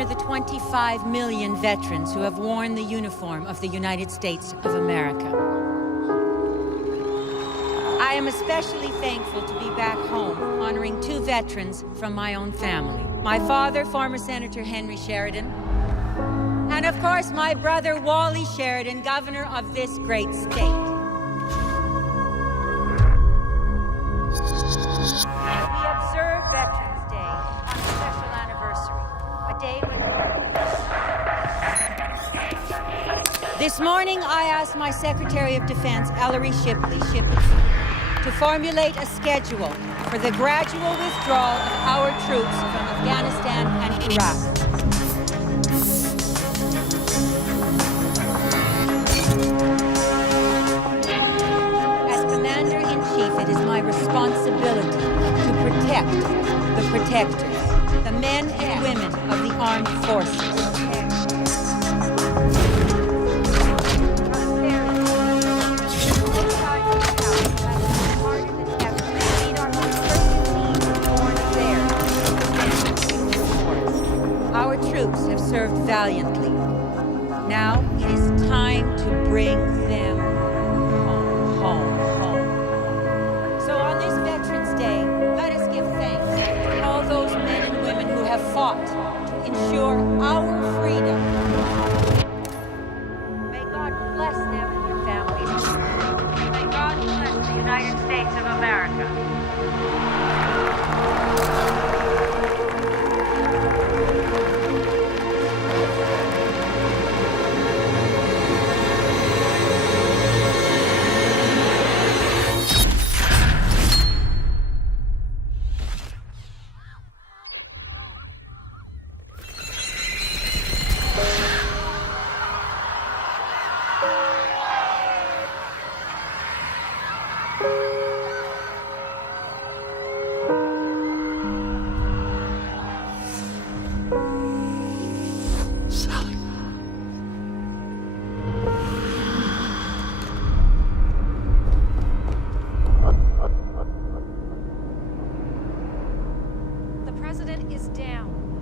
honor the 25 million veterans who have worn the uniform of the United States of America. I am especially thankful to be back home, honoring two veterans from my own family. My father, former Senator Henry Sheridan, and of course, my brother, Wally Sheridan, governor of this great state. We observe Veterans Day on a special anniversary, a day when This morning, I asked my Secretary of Defense, Ellery Shipley, to formulate a schedule for the gradual withdrawal of our troops from Afghanistan and Iraq. It is my responsibility to protect the protectors, the men and women of the armed forces. Our troops have served valiantly. Now it is time to bring them home. Day, let us give thanks to all those men and women who have fought to ensure our freedom. May God bless them and their families. May God bless the United States of America.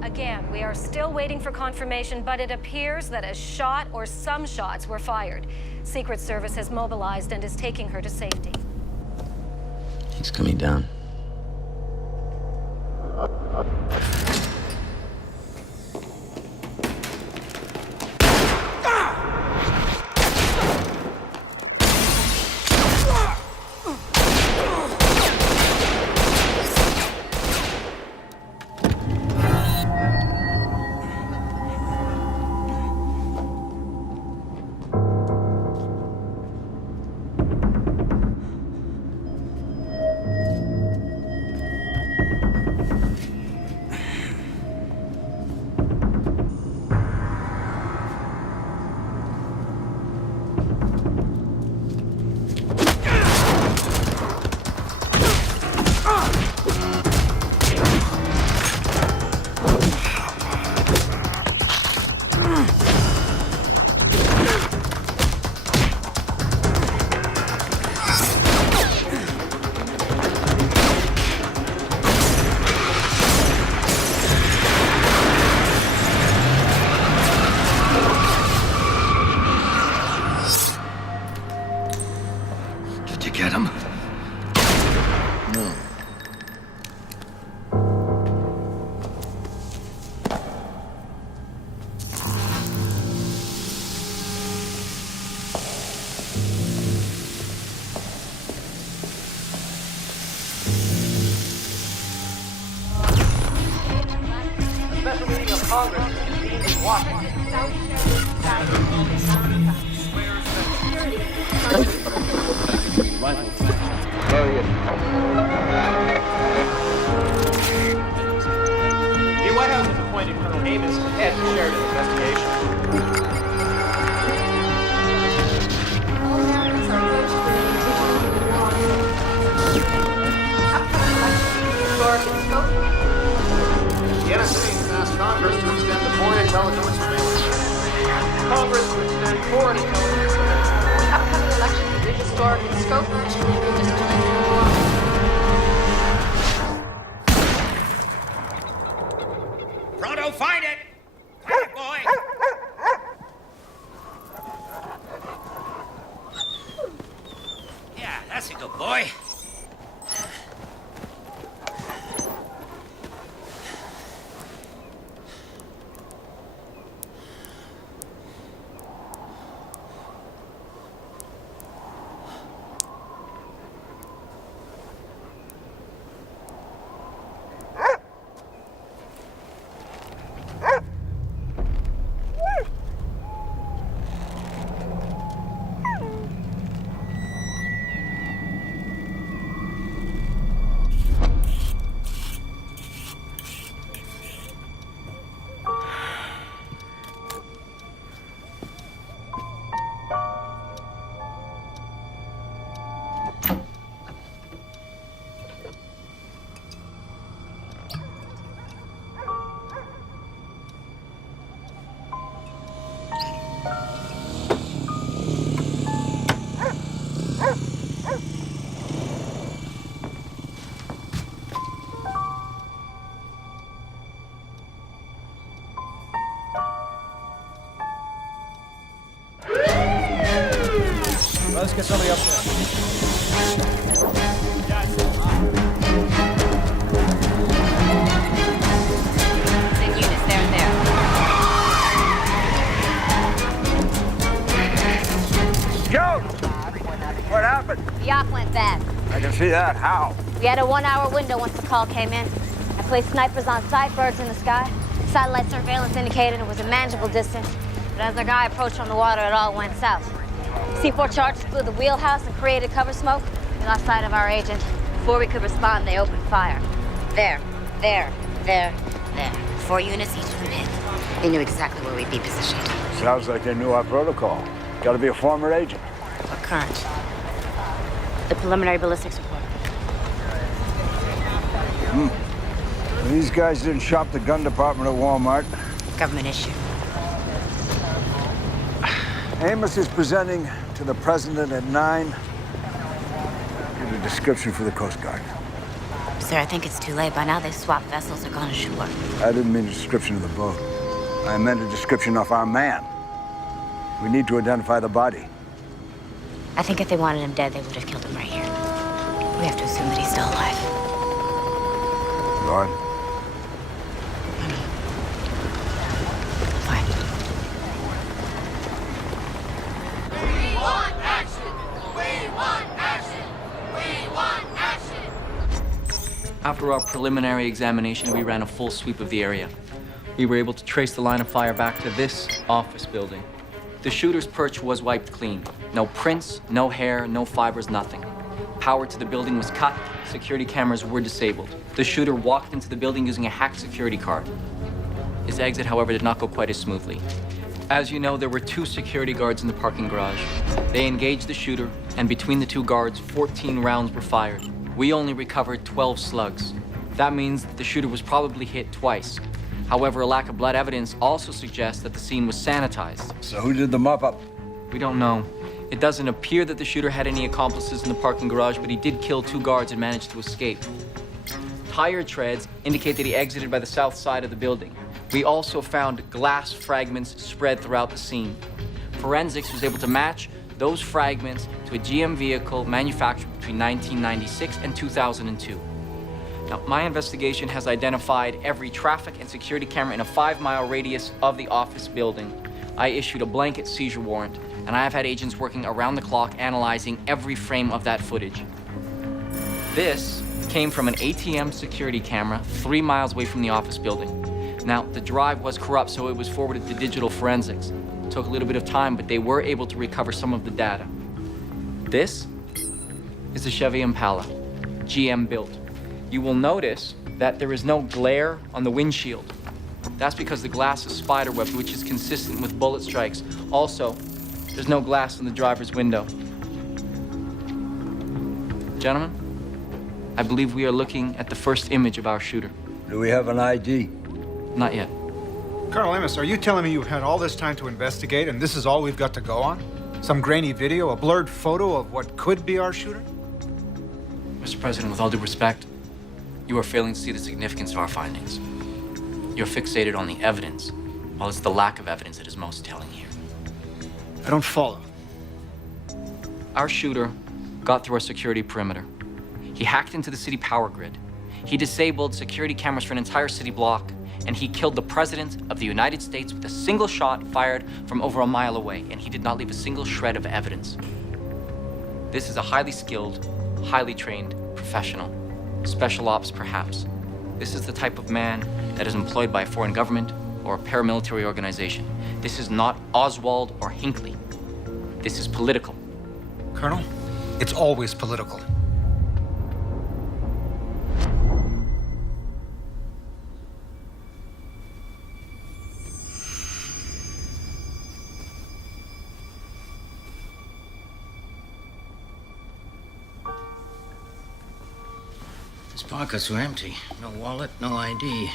Again, we are still waiting for confirmation, but it appears that a shot or some shots were fired. Secret Service has mobilized and is taking her to safety. He's coming down. Get him? No. Special meeting of Congress is convened in Washington. The White House has appointed Colonel Amos to head the Sheridan investigation. All Americans are voting for the individuals who belong. Upcoming election, historic and scope. The NSA has asked Congress to extend the foreign intelligence surveillance. Congress to extend foreign intelligence surveillance. Upcoming election will be historic in scope and redistribution. Pronto, find it! get somebody up there. Send units there and there. Joe! What happened? The op went bad. I can see that. How? We had a 1-hour window once the call came in. I placed snipers on sight, birds in the sky. Satellite surveillance indicated it was a manageable distance. But as our guy approached on the water, it all went south. C4 charges blew the wheelhouse and created cover smoke. We lost sight of our agent. Before we could respond, they opened fire. There. 4 units, each of them hit. They knew exactly where we'd be positioned. Sounds like they knew our protocol. Gotta be a former agent. Or current. The preliminary ballistics report. These guys didn't shop the gun department at Walmart. Government issue. Amos is presenting to the president at 9. Give a description for the Coast Guard. Sir, I think it's too late. By now they've swapped vessels or gone ashore. I didn't mean a description of the boat. I meant a description of our man. We need to identify the body. I think if they wanted him dead, they would have killed him right here. We have to assume that he's still alive. Go on. Fine. We want action! We want action! We want action! After our preliminary examination, we ran a full sweep of the area. We were able to trace the line of fire back to this office building. The shooter's perch was wiped clean. No prints, no hair, no fibers, nothing. Power to the building was cut, security cameras were disabled. The shooter walked into the building using a hacked security card. His exit, however, did not go quite as smoothly. As you know, there were 2 security guards in the parking garage. They engaged the shooter, and between the 2 guards, 14 rounds were fired. We only recovered 12 slugs. That means that the shooter was probably hit twice. However, a lack of blood evidence also suggests that the scene was sanitized. So who did the mop-up? We don't know. It doesn't appear that the shooter had any accomplices in the parking garage, but he did kill 2 guards and managed to escape. Tire treads indicate that he exited by the south side of the building. We also found glass fragments spread throughout the scene. Forensics was able to match those fragments to a GM vehicle manufactured between 1996 and 2002. Now, my investigation has identified every traffic and security camera in a 5-mile radius of the office building. I issued a blanket seizure warrant, and I have had agents working around the clock analyzing every frame of that footage. This came from an ATM security camera 3 miles away from the office building. Now, the drive was corrupt, so it was forwarded to digital forensics. It took a little bit of time, but they were able to recover some of the data. This is a Chevy Impala, GM built. You will notice that there is no glare on the windshield. That's because the glass is spiderwebbed, which is consistent with bullet strikes. Also, there's no glass in the driver's window. Gentlemen, I believe we are looking at the first image of our shooter. Do we have an ID? Not yet. Colonel Amos, are you telling me you've had all this time to investigate and this is all we've got to go on? Some grainy video, a blurred photo of what could be our shooter? Mr. President, with all due respect, you are failing to see the significance of our findings. You're fixated on the evidence, while it's the lack of evidence that is most telling here. I don't follow. Our shooter got through our security perimeter. He hacked into the city power grid. He disabled security cameras for an entire city block, and he killed the President of the United States with a single shot fired from over a mile away, and he did not leave a single shred of evidence. This is a highly skilled, highly trained professional. Special ops, perhaps. This is the type of man that is employed by a foreign government or a paramilitary organization. This is not Oswald or Hinckley. This is political. Colonel, it's always political. His pockets were empty. No wallet, no ID.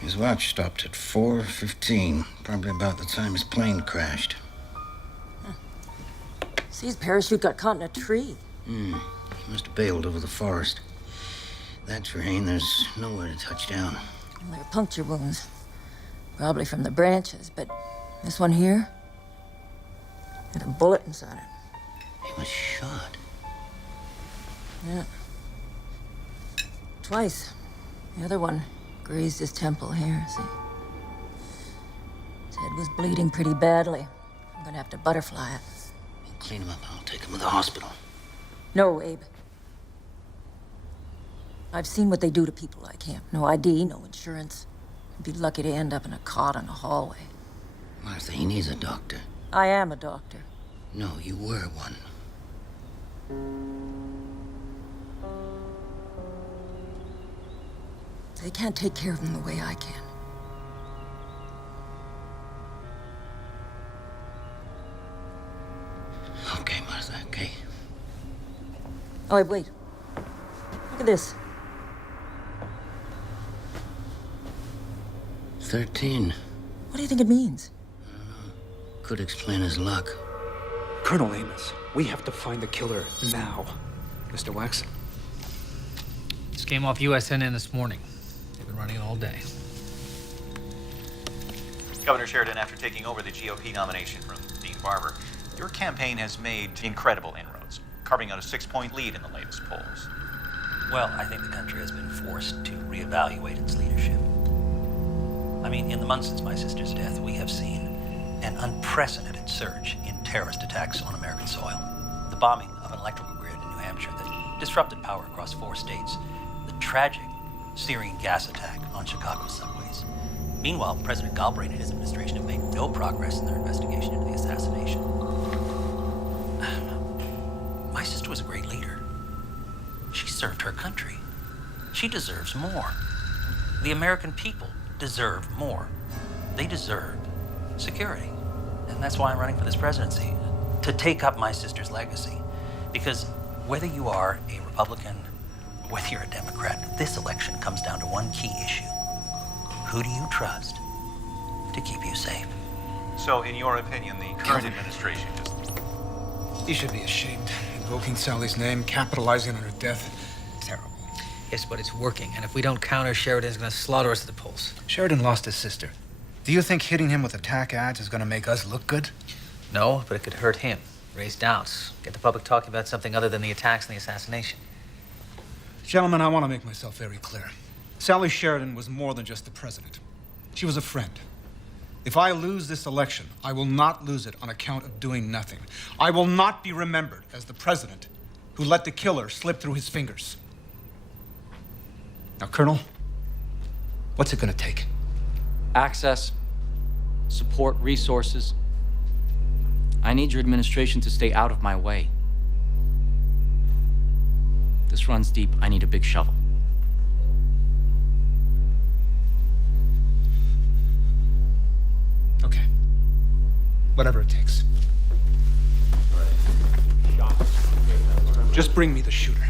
His watch stopped at 4:15, probably about the time his plane crashed. See, his parachute got caught in a tree. He must have bailed over the forest. That terrain, there's nowhere to touch down. They're puncture wounds. Probably from the branches, but this one here had a bullet inside it. He was shot. Yeah. Twice. The other one grazed his temple here, see? His head was bleeding pretty badly. I'm gonna have to butterfly it. We'll clean him up. I'll take him to the hospital. No, Abe. I've seen what they do to people like him. No ID, no insurance. I'd be lucky to end up in a cot in a hallway. Martha, he needs a doctor. I am a doctor. No, you were one. They can't take care of him the way I can. Okay, Martha, okay. Oh, wait. Look at this. 13. What do you think it means? Could explain his luck. Colonel Amos, we have to find the killer now. Mr. Wax? Just came off USNN this morning. They've been running it all day. Governor Sheridan, after taking over the GOP nomination from Dean Barber, your campaign has made incredible inroads, carving out a 6-point lead in the latest polls. Well, I think the country has been forced to reevaluate its leadership. I mean, in the months since my sister's death, we have seen an unprecedented surge in terrorist attacks on American soil. The bombing of an electrical grid in New Hampshire that disrupted power across 4 states. The tragic Syrian gas attack on Chicago's subways. Meanwhile, President Galbraith and his administration have made no progress in their investigation into the assassination. My sister was a great leader. She served her country. She deserves more. The American people deserve more. They deserve security. And that's why I'm running for this presidency, to take up my sister's legacy. Because whether you are a Republican, or whether you're a Democrat, this election comes down to one key issue. Who do you trust to keep you safe? So, in your opinion, the current administration is... You should be ashamed. Invoking Sally's name, capitalizing on her death. Terrible. Yes, but it's working, and if we don't counter, Sheridan's gonna slaughter us at the polls. Sheridan lost his sister. Do you think hitting him with attack ads is gonna make us look good? No, but it could hurt him, raise doubts, get the public talking about something other than the attacks and the assassination. Gentlemen, I want to make myself very clear. Sally Sheridan was more than just the president. She was a friend. If I lose this election, I will not lose it on account of doing nothing. I will not be remembered as the president who let the killer slip through his fingers. Now, Colonel, what's it gonna take? Access, support, resources. I need your administration to stay out of my way. This runs deep. I need a big shovel. Okay. Whatever it takes. Just bring me the shooter.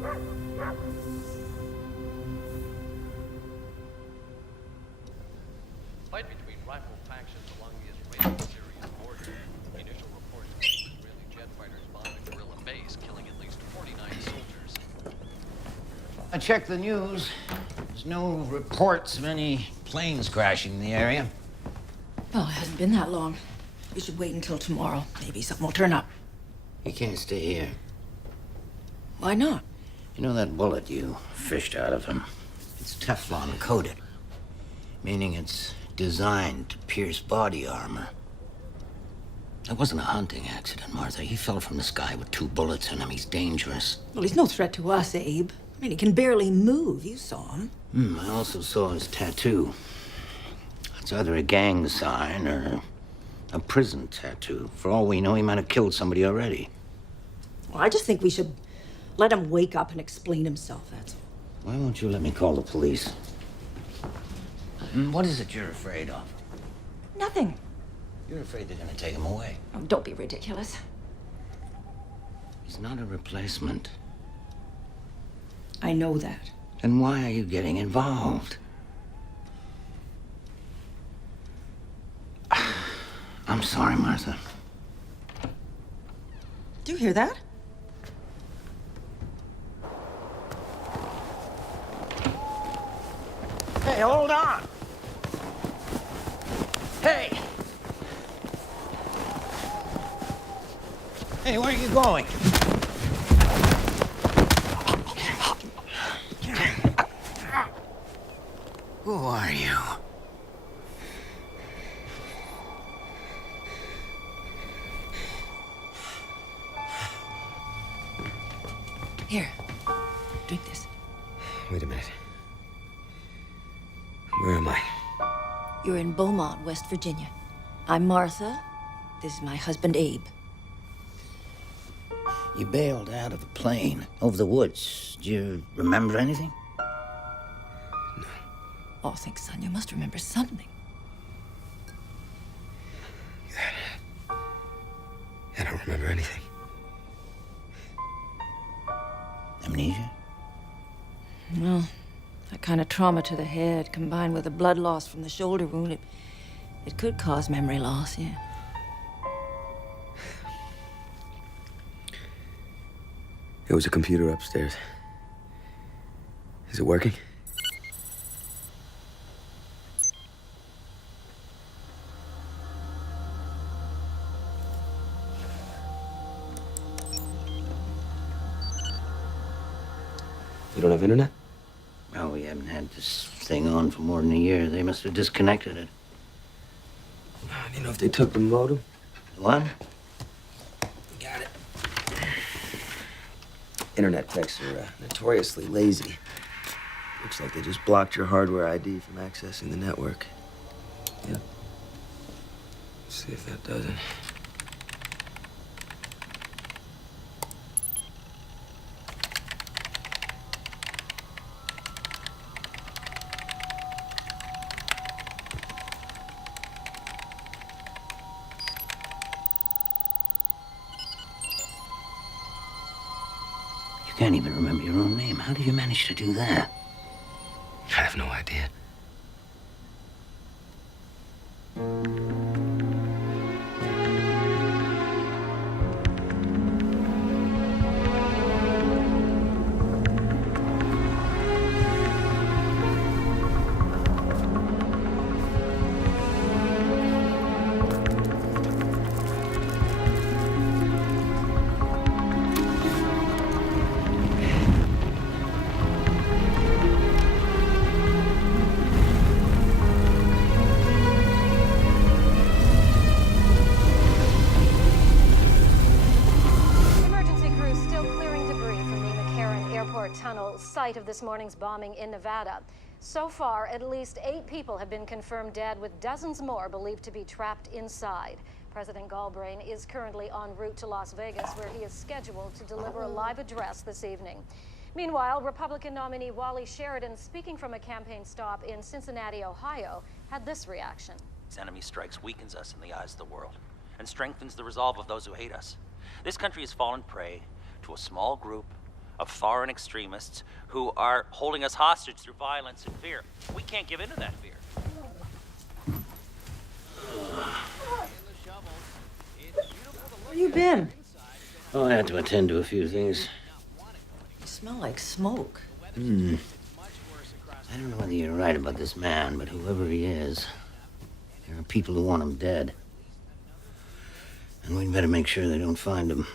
Fight between rival factions along the Israeli-Syrian border. Initial reports of Israeli jet fighters bombed a guerrilla base, killing at least 49 soldiers. I checked the news. There's no reports of any planes crashing in the area. Well, it hasn't been that long. We should wait until tomorrow. Maybe something will turn up. You can't stay here. Why not? You know that bullet you fished out of him? It's Teflon coated, meaning it's designed to pierce body armor. It wasn't a hunting accident, Martha. He fell from the sky with 2 bullets in him. He's dangerous. Well, he's no threat to us, Abe. I mean, he can barely move. You saw him. I also saw his tattoo. It's either a gang sign or a prison tattoo. For all we know, he might have killed somebody already. Well, I just think we should let him wake up and explain himself, that's all. Why won't you let me call the police? What is it you're afraid of? Nothing. You're afraid they're gonna take him away. Oh, don't be ridiculous. He's not a replacement. I know that. Then why are you getting involved? I'm sorry, Martha. Do you hear that? Hey, hold on! Hey! Hey, where are you going? Who are you? Here, drink this. Wait a minute. Where am I? You're in Beaumont, West Virginia. I'm Martha. This is my husband, Abe. You bailed out of a plane over the woods. Do you remember anything? Oh, think, son, you must remember something. I don't remember anything. Amnesia? Well, that kind of trauma to the head, combined with the blood loss from the shoulder wound, it could cause memory loss, yeah. There was a computer upstairs. Is it working? You don't have internet? Oh, we haven't had this thing on for more than a year. They must have disconnected it. Do you know if they took the modem? What? Got it. Internet techs are notoriously lazy. Looks like they just blocked your hardware ID from accessing the network. Yeah. Let's see if that does it. You can't even remember your own name. How did you manage to do that? I have no idea. Site of this morning's bombing in Nevada. So far, at least 8 people have been confirmed dead, with dozens more believed to be trapped inside. President Galbraith is currently en route to Las Vegas, where he is scheduled to deliver a live address this evening. Meanwhile, Republican nominee Wally Sheridan, speaking from a campaign stop in Cincinnati, Ohio, had this reaction. His enemy strikes weakens us in the eyes of the world and strengthens the resolve of those who hate us. This country has fallen prey to a small group of foreign extremists who are holding us hostage through violence and fear. We can't give in to that fear. Where you been? Oh, I had to attend to a few things. You smell like smoke. I don't know whether you're right about this man, but whoever he is, there are people who want him dead. And we'd better make sure they don't find him.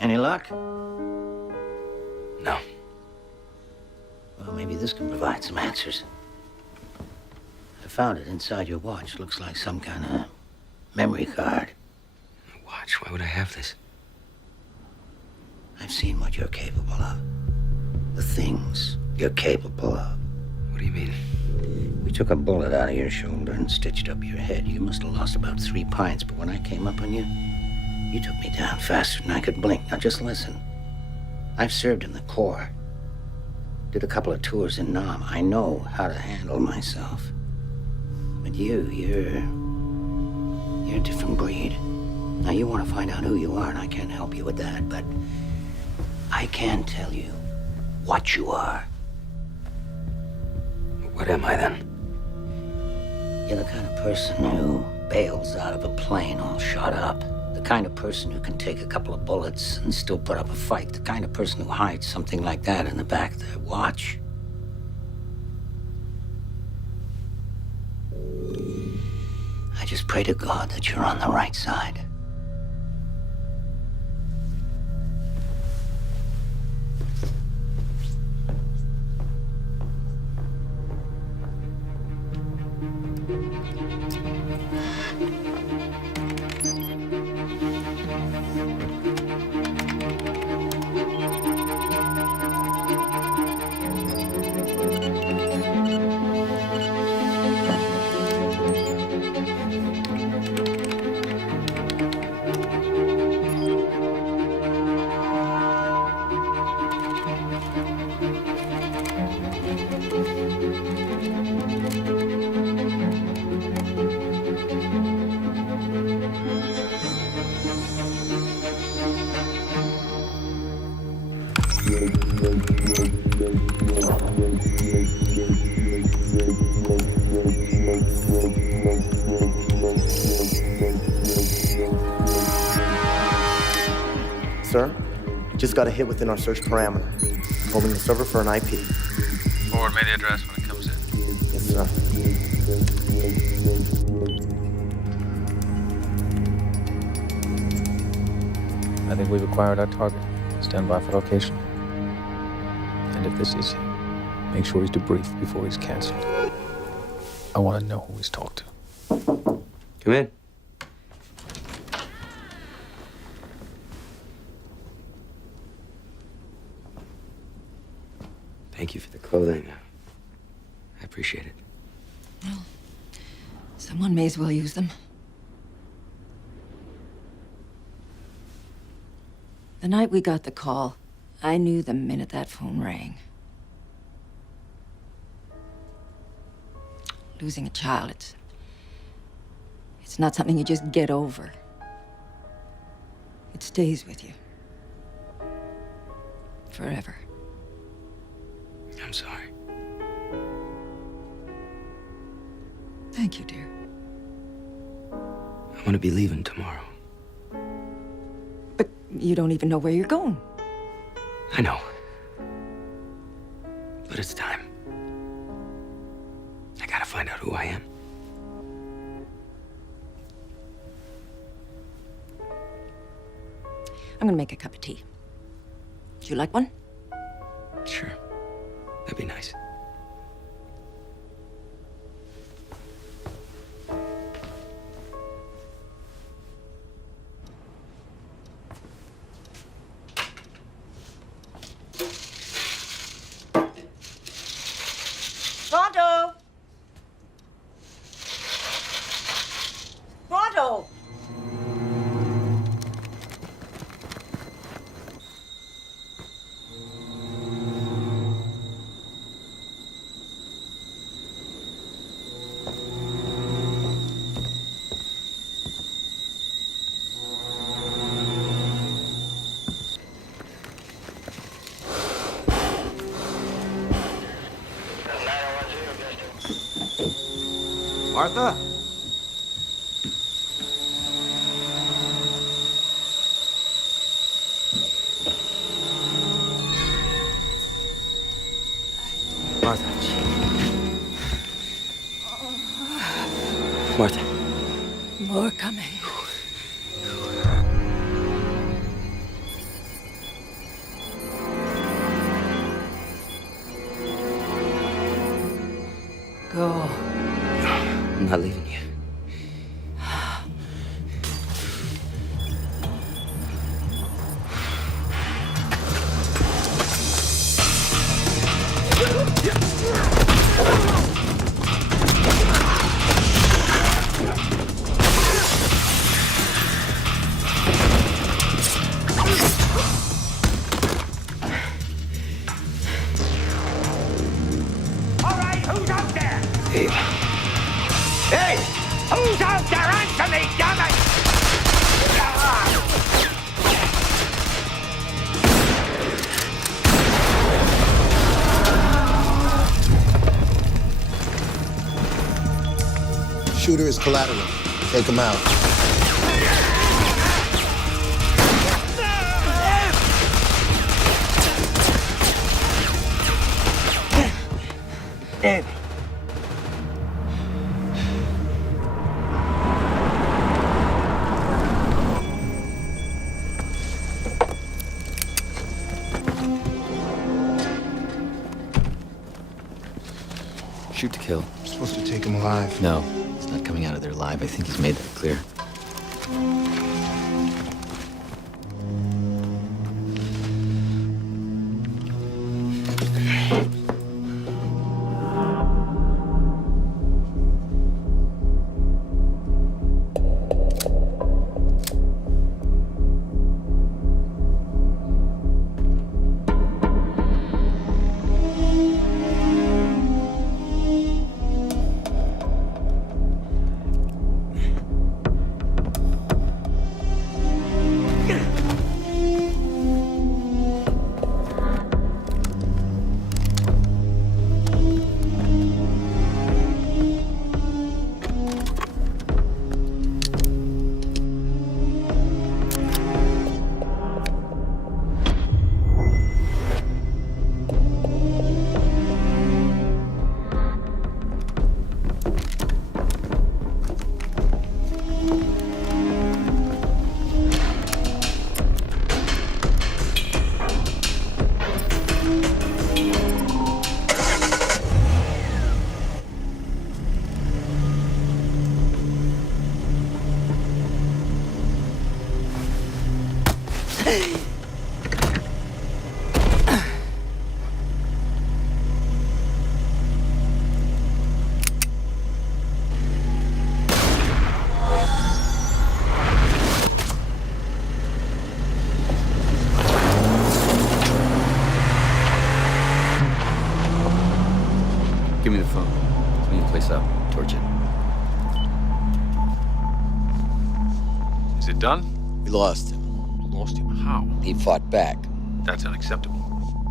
Any luck? No. Well, maybe this can provide some answers. I found it inside your watch. Looks like some kind of memory card. Watch, why would I have this? I've seen what you're capable of. The things you're capable of. What do you mean? We took a bullet out of your shoulder and stitched up your head. You must have lost about 3 pints, but when I came up on you, you took me down faster than I could blink. Now just listen. I've served in the Corps. Did a couple of tours in Nam. I know how to handle myself. But you're a different breed. Now you want to find out who you are, and I can't help you with that, but I can tell you what you are. What am I then? You're the kind of person who bails out of a plane all shot up. The kind of person who can take a couple of bullets and still put up a fight. The kind of person who hides something like that in the back of their watch. I just pray to God that you're on the right side. Sir, just got a hit within our search parameter. Holding the server for an IP. Forward me the address when it comes in. Yes, sir. I think we've acquired our target. Stand by for location. And if this is him, make sure he's debriefed before he's canceled. I want to know who he's talked to. Come in. Thank you for the clothing. I appreciate it. Well, someone may as well use them. The night we got the call, I knew the minute that phone rang. Losing a child, it's not something you just get over. It stays with you. Forever. I'm sorry. Thank you, dear. I'm gonna be leaving tomorrow. But you don't even know where you're going. I know. But it's time. I gotta find out who I am. I'm gonna make a cup of tea. Would you like one? Sure. That'd be nice. Pronto! Pronto! Martha? Martha. Martha. More coming. Go. I'm not leaving you. All right, who's out there? Hey. Hey! Who's out there? Answer me, damn it! Shooter is collateral. Take him out. Ed. Shoot to kill. We're supposed to take him alive. No, he's not coming out of there alive. I think he's made that clear. Give me the phone. Clean the place up. Torch it. Is it done? We lost him. Lost him? How? He fought back. That's unacceptable.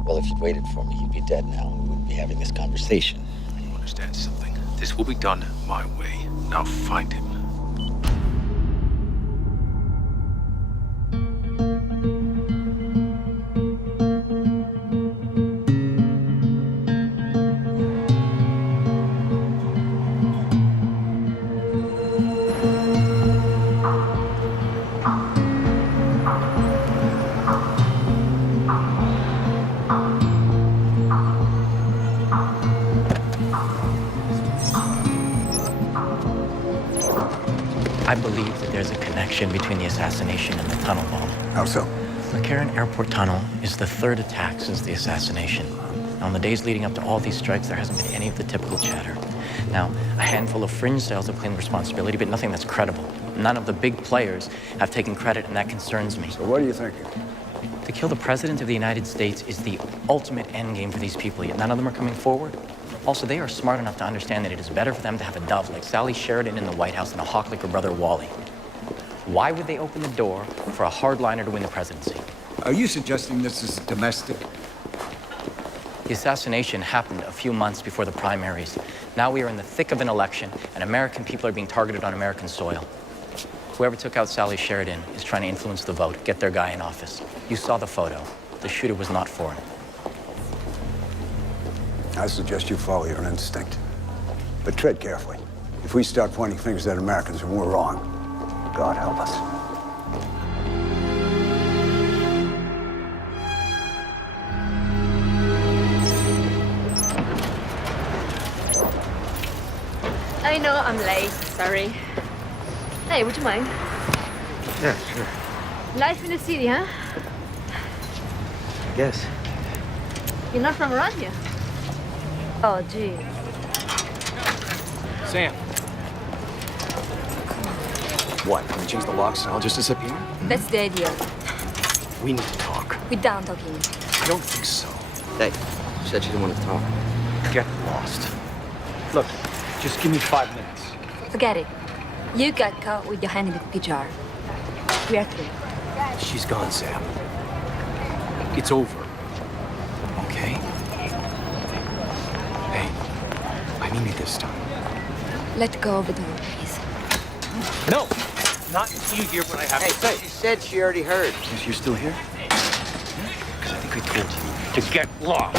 Well, if you'd waited for me, he'd be dead now, and we wouldn't be having this conversation. You understand something? This will be done my way. Now find him. I believe that there's a connection between the assassination and the tunnel bomb. How so? McCarran Airport Tunnel is the third attack since the assassination. Now, in the days leading up to all these strikes, there hasn't been any of the typical chatter. Now, a handful of fringe cells have claimed responsibility, but nothing that's credible. None of the big players have taken credit, and that concerns me. So what are you thinking? To kill the President of the United States is the ultimate endgame for these people, yet none of them are coming forward. Also, they are smart enough to understand that it is better for them to have a dove like Sally Sheridan in the White House than a hawk like her brother Wally. Why would they open the door for a hardliner to win the presidency? Are you suggesting this is domestic? The assassination happened a few months before the primaries. Now we are in the thick of an election, and American people are being targeted on American soil. Whoever took out Sally Sheridan is trying to influence the vote, get their guy in office. You saw the photo. The shooter was not foreign. I suggest you follow your instinct. But tread carefully. If we start pointing fingers at Americans and we're wrong, God help us. I know I'm late, sorry. Hey, would you mind? Yeah, sure. Life in the city, huh? I guess. You're not from around here? Oh, gee. Sam. What? Can we change the locks and I'll just disappear? That's the idea. We need to talk. We're done talking. I don't think so. Hey, you said you didn't want to talk. Get lost. Look, just give me 5 minutes. Forget it. You got caught with your hand in the cookie jar. We are through. She's gone, Sam. It's over. Okay? Hey, I mean it this time. Let go of the door, please. No! Not until you hear what I have to say. She said she already heard. Is you still here? Because I think I told you to get lost.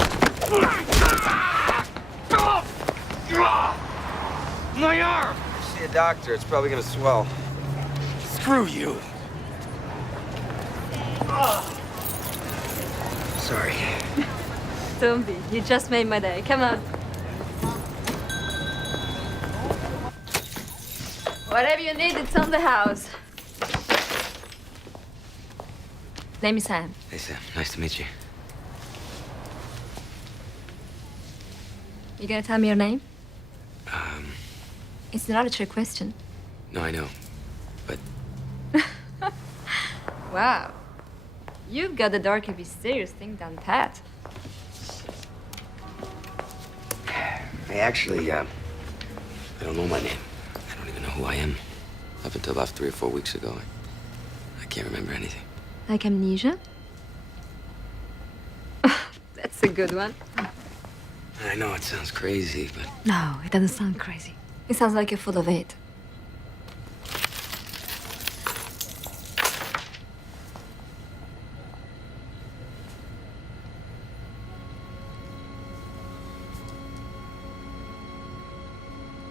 My arm! See a doctor. It's probably gonna swell. Screw you. Sorry. Don't be. You just made my day. Come on. Whatever you need, it's on the house. Name is Sam. Hey, Sam. Nice to meet you. You gonna tell me your name? It's not a trick question. No, I know. But Wow. You've got the dark and mysterious thing down pat. I actually, I don't know my name. I don't even know who I am. Up until about 3 or 4 weeks ago, I can't remember anything. Like amnesia? That's a good one. I know it sounds crazy, but No, it doesn't sound crazy. It sounds like you're full of it.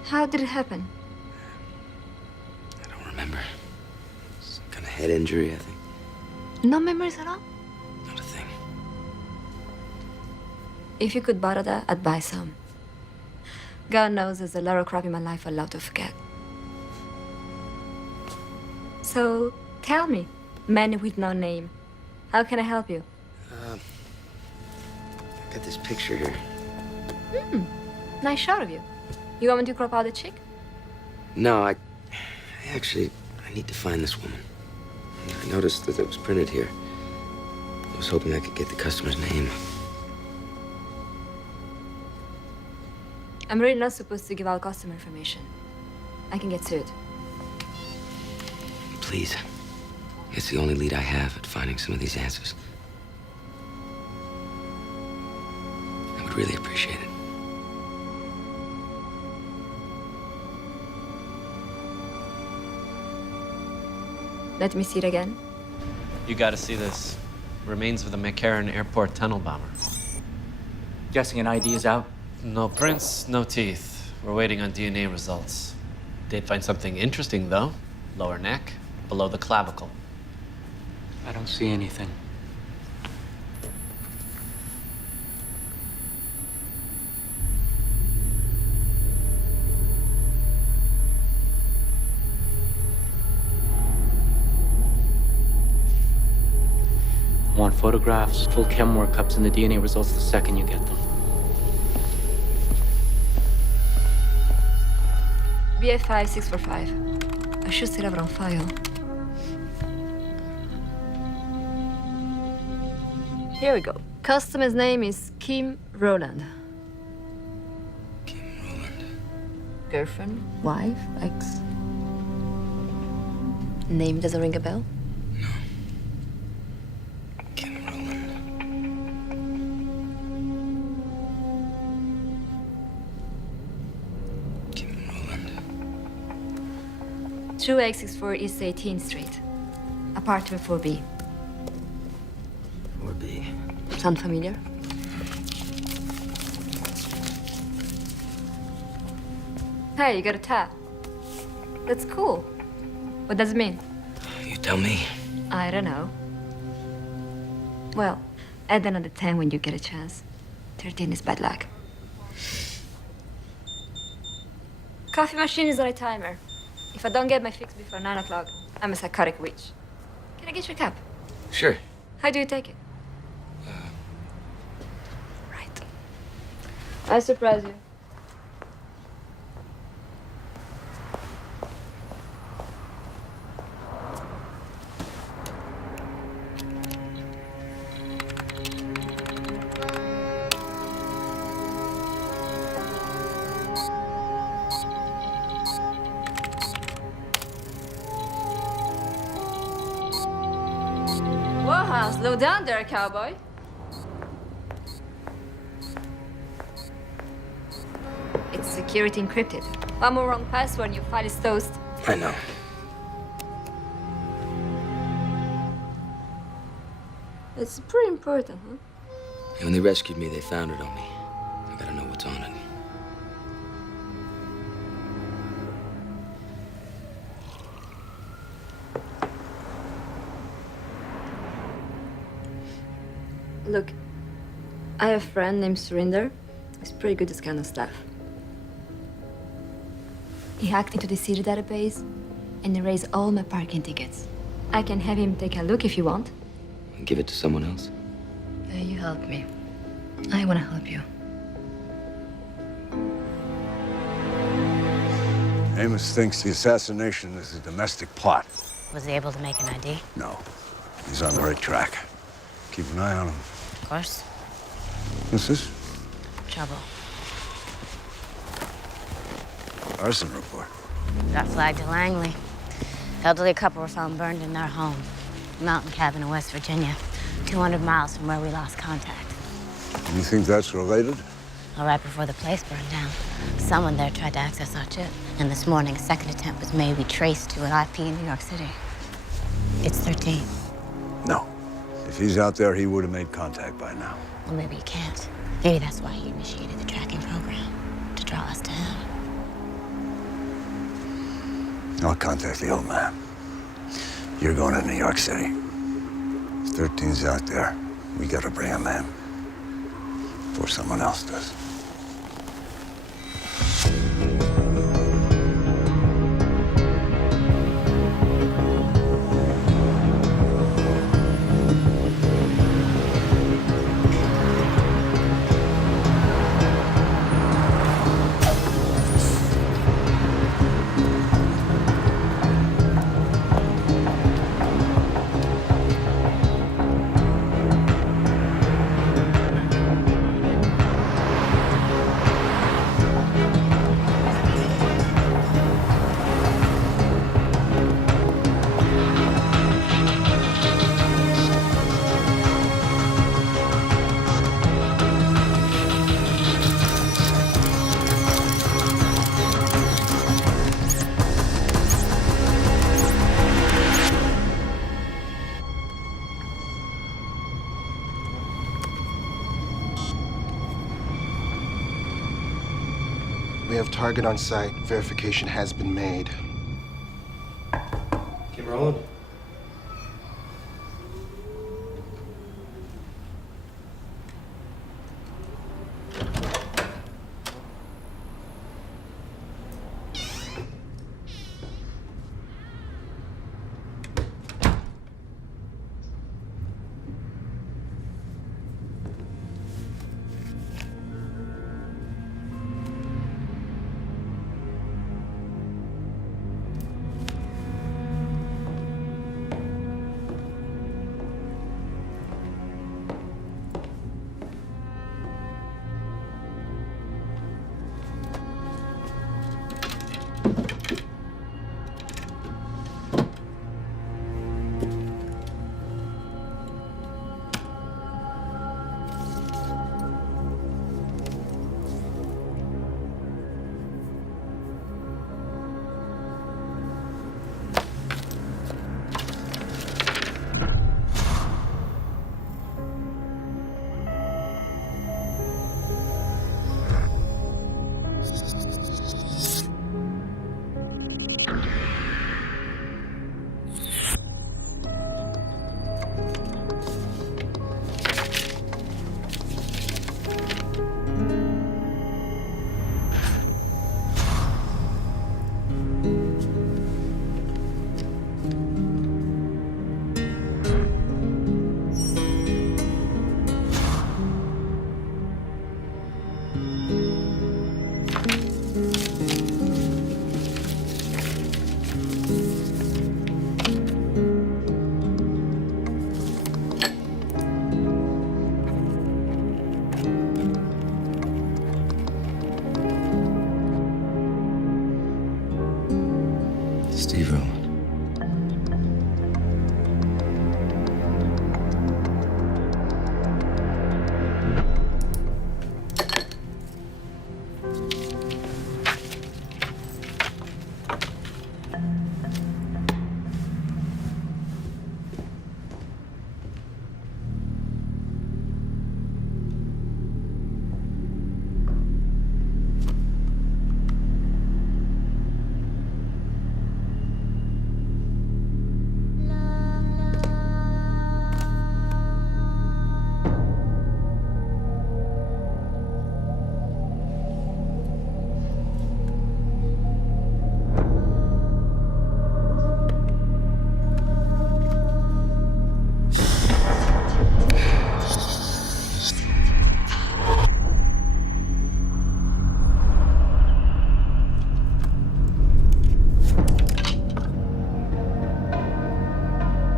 How did it happen? I don't remember. Some kind of head injury, I think. No memories at all? Not a thing. If you could borrow that, I'd buy some. God knows there's a lot of crap in my life I'd love to forget. So, tell me, man with no name, how can I help you? I got this picture here. Nice shot of you. You want me to crop out the chick? No, I need to find this woman. I noticed that it was printed here. I was hoping I could get the customer's name. I'm really not supposed to give out customer information. I can get sued. Please. It's the only lead I have at finding some of these answers. I would really appreciate it. Let me see it again. You gotta see this. Remains of the McCarran Airport tunnel bomber. Guessing an ID is out? No prints, no teeth. We're waiting on DNA results. Did find something interesting, though. Lower neck, below the clavicle. I don't see anything. photographs, full chem workups, and the DNA results the second you get them. BF5645. I should still have it on file. Here we go. Customer's name is Kim Rowland. Kim Rowland. Girlfriend, wife, ex. Name doesn't ring a bell? No. Kim Rowland. Kim Rowland. 2864 East 18th Street. Apartment 4B. 4B. Sound familiar? Hey, you got a tab. That's cool. What does it mean? You tell me. I don't know. Well, add another 10 when you get a chance. 13 is bad luck. Coffee machine is on a timer. If I don't get my fix before 9 o'clock, I'm a psychotic witch. Can I get you a cup? Sure. How do you take it? Right. I surprise you. Whoa, slow down there, cowboy. It's security encrypted. One more wrong password and your file is toast. I know. It's pretty important, huh? And when they rescued me, they found it on me. I gotta know what's on it. Look, I have a friend named Surinder. He's pretty good at this kind of stuff. He hacked into the city database and erased all my parking tickets. I can have him take a look if you want. Give it to someone else. You help me. I want to help you. Amos thinks the assassination is a domestic plot. Was he able to make an ID? No. He's on the right track. Keep an eye on him. Of course. What's this? Trouble. Arson report. Got flagged to Langley. Elderly couple were found burned in their home. Mountain cabin in West Virginia. 200 miles from where we lost contact. You think that's related? All right before the place burned down, someone there tried to access our chip. And this morning, a second attempt was made. We traced to an IP in New York City. It's 13. No. If he's out there, he would have made contact by now. Well, maybe he can't. Maybe that's why he initiated the tracking program, to draw us to him. I'll contact the old man. You're going to New York City. If 13's out there, we gotta bring him in. Before someone else does. We have target on site. Verification has been made. Kim Rowland? Steve Rowland.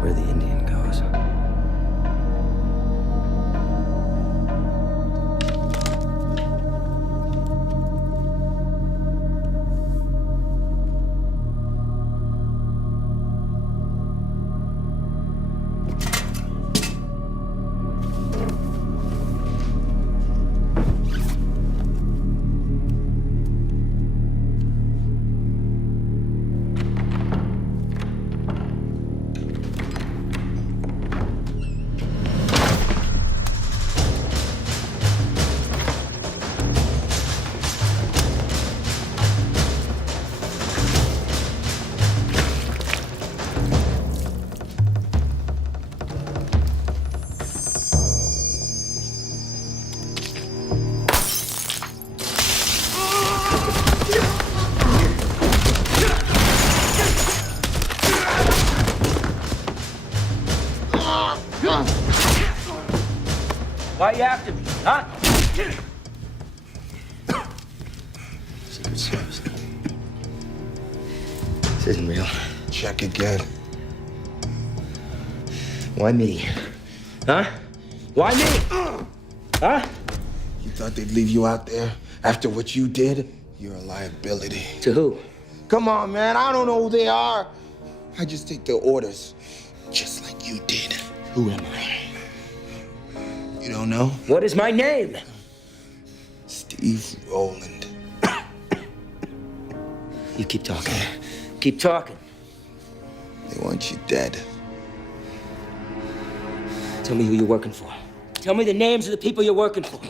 Where the Indian goes. Why you after me, huh? Secret Service. This isn't real. Check again. Why me? Huh? Why me? Huh? You thought they'd leave you out there after what you did? You're a liability. To who? Come on, man. I don't know who they are. I just take their orders, just like you did. Who am I? You don't know? What is my name? Steve Rowland. You keep talking. Keep talking. They want you dead. Tell me who you're working for. Tell me the names of the people you're working for.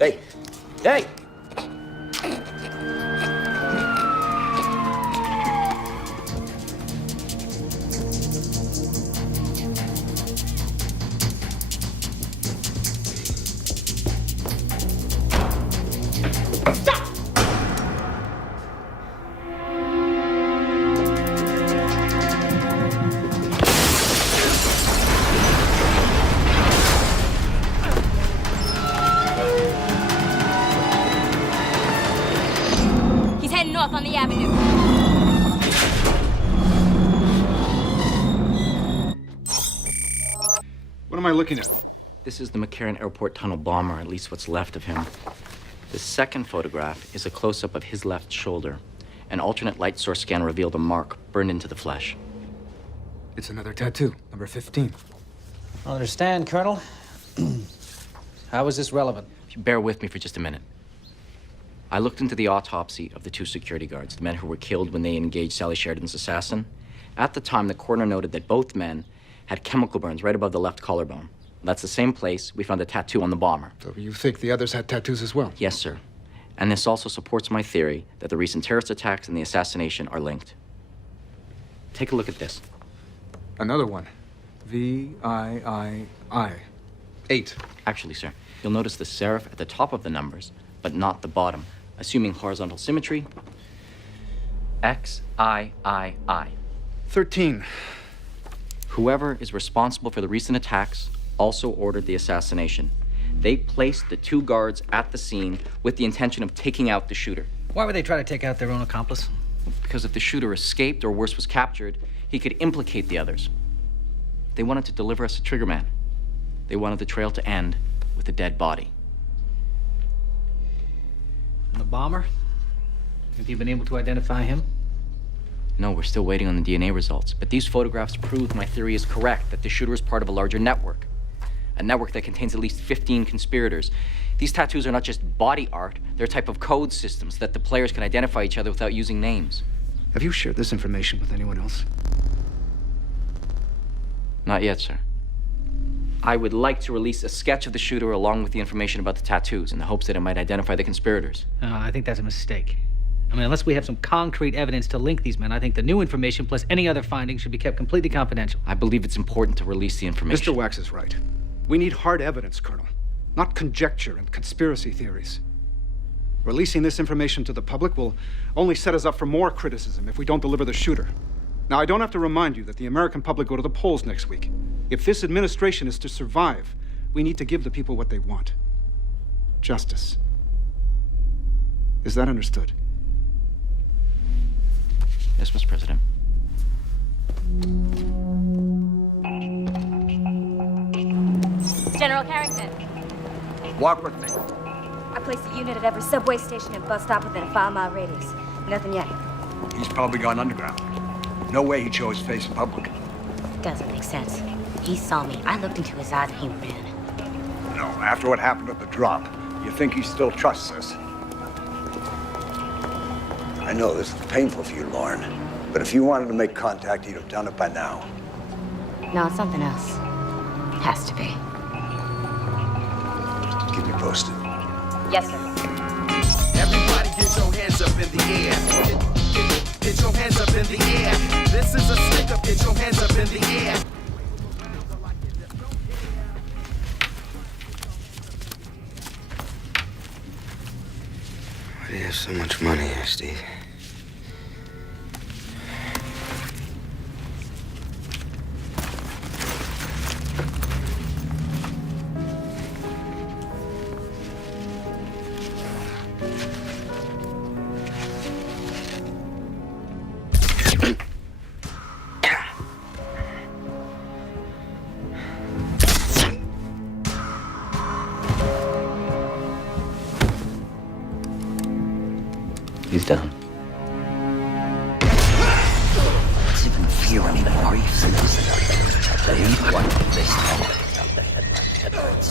Hey! Hey! He's heading north on the avenue. What am I looking at? This is the McCarran Airport Tunnel bomber, at least what's left of him. The second photograph is a close-up of his left shoulder. An alternate light source scan revealed a mark burned into the flesh. It's another tattoo, number 15. I understand, Colonel. How is this relevant? If you bear with me for just a minute. I looked into the autopsy of the two security guards, the men who were killed when they engaged Sally Sheridan's assassin. At the time, the coroner noted that both men had chemical burns right above the left collarbone. That's the same place we found a tattoo on the bomber. So you think the others had tattoos as well? Yes, sir. And this also supports my theory that the recent terrorist attacks and the assassination are linked. Take a look at this. Another one. V-I-I-I. 8. Actually, sir, you'll notice the serif at the top of the numbers, but not the bottom. Assuming horizontal symmetry, X-I-I-I. 13. Whoever is responsible for the recent attacks also ordered the assassination. They placed the two guards at the scene with the intention of taking out the shooter. Why would they try to take out their own accomplice? Because if the shooter escaped or worse was captured, he could implicate the others. They wanted to deliver us a trigger man. They wanted the trail to end with a dead body. And the bomber? Have you been able to identify him? No, we're still waiting on the DNA results. But these photographs prove my theory is correct, that the shooter is part of a larger network. A network that contains at least 15 conspirators. These tattoos are not just body art, they're a type of code systems that the players can identify each other without using names. Have you shared this information with anyone else? Not yet, sir. I would like to release a sketch of the shooter along with the information about the tattoos in the hopes that it might identify the conspirators. I think that's a mistake. I mean, unless we have some concrete evidence to link these men, I think the new information plus any other findings should be kept completely confidential. I believe it's important to release the information. Mr. Wax is right. We need hard evidence, Colonel, not conjecture and conspiracy theories. Releasing this information to the public will only set us up for more criticism if we don't deliver the shooter. Now, I don't have to remind you that the American public go to the polls next week. If this administration is to survive, we need to give the people what they want. Justice. Is that understood? Yes, Mr. President. General Carrington. Walk with me. I placed a unit at every subway station and bus stop within a 5-mile radius. Nothing yet. He's probably gone underground. No way he'd show his face in public. Doesn't make sense. He saw me. I looked into his eyes and he ran. No, after what happened at the drop, you think he still trusts us? I know this is painful for you, Lauren, but if you wanted to make contact, he'd have done it by now. No, it's something else. Has to be. Keep me posted. Yes, sir. Everybody get your hands up in the air. Get your hands up in the air. This is a stick up, get your hands up in the air. Why do you have so much money here, Steve? He's done. What's even fear anymore? You said this is blade. What? This time. The headlights.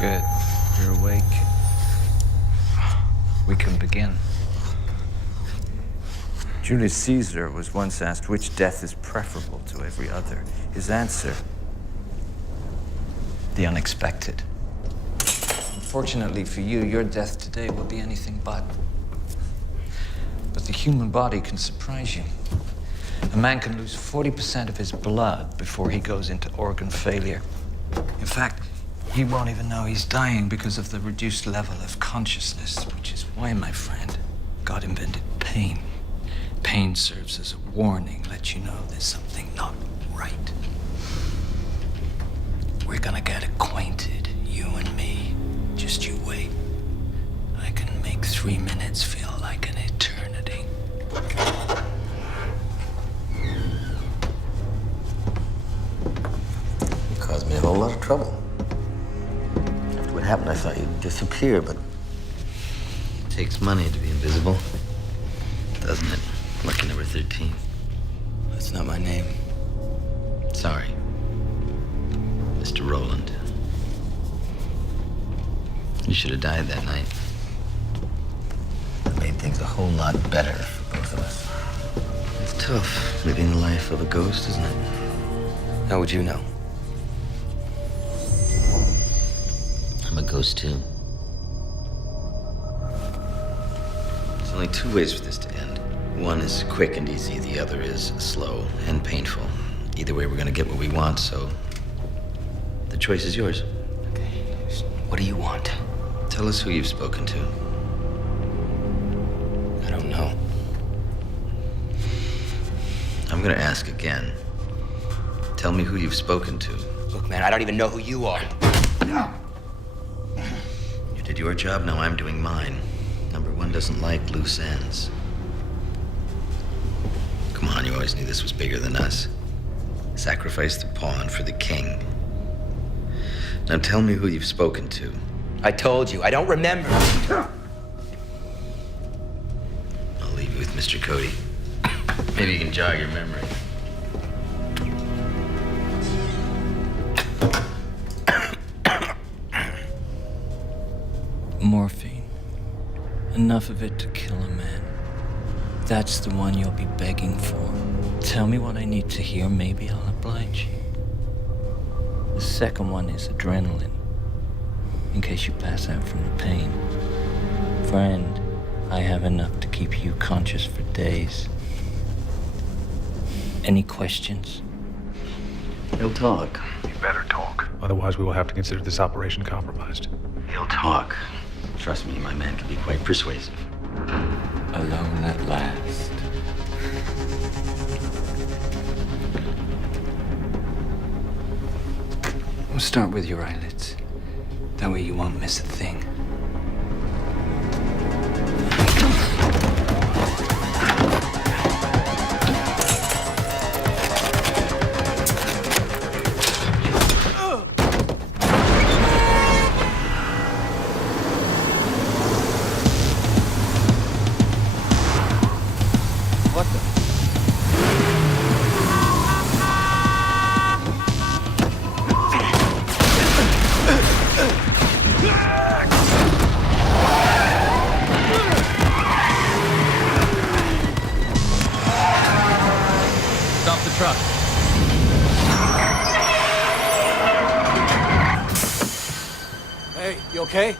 Good. You're awake. We can begin. Julius Caesar was once asked which death is preferable to every other. His answer: the unexpected. Unfortunately for you, your death today will be anything but. But the human body can surprise you. A man can lose 40% of his blood before he goes into organ failure. In fact, he won't even know he's dying because of the reduced level of consciousness, which is why, my friend, God invented pain. Pain serves as a warning, lets you know there's something not right. We're gonna get acquainted, you and me. Just you wait. I can make 3 minutes feel like an eternity. You caused me a whole lot of trouble. After what happened, I thought you'd disappear, but it takes money to be invisible, doesn't it? Lucky number 13. That's not my name. Sorry. Mr. Roland. You should have died that night. It made things a whole lot better for both of us. It's tough, living the life of a ghost, isn't it? How would you know? I'm a ghost, too. There's only 2 ways for this to end. One is quick and easy, the other is slow and painful. Either way, we're gonna get what we want, so the choice is yours. Okay, what do you want? Tell us who you've spoken to. I don't know. I'm gonna ask again. Tell me who you've spoken to. Look, man, I don't even know who you are. You're Did your job, now I'm doing mine. Number one doesn't like loose ends. Come on, you always knew this was bigger than us. Sacrifice the pawn for the king. Now tell me who you've spoken to. I told you, I don't remember. I'll leave you with Mr. Cody. Maybe you can jog your memory. Morphine. Enough of it to kill a man. That's the one you'll be begging for. Tell me what I need to hear, maybe I'll oblige you. The second one is adrenaline, in case you pass out from the pain. Friend, I have enough to keep you conscious for days. Any questions? He'll talk. You better talk. Otherwise, we will have to consider this operation compromised. He'll talk. Trust me, my man can be quite persuasive. Alone at last. We'll start with your eyelids. That way you won't miss a thing. Stop the truck. Hey, you okay?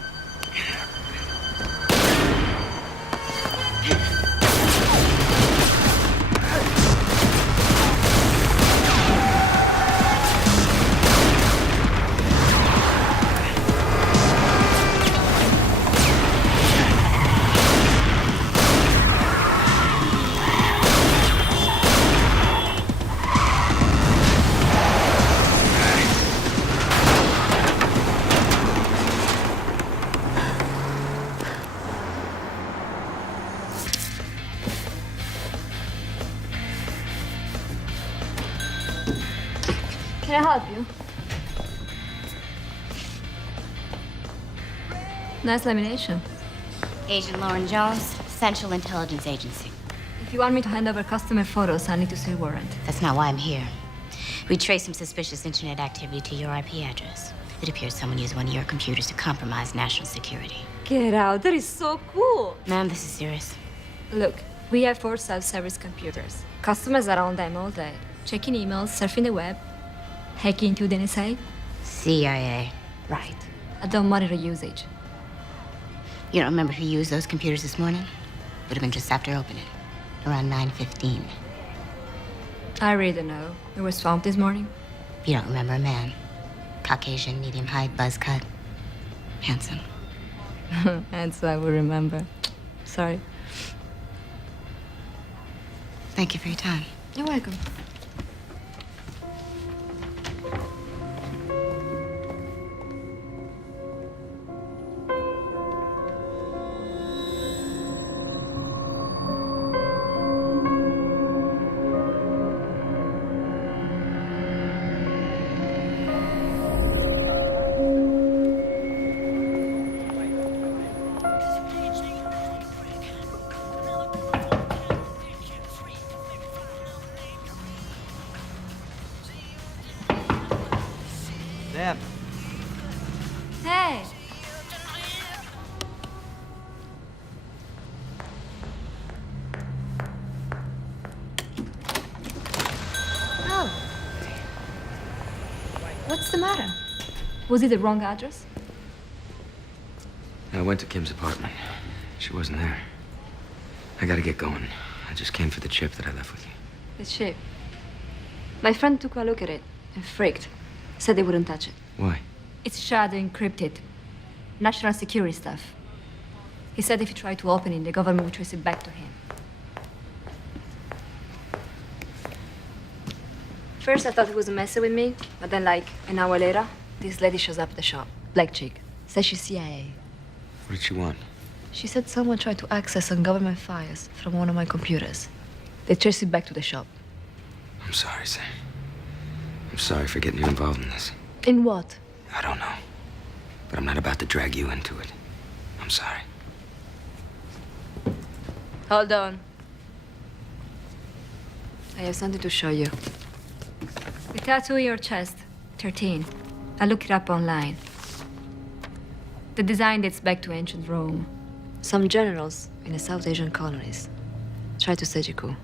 Can I help you? Nice lamination. Agent Lauren Jones, Central Intelligence Agency. If you want me to hand over customer photos, I need to see a warrant. That's not why I'm here. We traced some suspicious internet activity to your IP address. It appears someone used one of your computers to compromise national security. Get out, that is so cool. Ma'am, this is serious. Look, we have 4 self-service computers. Customers are on them all day, checking emails, surfing the web, hacking into the NSA. CIA. Right. I don't monitor usage. You don't remember who used those computers this morning? Would have been just after opening, around 9:15. I really don't know. We were swamped this morning. You don't remember a man. Caucasian, medium height, buzz cut. Handsome. And so I will remember. Sorry. Thank you for your time. You're welcome. Deb. Hey. Oh. What's the matter? Was it the wrong address? I went to Kim's apartment. She wasn't there. I gotta get going. I just came for the chip that I left with you. The chip. My friend took a look at it and freaked. Said they wouldn't touch it. Why? It's shadow encrypted. National security stuff. He said if he tried to open it, the government would trace it back to him. First, I thought he was messing with me, but then, like, an hour later, this lady shows up at the shop. Black chick. Says she's CIA. What did she want? She said someone tried to access some government files from one of my computers. They traced it back to the shop. I'm sorry, Sam. I'm sorry for getting you involved in this. In what? I don't know. But I'm not about to drag you into it. I'm sorry. Hold on. I have something to show you. The tattoo on your chest, 13. I looked it up online. The design dates back to ancient Rome. Some generals in the South Asian colonies tried to stage a coup.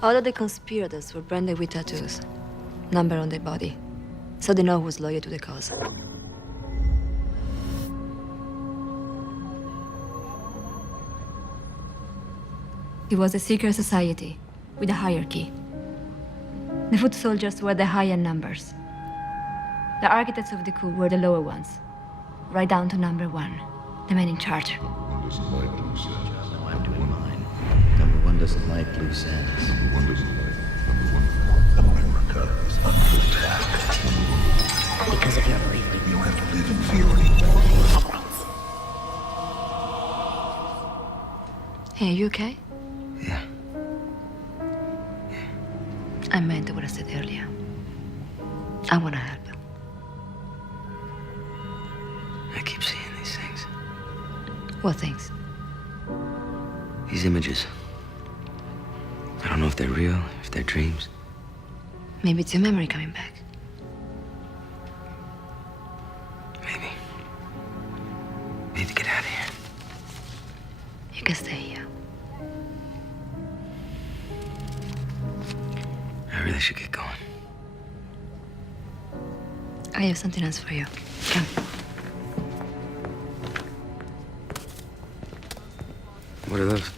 All of the conspirators were branded with tattoos, number on their body, so they know who's loyal to the cause. It was a secret society with a hierarchy. The foot soldiers were the higher numbers. The architects of the coup were the lower ones, right down to number 1, the man in charge. One doesn't like loose ends. No, I'm doing mine. Number 1 doesn't like loose ends. Number 1 doesn't like. Number 1 America is under attack. Because of your bravery. You have to live in fear. Hey, are you okay? Yeah. I meant what I said earlier. I want to help. I keep seeing these things. What things? These images. I don't know if they're real, if they're dreams. Maybe it's your memory coming back. Maybe. We need to get out of here. You can stay here. I really should get going. I have something else for you. Come. What are those?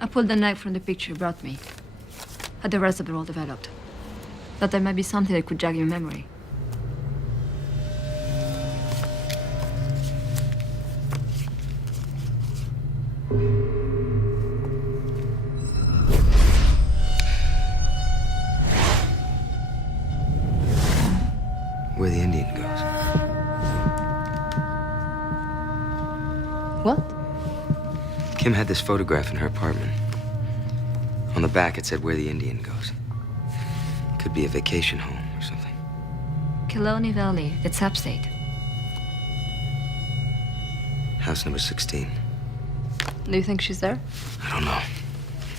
I pulled the knife from the picture you brought me. Had the rest of it all developed. Thought there might be something that could jog your memory. Where the Indian goes. What? Kim had this photograph in her apartment. On the back, it said where the Indian goes. Could be a vacation home or something. Killarney Valley, that's upstate. House number 16. Do you think she's there? I don't know.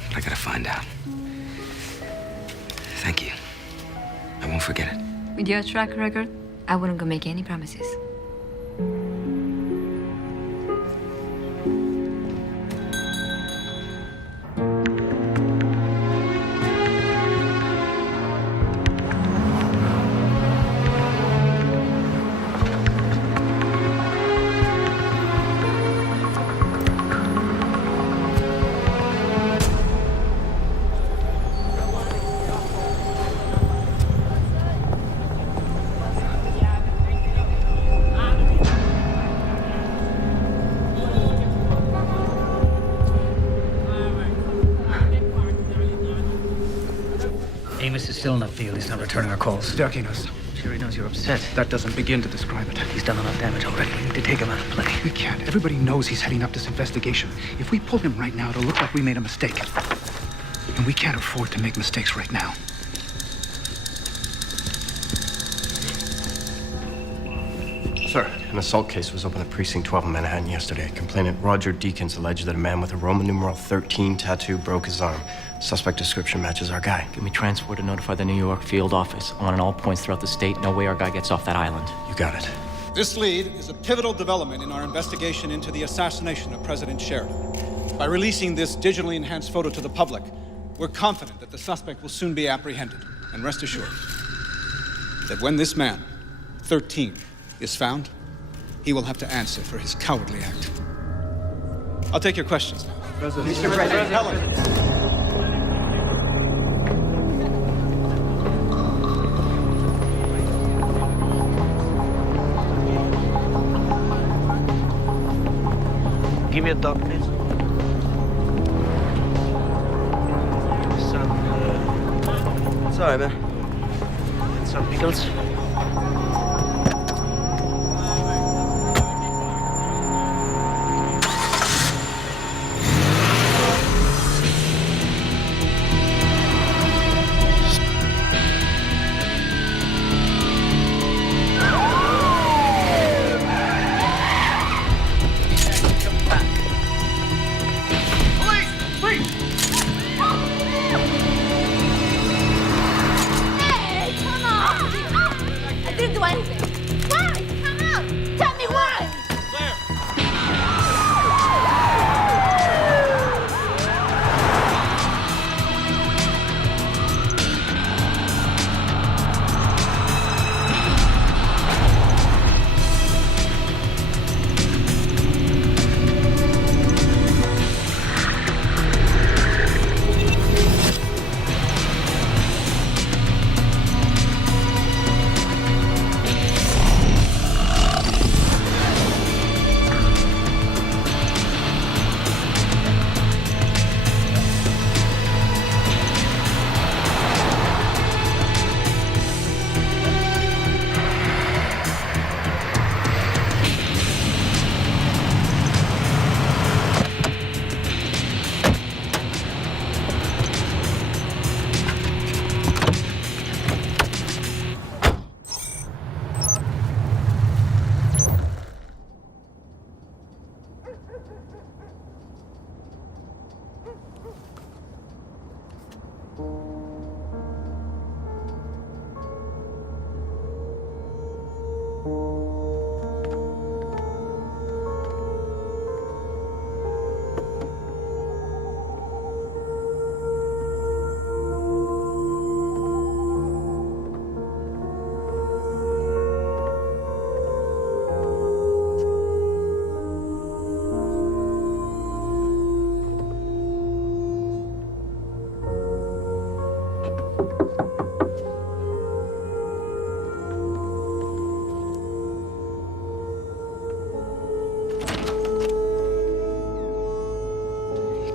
But I gotta find out. Thank you. I won't forget it. With your track record, I wouldn't go make any promises. Amos is still in the field. He's not returning our calls. Ducking us. Sure he knows you're upset. That doesn't begin to describe it. He's done enough damage already. We need to take him out of play. We can't. Everybody knows he's heading up this investigation. If we pull him right now, it'll look like we made a mistake. And we can't afford to make mistakes right now. Sir, an assault case was opened at Precinct 12 in Manhattan yesterday. Complainant Roger Deakins alleged that a man with a Roman numeral 13 tattoo broke his arm. Suspect description matches our guy. Give me transport to notify the New York field office. I want on all points throughout the state. No way our guy gets off that island. You got it. This lead is a pivotal development in our investigation into the assassination of President Sheridan. By releasing this digitally enhanced photo to the public, we're confident that the suspect will soon be apprehended. And rest assured that when this man, 13, is found, he will have to answer for his cowardly act. I'll take your questions now. Mr. President. Helen. Give me a dog, please. Some, Sorry, man. some pickles.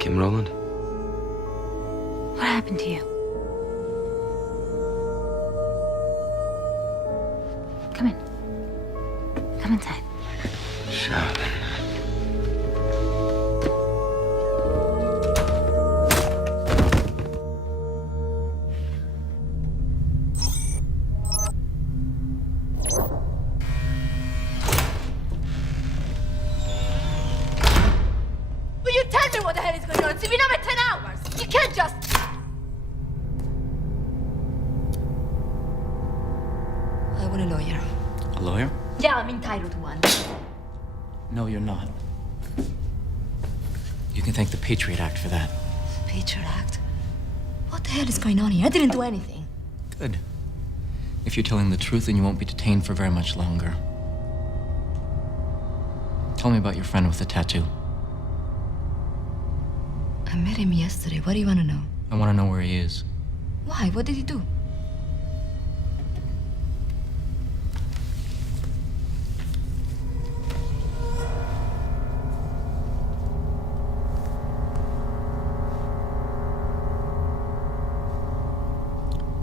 Kim Rowland? What happened to you? Come in. Come inside. Shot. Will you tell me what the hell is going on? It's been over 10 hours. You can't just... I want a lawyer. A lawyer? Yeah, I'm entitled to one. No, you're not. You can thank the Patriot Act for that. Patriot Act? What the hell is going on here? I didn't do anything. Good. If you're telling the truth, then you won't be detained for very much longer. Tell me about your friend with the tattoo. I met him yesterday. What do you want to know? I want to know where he is. Why? What did he do?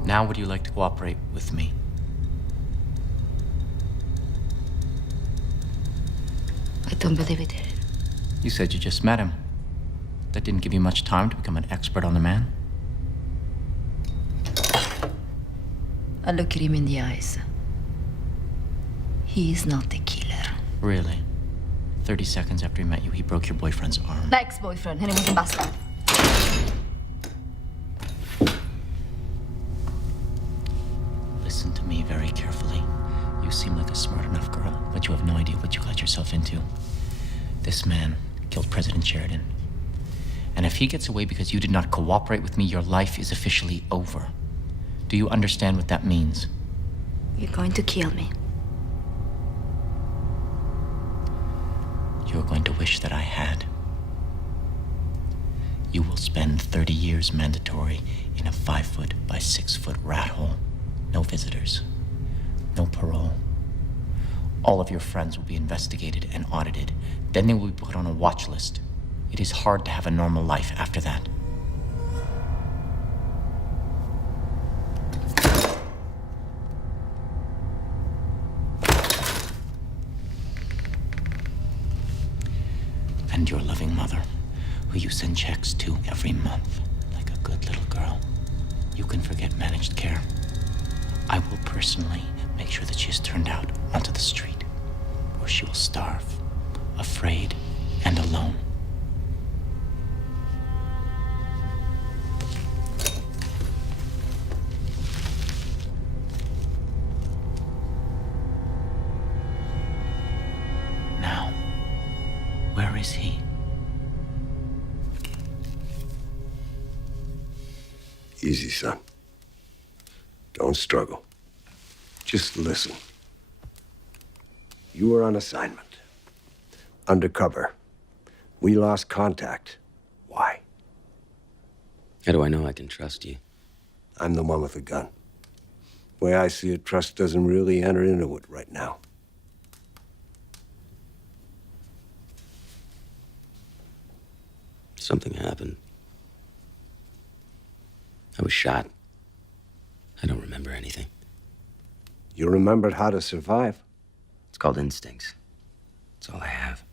Now, would you like to cooperate with me? I don't believe he did it. You said you just met him. That didn't give you much time to become an expert on the man. I look at him in the eyes. He is not the killer. Really? 30 seconds after he met you, he broke your boyfriend's arm. Ex-boyfriend, and he was a bastard. Listen to me very carefully. You seem like a smart enough girl, but you have no idea what you got yourself into. This man killed President Sheridan. And if he gets away because you did not cooperate with me, your life is officially over. Do you understand what that means? You're going to kill me. You're going to wish that I had. You will spend 30 years mandatory in a 5-foot by 6-foot rat hole. No visitors. No parole. All of your friends will be investigated and audited. Then they will be put on a watch list. It is hard to have a normal life after that. And your loving mother, who you send checks to every month, like a good little girl. You can forget managed care. I will personally make sure that she is turned out onto the street, where she will starve, afraid and alone. Now, where is he? Easy, son. Don't struggle. Just listen. You were on assignment. Undercover. We lost contact. Why? How do I know I can trust you? I'm the one with the gun. The way I see it, trust doesn't really enter into it right now. Something happened. I was shot. I don't remember anything. You remembered how to survive. It's called instincts. That's all I have.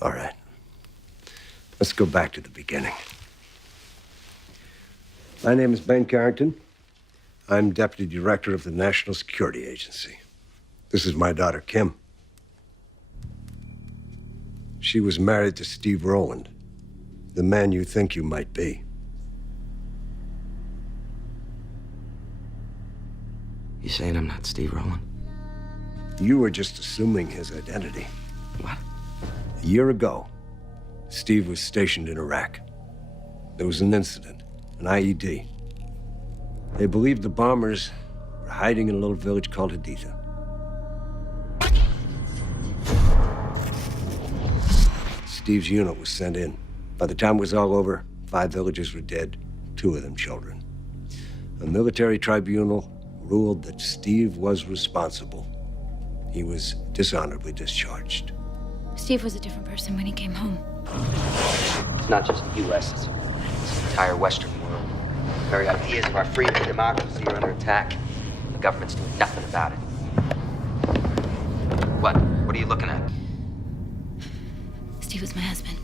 All right. Let's go back to the beginning. My name is Ben Carrington. I'm Deputy Director of the National Security Agency. This is my daughter, Kim. She was married to Steve Rowland, the man you think you might be. You saying I'm not Steve Rowland? You were just assuming his identity. What? A year ago, Steve was stationed in Iraq. There was an incident, an IED. They believed the bombers were hiding in a little village called Haditha. Steve's unit was sent in. By the time it was all over, 5 villagers were dead, 2 of them children. A military tribunal ruled that Steve was responsible. He was dishonorably discharged. Steve was a different person when he came home. It's not just the U.S., it's the entire Western world. The very ideas of our freedom and democracy are under attack. The government's doing nothing about it. What? What are you looking at? Steve was my husband.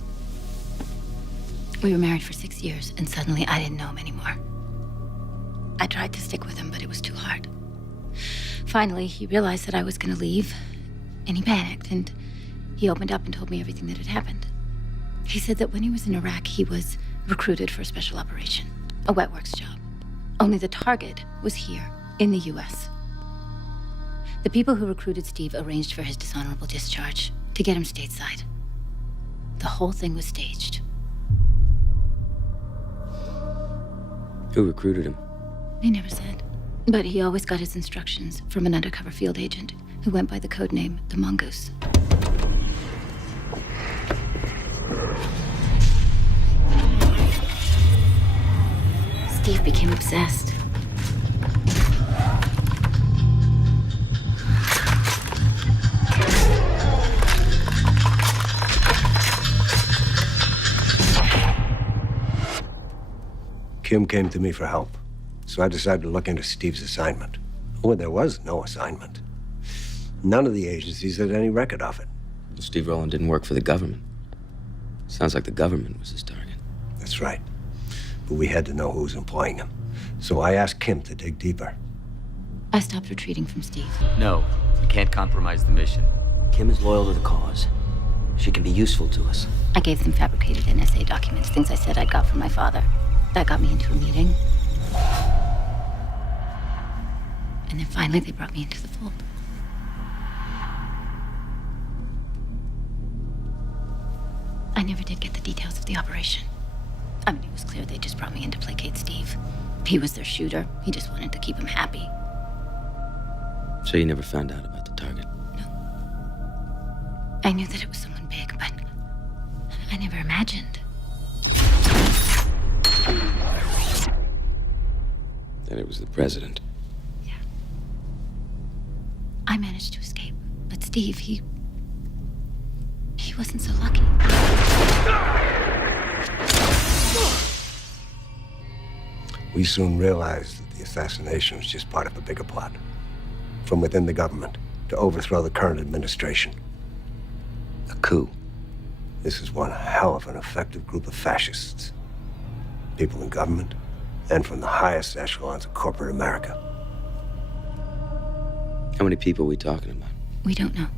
We were married for 6 years, and suddenly I didn't know him anymore. I tried to stick with him, but it was too hard. Finally, he realized that I was going to leave, and he panicked, and he opened up and told me everything that had happened. He said that when he was in Iraq, he was recruited for a special operation, a wet works job. Only the target was here, in the U.S. The people who recruited Steve arranged for his dishonorable discharge to get him stateside. The whole thing was staged. Who recruited him? He never said. But he always got his instructions from an undercover field agent who went by the code name the Mongoose. Steve became obsessed. Kim came to me for help, so I decided to look into Steve's assignment. Well, there was no assignment. None of the agencies had any record of it. Well, Steve Rowland didn't work for the government. Sounds like the government was his target. That's right. But we had to know who was employing him. So I asked Kim to dig deeper. I stopped retreating from Steve. No, we can't compromise the mission. Kim is loyal to the cause. She can be useful to us. I gave them fabricated NSA documents, things I said I'd got from my father. That got me into a meeting. And then finally, they brought me into the fold. I never did get the details of the operation. I mean, it was clear they just brought me in to placate Steve. He was their shooter. He just wanted to keep him happy. So you never found out about the target? I knew that it was someone big, but I never imagined. That it was the president. I managed to escape, but Steve, he wasn't so lucky. We soon realized that the assassination was just part of a bigger plot from within the government to overthrow the current administration. A coup. This is one hell of an effective group of fascists. People in government and from the highest echelons of corporate America. How many people are we talking about? We don't know.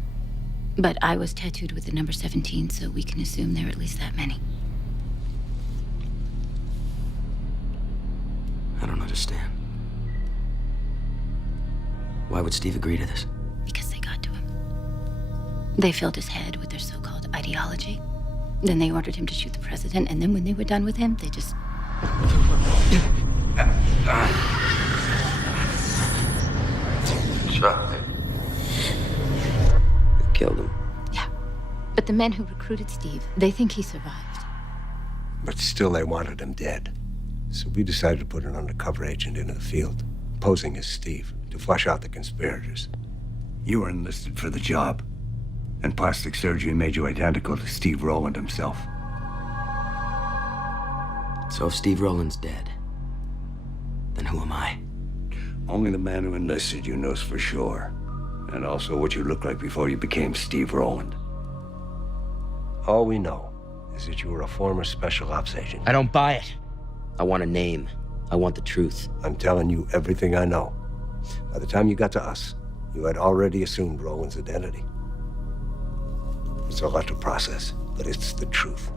But I was tattooed with the number 17, so we can assume there are at least that many. I don't understand. Why would Steve agree to this? Because they got to him. They filled his head with their so-called ideology. Then they ordered him to shoot the president, and then when they were done with him, they just... They killed him. Yeah. But the men who recruited Steve, they think he survived. But still they wanted him dead. So we decided to put an undercover agent into the field, posing as Steve, to flush out the conspirators. You were enlisted for the job, and plastic surgery made you identical to Steve Rowland himself. So if Steve Rowland's dead, then who am I? Only the man who enlisted you knows for sure, and also what you looked like before you became Steve Rowland. All we know is that you were a former special ops agent. I don't buy it. I want a name. I want the truth. I'm telling you everything I know. By the time you got to us, you had already assumed Rowland's identity. It's a lot to process, but it's the truth.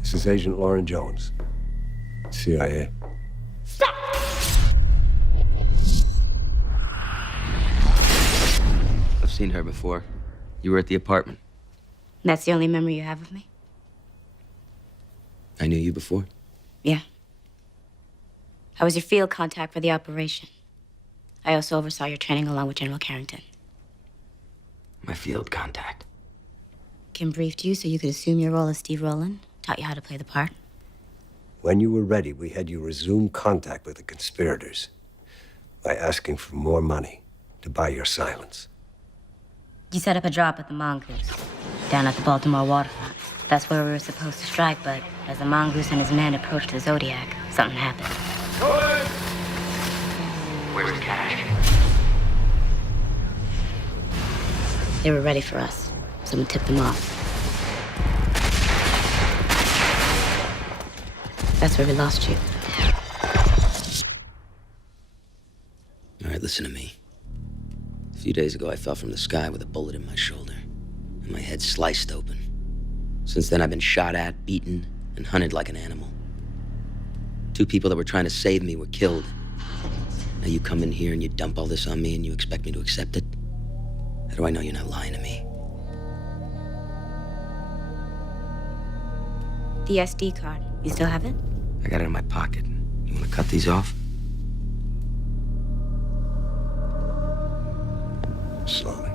This is Agent Lauren Jones, CIA. Stop! I've seen her before. You were at the apartment. That's the only memory you have of me? I knew you before. Yeah. I was your field contact for the operation. I also oversaw your training along with General Carrington. My field contact. Kim briefed you so you could assume your role as Steve Rowland, taught you how to play the part. When you were ready, we had you resume contact with the conspirators by asking for more money to buy your silence. You set up a drop at the Mongoose, down at the Baltimore waterfront. That's where we were supposed to strike, but as the Mongoose and his men approached the Zodiac, something happened. Where's the cash? They were ready for us. Someone tipped them off. That's where we lost you. All right, listen to me. A few days ago, I fell from the sky with a bullet in my shoulder, and my head sliced open. Since then, I've been shot at, beaten, and hunted like an animal. 2 people that were trying to save me were killed. Now you come in here and you dump all this on me and you expect me to accept it? How do I know you're not lying to me? The SD card. You still have it? I got it in my pocket. You want to cut these off? Slowly.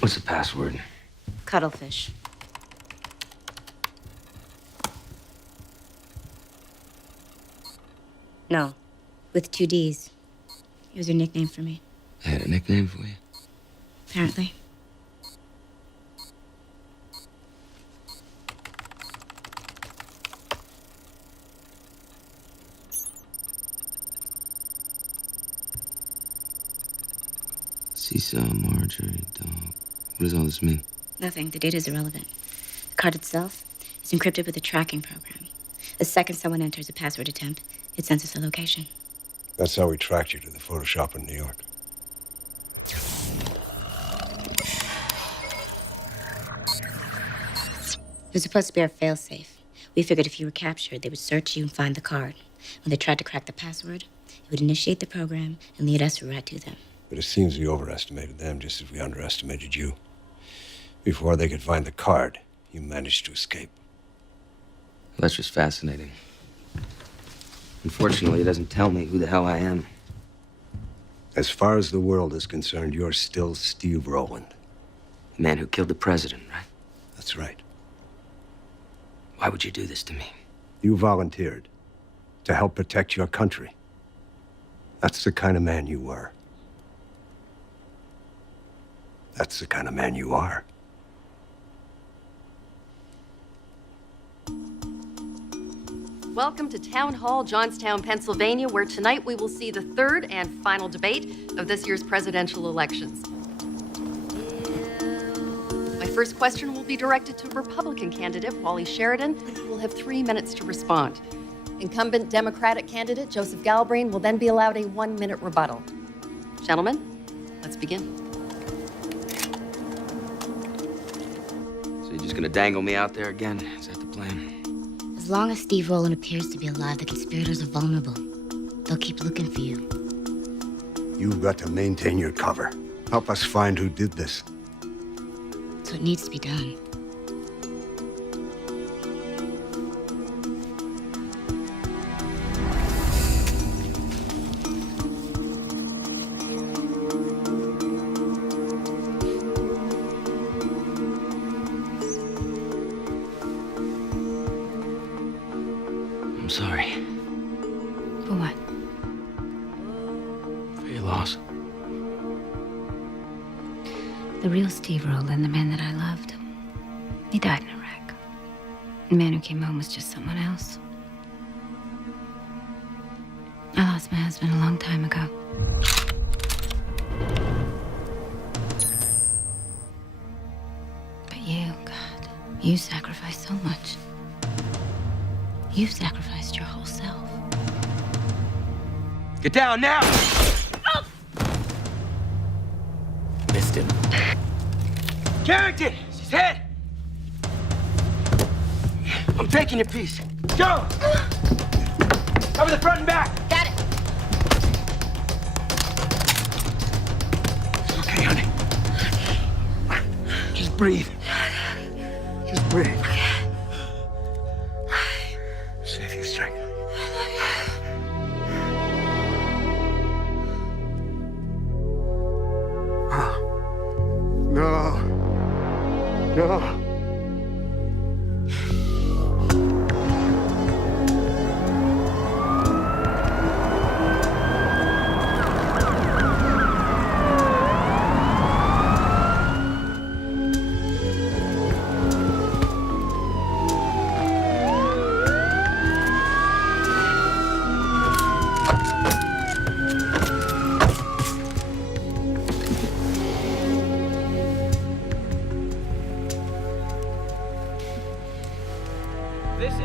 What's the password? Cuttlefish. No, with 2 Ds. It was your nickname for me, I had a nickname for you? apparently. Seesaw, margarine, dog. What does all this mean? Nothing. The data is irrelevant. The card itself is encrypted with a tracking program. The second someone enters a password attempt, it sends us a location. That's how we tracked you to the photo shop in New York. It was supposed to be our failsafe. We figured if you were captured, they would search you and find the card. When they tried to crack the password, it would initiate the program and lead us right to them. But it seems we overestimated them just as we underestimated you. Before they could find the card, you managed to escape. That's just fascinating. Unfortunately, it doesn't tell me who the hell I am. As far as the world is concerned, you're still Steve Rowland. The man who killed the president, right? That's right. Why would you do this to me? You volunteered to help protect your country. That's the kind of man you were. That's the kind of man you are. Welcome to Town Hall, Johnstown, Pennsylvania, where tonight we will see the third and final debate of this year's presidential elections. My first question will be directed to Republican candidate Wally Sheridan, who will have 3 minutes to respond. Incumbent Democratic candidate Joseph Galbraith will then be allowed a 1-minute rebuttal. Gentlemen, let's begin. So you're just gonna dangle me out there again? Is that the plan? As long as Steve Rowland appears to be alive, the conspirators are vulnerable. They'll keep looking for you. You've got to maintain your cover. Help us find who did this. So it needs to be done. I'm sorry. For what? For your loss. The real Steve Rowland, the man that I loved, he died in Iraq. The man who came home was just someone else. I lost my husband a long time ago. But you, God, you sacrificed so much. You've sacrificed your whole self. Get down now! Missed him. Carrington! She's hit! I'm taking your piece. Go! Cover the front and back! Got it! Okay, honey. Just breathe. Just breathe. Save your strength. No. No.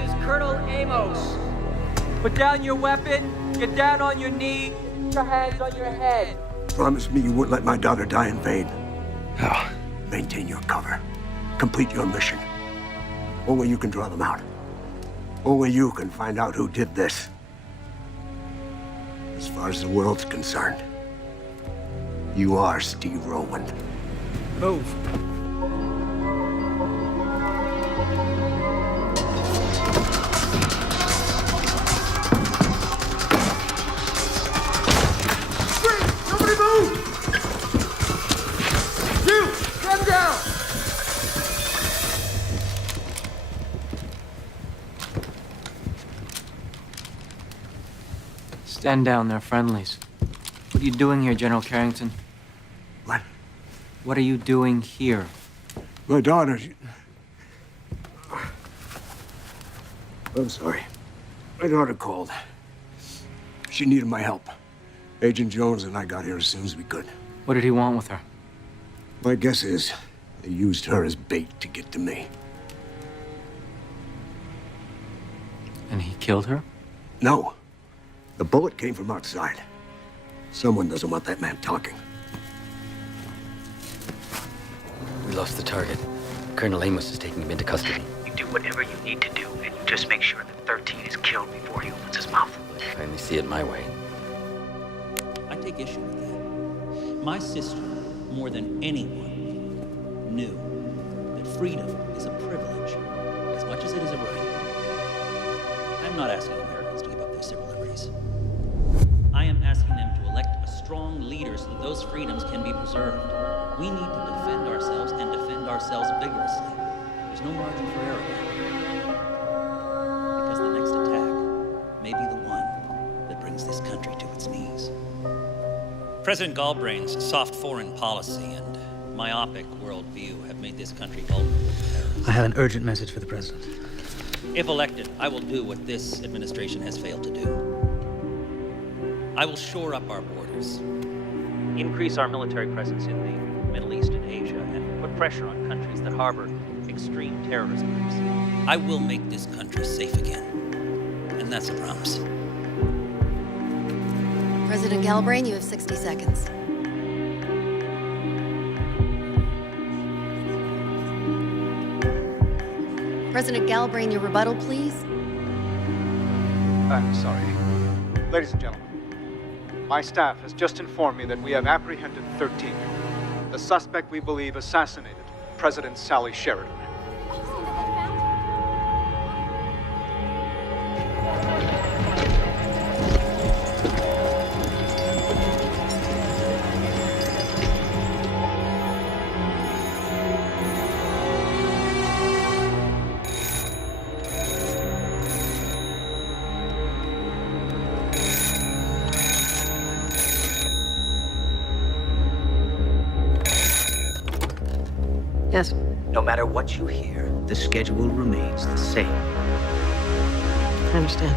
is Colonel Amos. Put down your weapon, get down on your knee, put your hands on your head. Promise me you won't let my daughter die in vain. Oh. Maintain your cover. Complete your mission. Only you can draw them out. Only you can find out who did this. As far as the world's concerned, you are Steve Rowan. Move. Nobody move! You! Gun down! Stand down, they're friendlies. What are you doing here, General Carrington? What? What are you doing here? My daughter... I'm sorry. My daughter called. She needed my help. Agent Jones and I got here as soon as we could. What did he want with her? My guess is they used her as bait to get to me. And he killed her? No. The bullet came from outside. Someone doesn't want that man talking. We lost the target. Colonel Amos is taking him into custody. You do whatever you need to do, and you just make sure that 13 is killed before he opens his mouth. I only see it my way. I take issue with that. My sister, more than anyone, knew that freedom is a privilege as much as it is a right. I'm not asking Americans to give up their civil liberties. I am asking them to elect a strong leader so that those freedoms can be preserved. We need to defend ourselves and defend ourselves vigorously. There's no margin for error here. Because the next attack may be the one that brings this country to its knees. President Galbraith's soft foreign policy and myopic worldview have made this country vulnerable to terror. I have an urgent message for the president. If elected, I will do what this administration has failed to do. I will shore up our borders, increase our military presence in the Middle East and Asia, and put pressure on countries that harbor extreme terrorist groups. I will make this country safe again, and that's a promise. President Galbraith, you have 60 seconds. President Galbraith, your rebuttal, please. I'm sorry. Ladies and gentlemen, my staff has just informed me that we have apprehended 13. The suspect we believe assassinated President Sally Sheridan. Yes. No matter what you hear, the schedule remains the same. I understand.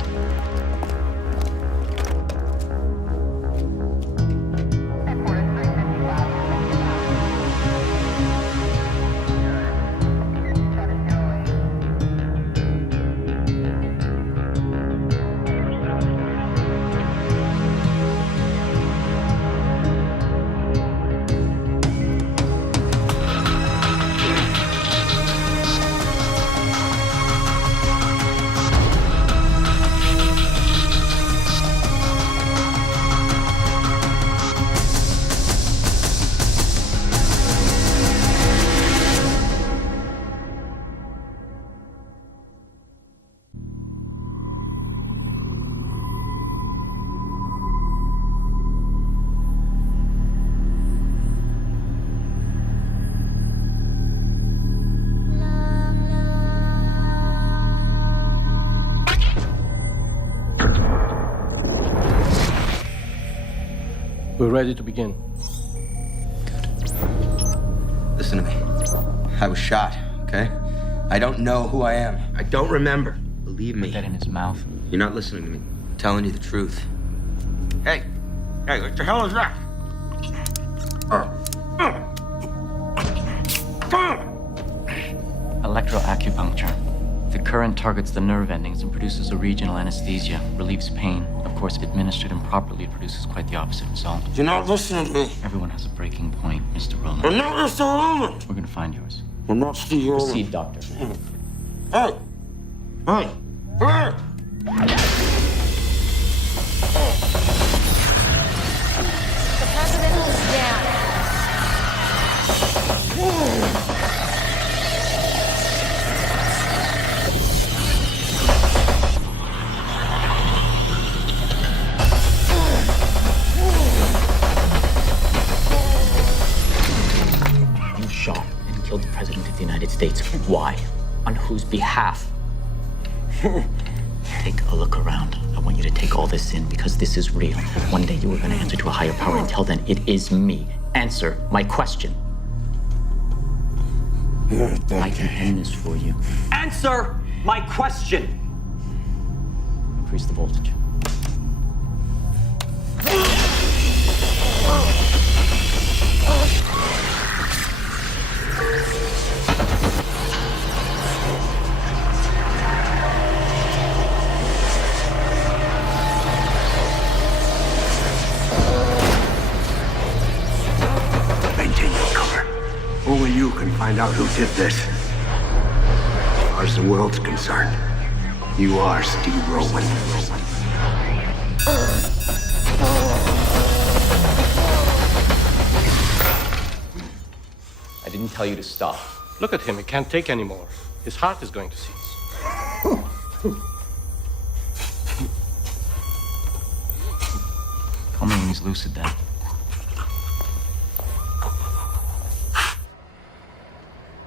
We're ready to begin. Listen to me. I was shot, okay? I don't know who I am. I don't remember. Believe me. Put that in his mouth. You're not listening to me. I'm telling you the truth. Hey! Hey, what the hell is that? Electroacupuncture. The current current targets the nerve endings and produces a regional anesthesia, relieves pain. Of course, if administered improperly, it produces quite the opposite result. You're not listening to me. Everyone has a breaking point, Mr. Rowland. I'm not Mr. Rowland. We're gonna find yours. I'm not Steve Rowland. Proceed, Doctor. Hey! Hey! Hey! The president is down. You shot and killed the President of the United States. Why? On whose behalf? Take a look around. I want you to take all this in because this is real. One day you are going to answer to a higher power. Until then, it is me. Answer my question. I can end this for you. Answer my question! Increase the voltage. Maintain your cover. Only you can find out who did this. As far as the world's concerned, you are Steve Rowland. I didn't tell you to stop. Look at him, he can't take anymore. His heart is going to cease. Call me when he's lucid then.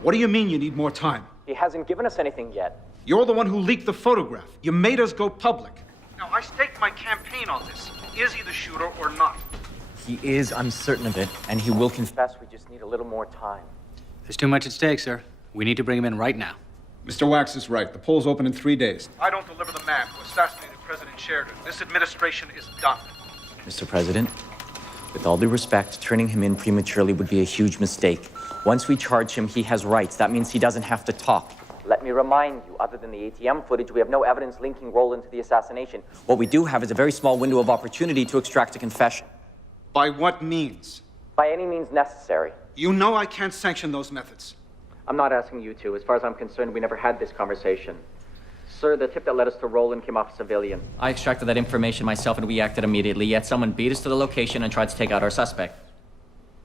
What do you mean you need more time? He hasn't given us anything yet. You're the one who leaked the photograph. You made us go public. Now, I staked my campaign on this. Is he the shooter or not? He is, I'm certain of it, and he will confess. We just need a little more time. There's too much at stake, sir. We need to bring him in right now. Mr. Wax is right. The polls open in 3 days. I don't deliver the man who assassinated President Sheridan. This administration is done. Mr. President, with all due respect, turning him in prematurely would be a huge mistake. Once we charge him, he has rights. That means he doesn't have to talk. Let me remind you, other than the ATM footage, we have no evidence linking Rowland to the assassination. What we do have is a very small window of opportunity to extract a confession. By what means? By any means necessary. You know I can't sanction those methods. I'm not asking you to. As far as I'm concerned, we never had this conversation. Sir, the tip that led us to Rowland came off a civilian. I extracted that information myself and we acted immediately, yet someone beat us to the location and tried to take out our suspect.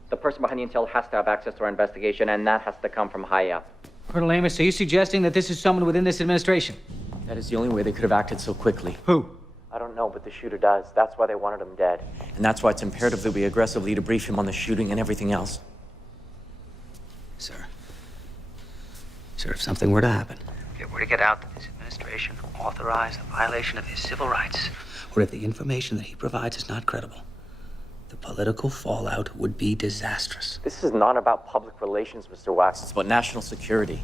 The person behind the intel has to have access to our investigation, and that has to come from high up. Colonel Amos, are you suggesting that this is someone within this administration? That is the only way they could have acted so quickly. Who? I don't know, but the shooter does. That's why they wanted him dead. And that's why it's imperative that we aggressively debrief him on the shooting and everything else. Sir, if something were to happen, If it were to get out that this administration authorized the violation of his civil rights, or if the information that he provides is not credible, the political fallout would be disastrous. This is not about public relations, Mr. Wax. It's about national security.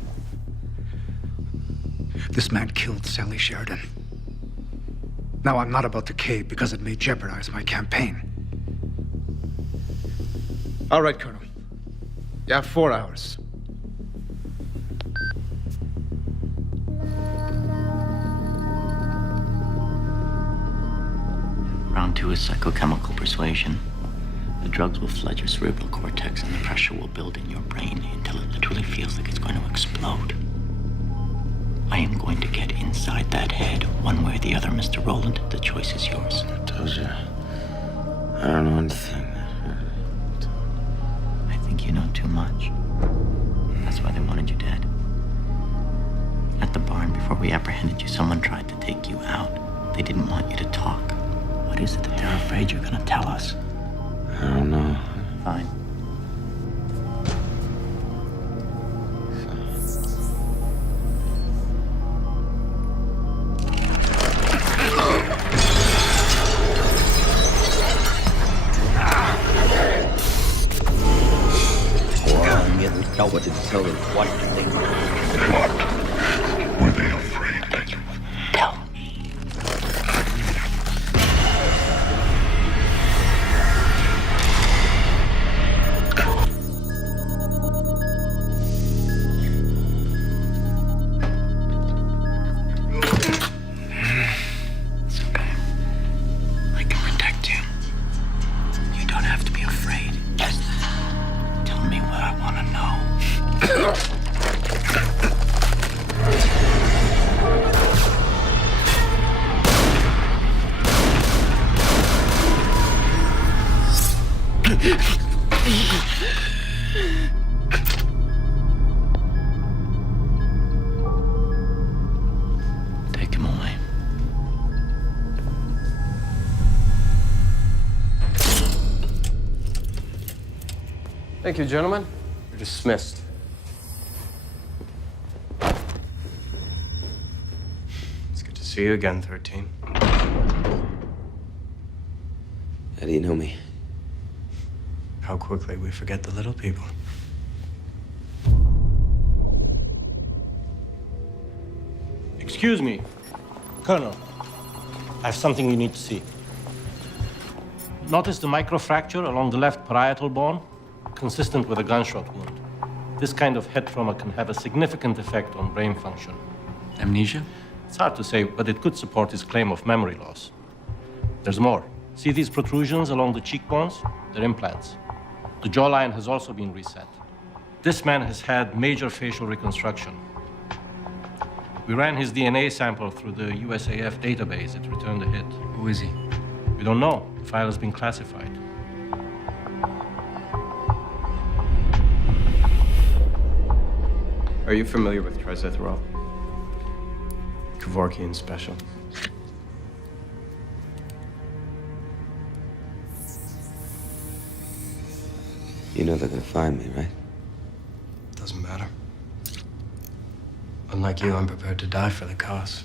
This man killed Sally Sheridan. Now I'm not about to cave because it may jeopardize my campaign. All right, Colonel. You have 4 hours. Round 2 is psychochemical persuasion. The drugs will flood your cerebral cortex and the pressure will build in your brain until it literally feels like it's going to explode. I am going to get inside that head, one way or the other, Mr. Rowland. The choice is yours. I told you, I don't know anything. I think you know too much. That's why they wanted you dead. At the barn, before we apprehended you, someone tried to take you out. They didn't want you to talk. What is it that they're afraid you're gonna tell us? I don't know. Fine. Tell what to tell them. What do they want? What were they afraid that you would tell me? Thank you, gentlemen. You're dismissed. It's good to see you again, 13. How do you know me? How quickly we forget the little people. Excuse me, Colonel. I have something you need to see. Notice the microfracture along the left parietal bone? Consistent with a gunshot wound. This kind of head trauma can have a significant effect on brain function. Amnesia? It's hard to say, but it could support his claim of memory loss. There's more. See these protrusions along the cheekbones? They're implants. The jawline has also been reset. This man has had major facial reconstruction. We ran his DNA sample through the USAF database. It returned a hit. Who is he? We don't know. The file has been classified. Are you familiar with trizethral? Kevorkian special. You know they're gonna find me, right? Doesn't matter. Unlike you, I'm prepared to die for the cause.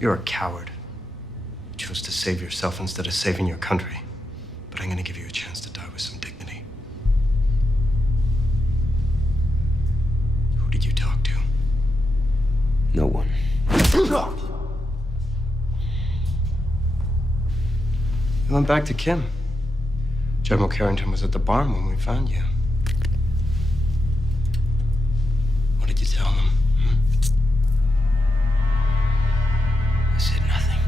You're a coward. You chose to save yourself instead of saving your country. But I'm gonna give you a chance to die with some dignity. Who did you talk to? No one. You went back to Kim. General Carrington was at the barn when we found you. What did you tell him? I said nothing.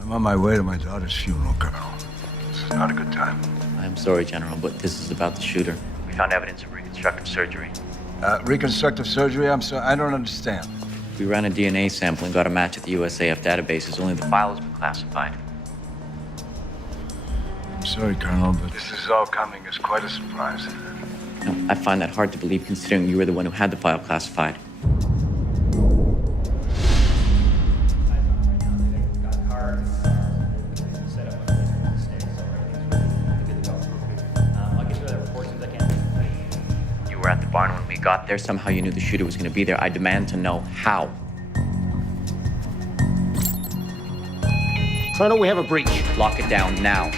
I'm on my way to my daughter's funeral, Colonel. This is not a good time. I'm sorry, General, but this is about the shooter. We found evidence of reconstructive surgery. Reconstructive surgery? I don't understand. We ran a DNA sample and got a match at the USAF databases, only the File has been classified. I'm sorry, Colonel, but this is all coming as quite a surprise. I find that hard to believe considering you were the one who had the file classified. You were at the barn when we got there. There, somehow you knew the shooter was going to be there. I demand to know how. Colonel, we have a breach. Lock it down now.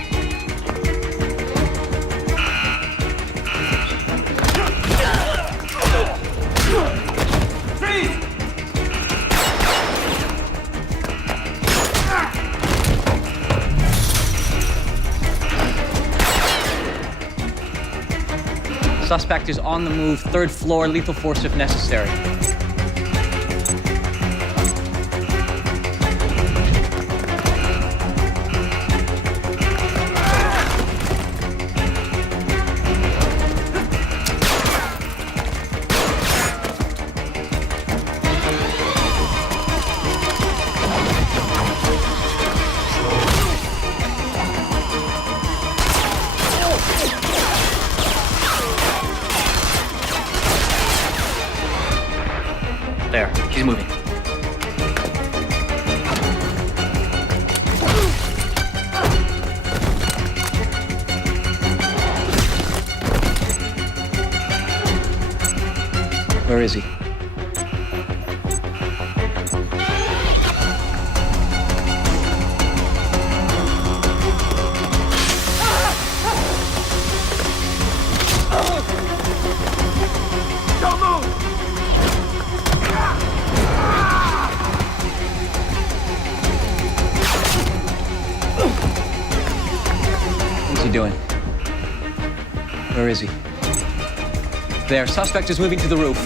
Suspect is on the move, 3rd floor, lethal force if necessary. There, he's moving. Where is he? Don't move! What's he doing? Where is he? There, suspect is moving to the roof.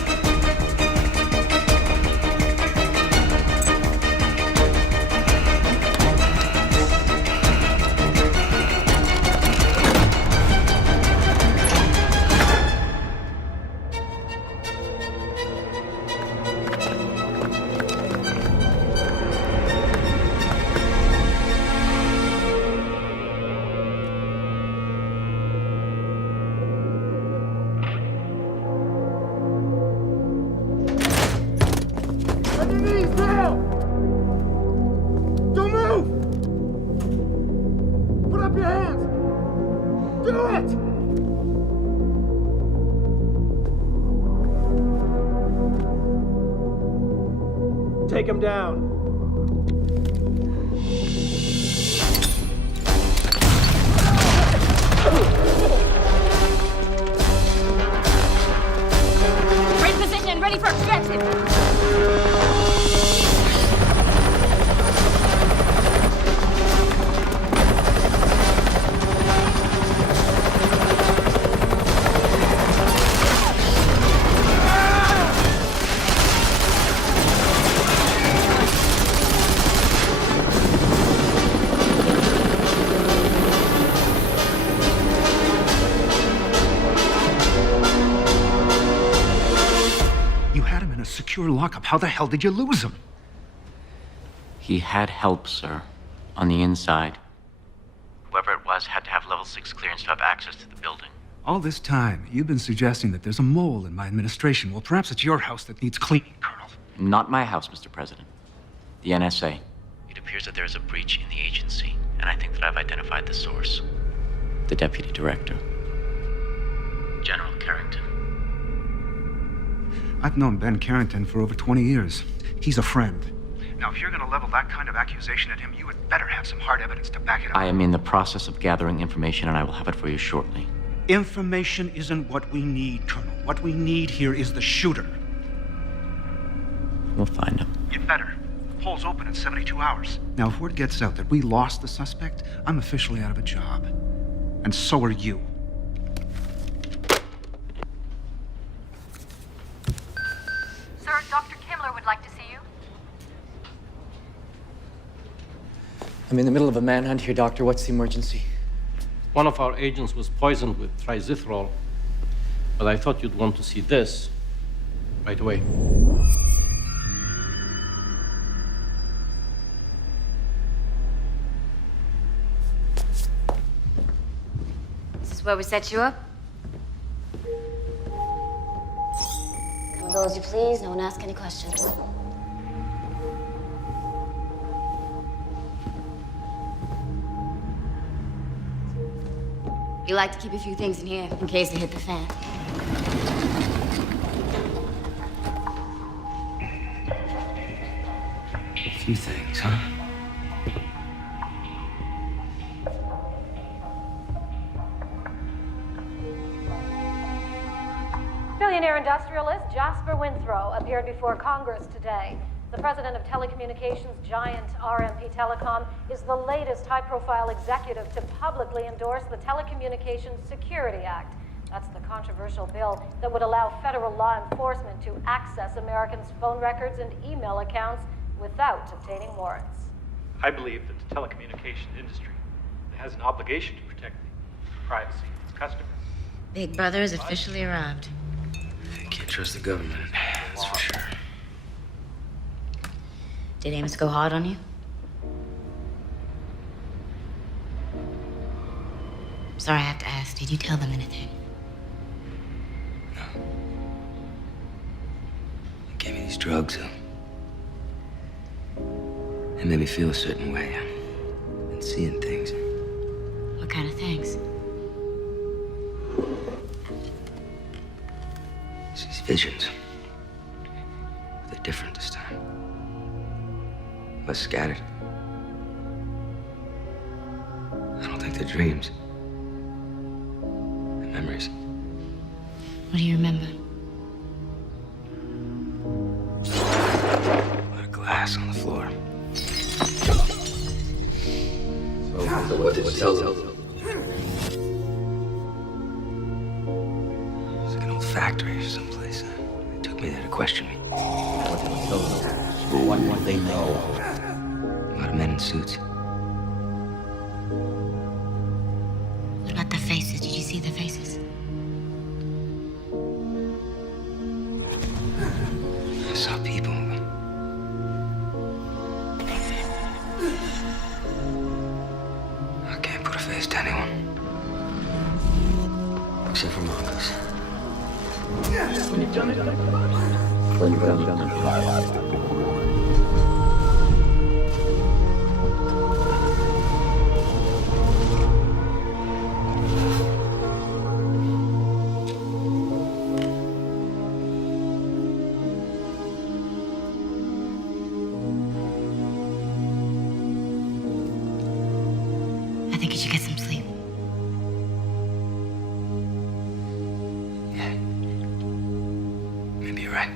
On your knees now! Don't move! Put up your hands! Do it! Take him down. We're in position, ready for extraction. You had him in a secure lockup. How the hell did you lose him? He had help, sir, on the inside. Whoever it was had to have level 6 clearance to have access to the building. All this time, you've been suggesting that there's a mole in my administration. Well, perhaps it's your house that needs cleaning, Colonel. Not my house, Mr. President. The NSA. It appears that there is a breach in the agency, and I think that I've identified the source. The Deputy Director. General Carrington. I've known Ben Carrington for over 20 years. He's a friend. Now, if you're gonna level that kind of accusation at him, you had better have some hard evidence to back it up. I am in the process of gathering information, and I will have it for you shortly. Information isn't what we need, Colonel. What we need here is the shooter. We'll find him. You'd better. The poll's open in 72 hours. Now, if word gets out that we lost the suspect, I'm officially out of a job. And so are you. Sir, Dr. Kimmler would like to see you. I'm in the middle of a manhunt here, Doctor. What's the emergency? One of our agents was poisoned with trizithrol, but I thought you'd want to see this right away. This is where we set you up? Come go as you please. No one ask any questions. You like to keep a few things in here in case they hit the fan. A few things, huh? Billionaire industrialist Jasper Winthrow appeared before Congress today. The president of telecommunications giant RMP Telecom is the latest high-profile executive to publicly endorse the Telecommunications Security Act. That's the controversial bill that would allow federal law enforcement to access Americans' phone records and email accounts without obtaining warrants. I believe that the telecommunications industry has an obligation to protect the privacy of its customers. Big Brother has officially arrived. You can't trust the government, that's for sure. Did Amos go hard on you? Sorry, I have to ask. Did you tell them anything? He gave me these drugs. It made me feel a certain way. I've been seeing things. What kind of things? These visions. They're different this time. Less scattered. I don't think they're dreams. They're memories. What do you remember? A lot of glass on the floor. So what did it tell them? It's like an old factory or someplace. They took me there to question me. What did it tell them? What did they know? A lot of men in suits. What about the faces? Did you see the faces? I saw people. I can't put a face to anyone. Except for Mongoose. before you come down. I think you should get some sleep. Maybe you're right.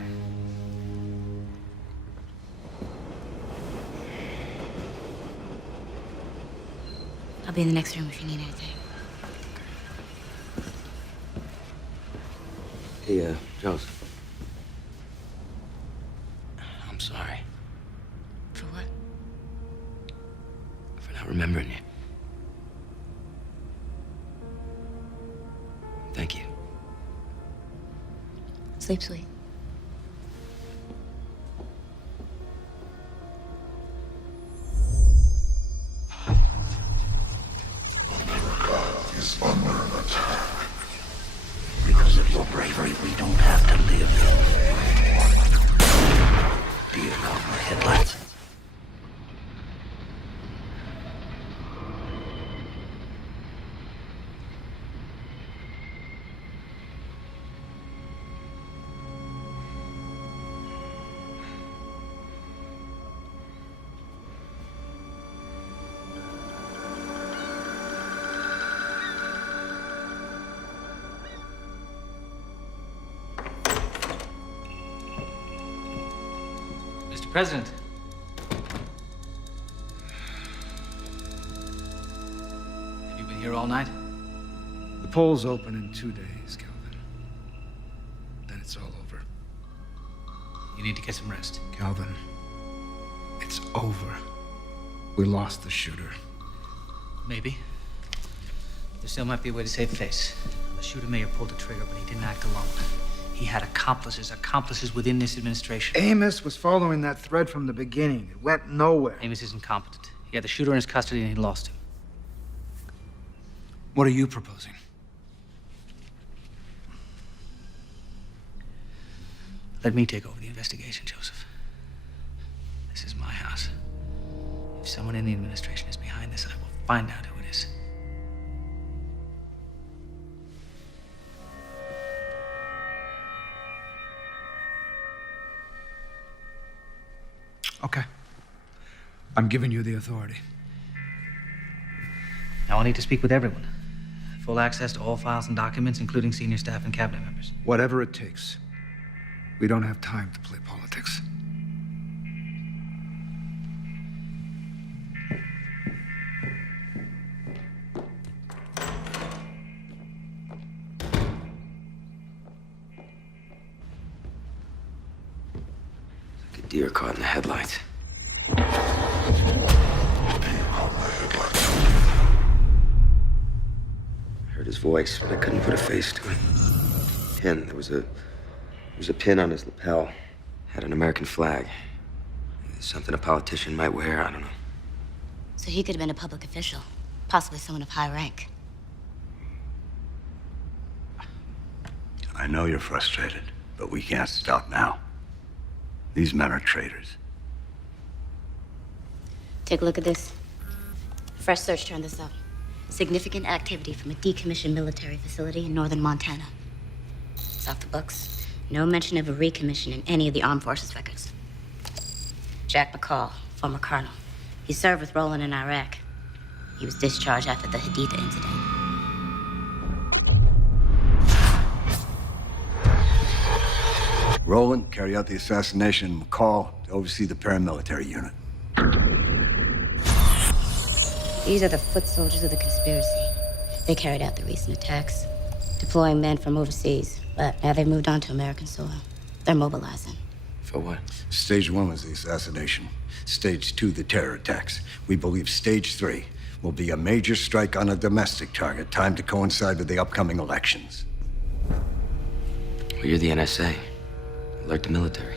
I'll be in the next room if you need anything. Hey, Joseph. I'm sorry For what? for not remembering you. Thank you. Sleep sweet. Is under an attack. Because of your bravery, we don't have to live. Do you know my headlights? Mr. President. Have you been here all night? The polls open in 2 days, Calvin. Then it's all over. You need to get some rest. Calvin, it's over. We lost the shooter. Maybe. There still might be a way to save face. The shooter may have pulled the trigger, but he didn't act alone. He had accomplices within this administration. Amos was following that thread from the beginning. It went nowhere. Amos is incompetent. He had the shooter in his custody and he lost him. What are you proposing? Let me take over the investigation, Joseph. This is my house. If someone in the administration is behind this, I will find out who it is. Okay. I'm giving you the authority. Now I need to speak with everyone. Full access to all files and documents, including senior staff and cabinet members. Whatever it takes. We don't have time to play politics. Like a deer caught in the headlights. I heard his voice, but I couldn't put a face to it. Pin. There was a pin on his lapel. Had an American flag. Something a politician might wear, I don't know. So he could have been a public official, possibly someone of high rank. I know you're frustrated, but we can't stop now. These men are traitors. Take a look at this. Fresh search turned this up. Significant activity from a decommissioned military facility in northern Montana. It's off the books. No mention of a recommission in any of the armed forces records. Jack McCall, former colonel. He served with Roland in Iraq. He was discharged after the Haditha incident. Roland, carry out the assassination, and McCall to oversee the paramilitary unit. These are the foot soldiers of the conspiracy. They carried out the recent attacks, deploying men from overseas. But now they've moved on to American soil. They're mobilizing. For what? Stage 1 was the assassination. Stage 2, the terror attacks. We believe Stage 3 will be a major strike on a domestic target, timed to coincide with the upcoming elections. Well, you're the NSA. Alert the military.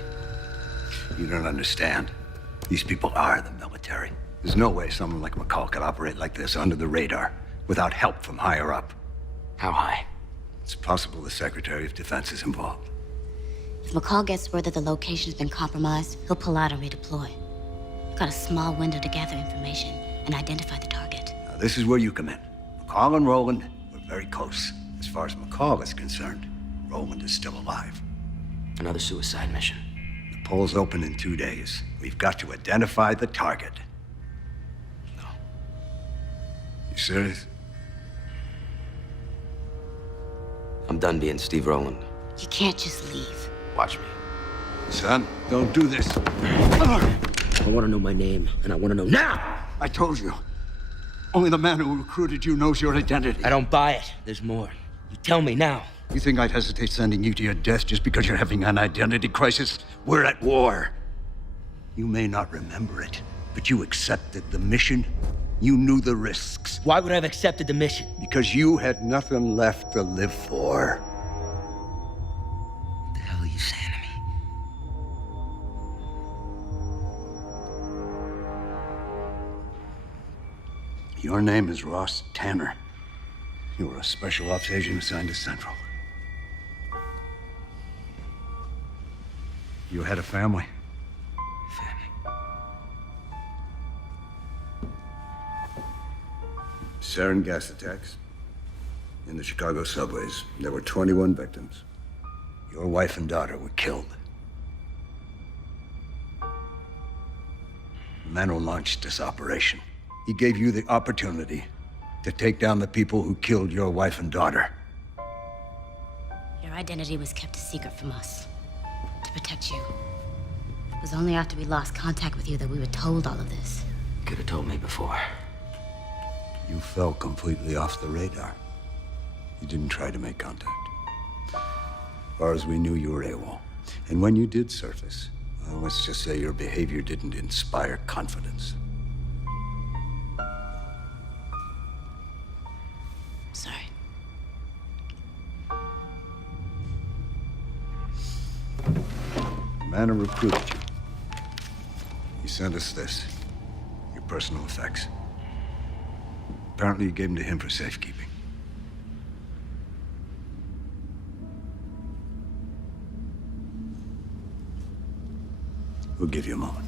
You don't understand. These people are the military. There's no way someone like McCall could operate like this under the radar, without help from higher up. How high? It's possible the Secretary of Defense is involved. If McCall gets word that the location's been compromised, he'll pull out and redeploy. We've got a small window to gather information and identify the target. Now, this is where you come in. McCall and Roland were very close. As far as McCall is concerned, Roland is still alive. Another suicide mission. The polls open in 2 days. We've got to identify the target. No. You serious? I'm done being Steve Rowland. You can't just leave. Watch me. Son, don't do this. I want to know my name, and I want to know now! I told you. Only the man who recruited you knows your identity. I don't buy it. There's more. You tell me now. You think I'd hesitate sending you to your death just because you're having an identity crisis? We're at war. You may not remember it, but you accepted the mission. You knew the risks. Why would I have accepted the mission? Because you had nothing left to live for. What the hell are you saying to me? Your name is Ross Tanner. You were a special ops agent assigned to Central. You had a family. Sarin gas attacks. In the Chicago subways, there were 21 victims. Your wife and daughter were killed. The man who launched this operation, he gave you the opportunity to take down the people who killed your wife and daughter. Your identity was kept a secret from us. To protect you. It was only after we lost contact with you that we were told all of this. Could have told me before. You fell completely off the radar. You didn't try to make contact. As far as we knew, you were AWOL. And when you did surface, well, let's just say your behavior didn't inspire confidence. Sorry. The man who recruited you, he sent us this, your personal effects. Apparently you gave them to him for safekeeping. We'll give you a moment.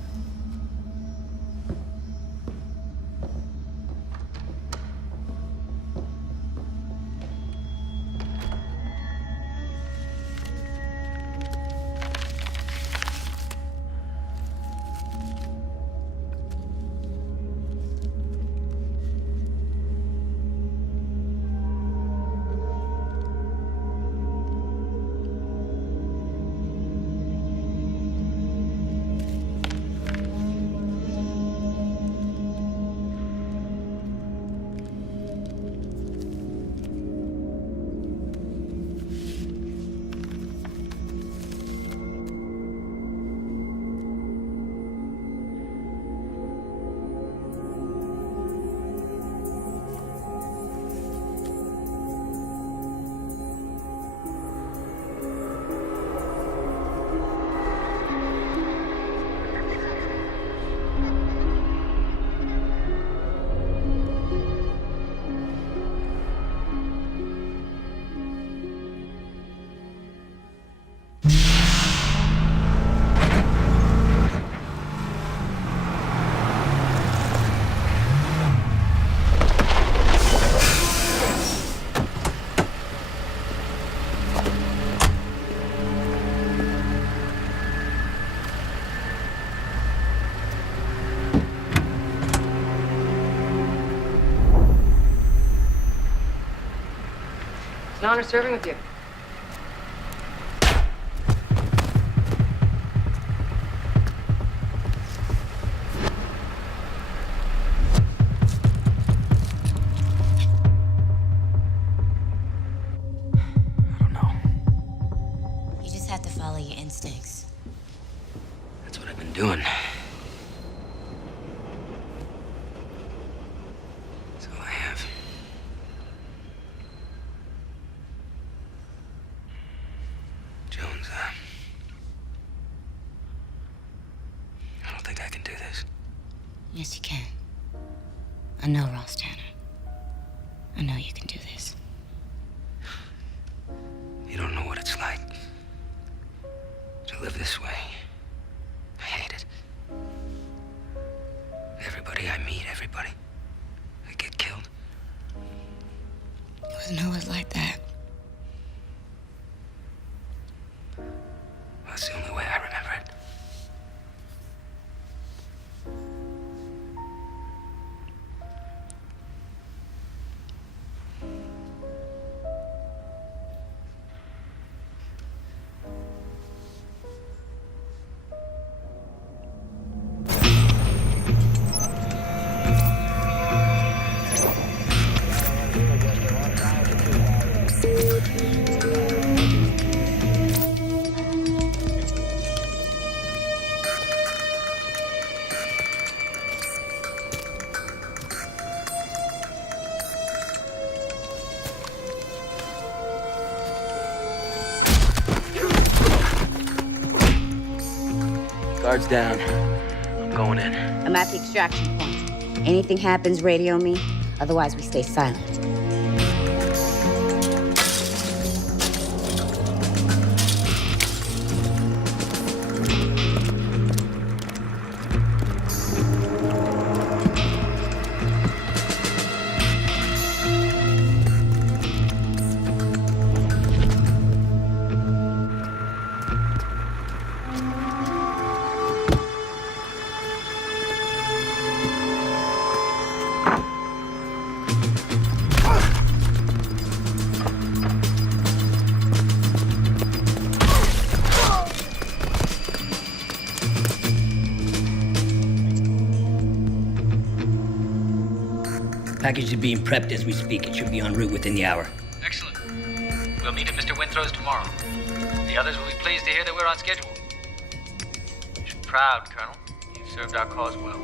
It's an honor serving with you. You just have to follow your instincts. That's what I've been doing. That's all I have. Jones, I don't think I can do this. Yes, you can. I know Ross Tanner. I know you can do this. You don't know what it's like. live this way. I hate it. Everybody I meet, everybody, they get killed. It wasn't always like that. That's the only way I remember it. Guards down. I'm going in. I'm at the extraction point. Anything happens, radio me. Otherwise, we stay silent. Package is being prepped as we speak. It should be en route within the hour. Excellent. We'll meet at Mr. Winthrow's tomorrow. The others will be pleased to hear that we're on schedule. You're proud, Colonel. You've served our cause well.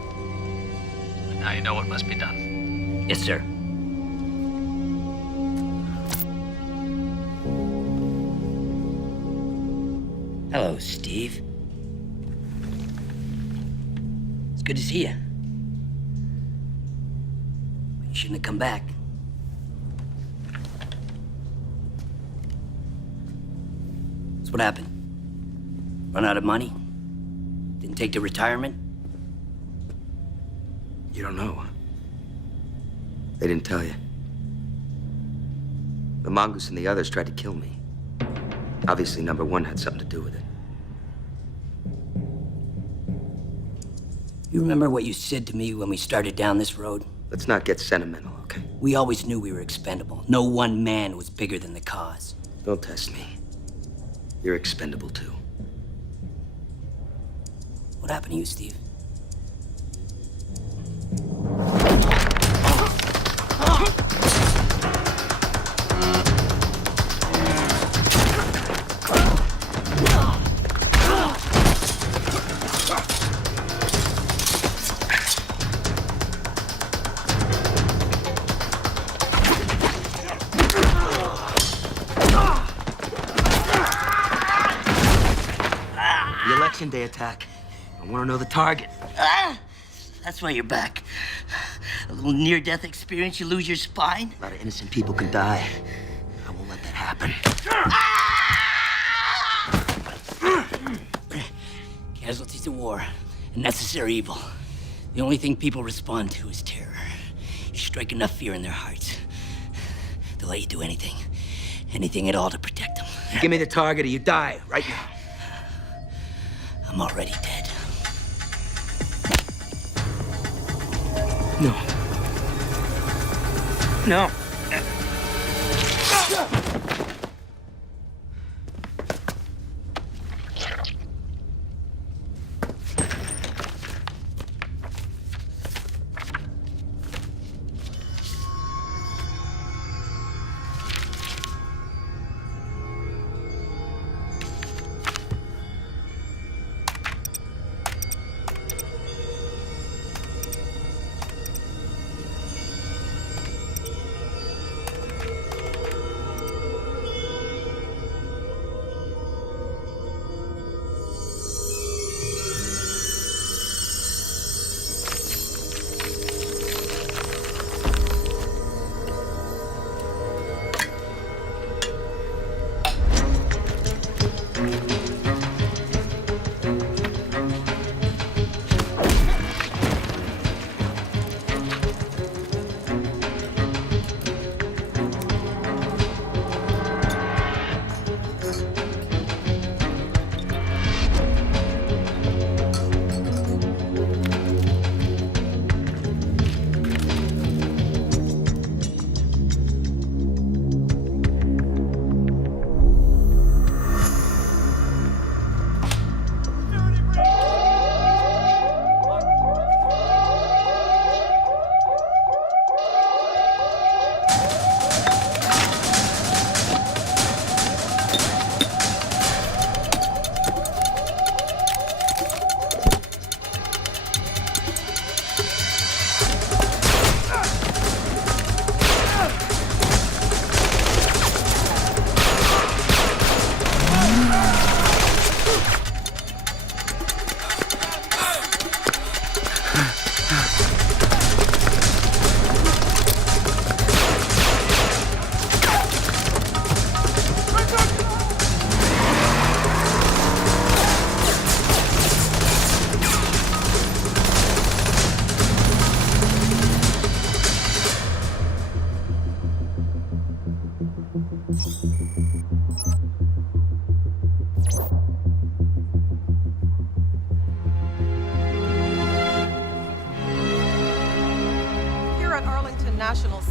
And now you know what must be done. Yes, sir. Hello, Steve. It's good to see you. You shouldn't have come back. That's what happened. Run out of money? Didn't take the retirement? You don't know. They didn't tell you. The mongoose and the others tried to kill me. Obviously, number one had something to do with it. You remember what you said to me when we started down this road? Let's not get sentimental, okay? We always knew we were expendable. No one man was bigger than the cause. Don't test me. You're expendable, too. What happened to you, Steve? Election day attack. I want to know the target. That's why you're back. A little near-death experience, you lose your spine? A lot of innocent people can die. I won't let that happen. Casualties of war, a necessary evil. The only thing people respond to is terror. You strike enough fear in their hearts, they'll let you do anything. Anything at all to protect them. You give me the target or you die right now. I'm already dead. No. No.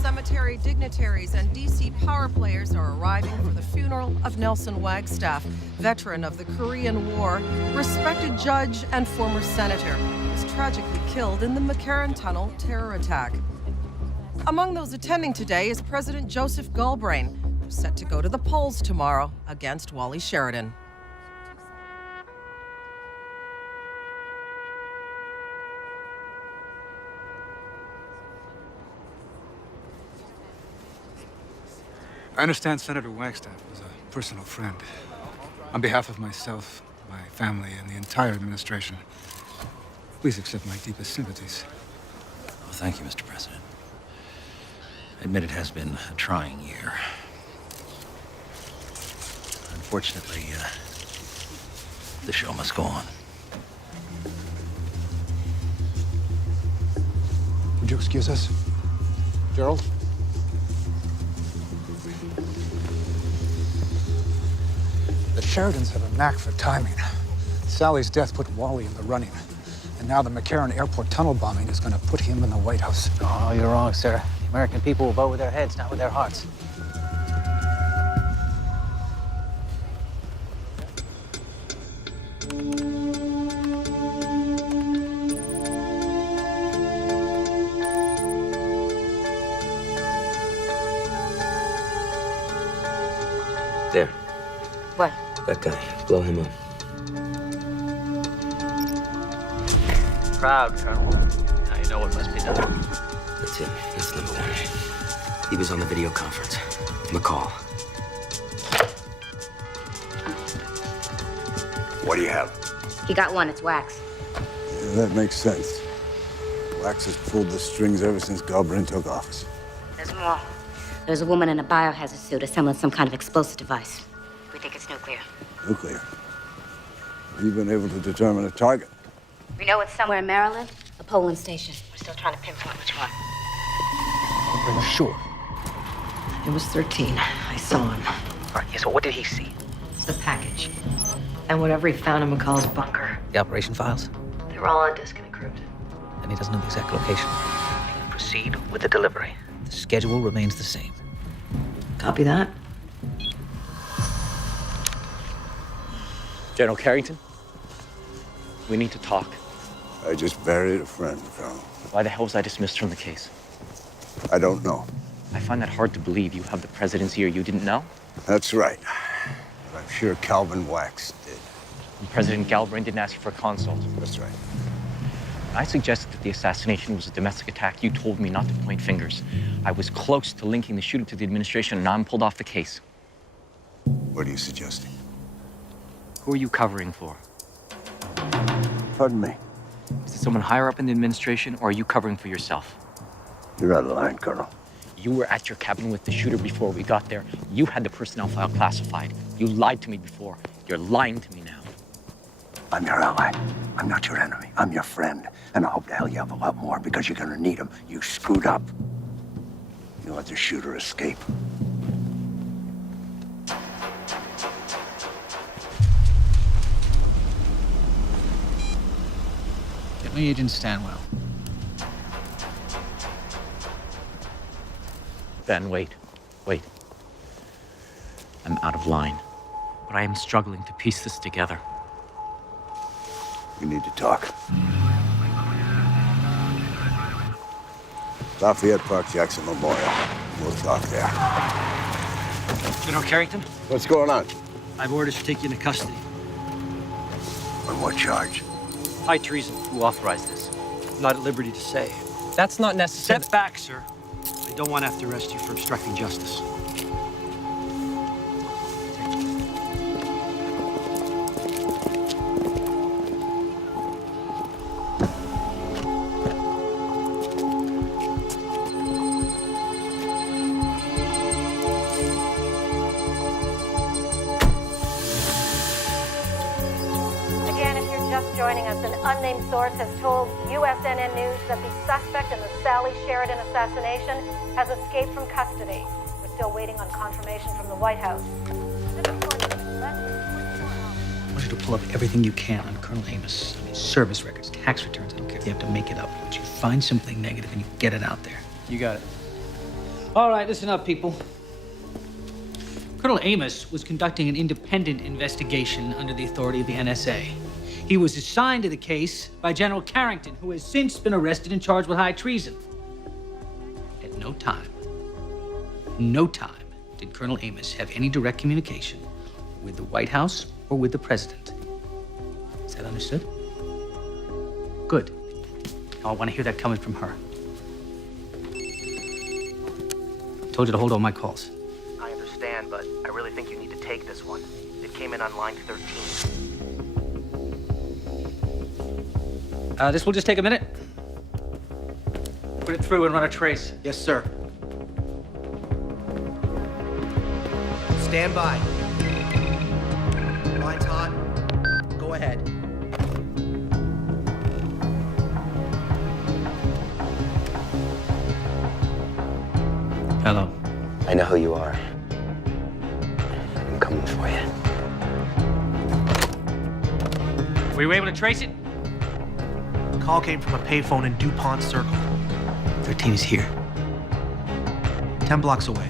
cemetery dignitaries and D.C. power players are arriving for the funeral of Nelson Wagstaff, veteran of the Korean War, respected judge and former senator, who was tragically killed in the McCarran Tunnel terror attack. Among those attending today is President Joseph Galbraith, who's set to go to the polls tomorrow against Wally Sheridan. I understand Senator Wagstaff was a personal friend. On behalf of myself, my family, and the entire administration, please accept my deepest sympathies. Well, thank you, Mr. President. I admit it has been a trying year. Unfortunately, the show must go on. Would you excuse us? Gerald? The Sheridans have a knack for timing. Sally's death put Wally in the running. And now the McCarran Airport tunnel bombing is going to put him in the White House. Oh, you're wrong, sir. The American people will vote with their heads, not with their hearts. There. What? That guy. Blow him up. Proud, Colonel. Now you know what must be done. That's him. That's number one. He was on the video conference. McCall. What do you have? He got one, it's Wax. Yeah, that makes sense. Wax has pulled the strings ever since Galbraith took office. There's more. There's a woman in a biohazard suit assembling some kind of explosive device. We think it's nuclear. Nuclear. Have you been able to determine a target? We know it's somewhere in Maryland, a polling station. We're still trying to pinpoint which one. We're sure. It was 13. I saw him. All right, yeah, so what did he see? The package. And whatever he found in McCall's bunker. The operation files? They were all on disk and encrypted. And he doesn't know the exact location. Proceed with the delivery. The schedule remains the same. Copy that. General Carrington, we need to talk. I just buried a friend, Colonel. Why the hell was I dismissed from the case? I don't know. I find that hard to believe. You have the presidency or you didn't know? That's right. But I'm sure Calvin Wax did. And President Galbraith didn't ask you for a consult. That's right. When I suggested that the assassination was a domestic attack, you told me not to point fingers. I was close to linking the shooter to the administration, and now I'm pulled off the case. What are you suggesting? Who are you covering for? Pardon me? Is it someone higher up in the administration, or are you covering for yourself? You're out of line, Colonel. You were at your cabin with the shooter before we got there. You had the personnel file classified. You lied to me before. You're lying to me now. I'm your ally. I'm not your enemy. I'm your friend. And I hope to hell you have a lot more because you're gonna need them. You screwed up. You let the shooter escape. Get me Agent Stanwell. Ben, wait. I'm out of line. But I am struggling to piece this together. We need to talk. Lafayette Park, Jackson Memorial. We'll talk there. General Carrington? What's going on? I have orders to take you into custody. On what charge? High treason. Who authorized this? I'm not at liberty to say. That's not necessary. Step back, sir. I don't want to have to arrest you for obstructing justice. Joining us, an unnamed source has told USNN News that the suspect in the Sally Sheridan assassination has escaped from custody. We're still waiting on confirmation from the White House. I want you to pull up everything you can on Colonel Amos. I mean, service records, tax returns. I don't care if you have to make it up. But you find something negative and you get it out there. You got it. All right, listen up, people. Colonel Amos was conducting an independent investigation under the authority of the NSA. He was assigned to the case by General Carrington, who has since been arrested and charged with high treason. At no time did Colonel Amos have any direct communication with the White House or with the President. Is that understood? Good. Now I want to hear that coming from her. Told you to hold all my calls. I understand, but I really think you need to take this one. It came in on line 13. This will just take a minute. Put it through and run a trace. Yes, sir. Stand by. Line's hot. Go ahead. Hello. I know who you are. I'm coming for you. Were you able to trace it? The call came from a payphone in DuPont Circle. 13 is here. 10 blocks away.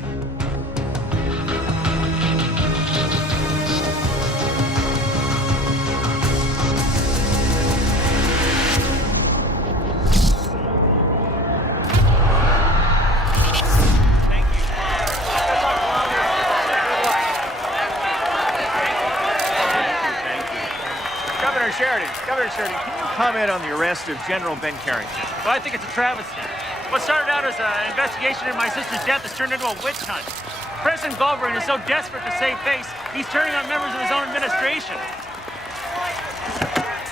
Governor Sheridan, can you comment on the arrest of General Ben Carrington? Well, I think it's a travesty. What started out as an investigation into my sister's death has turned into a witch hunt. President Galbraith is so desperate to save face, he's turning on members of his own administration.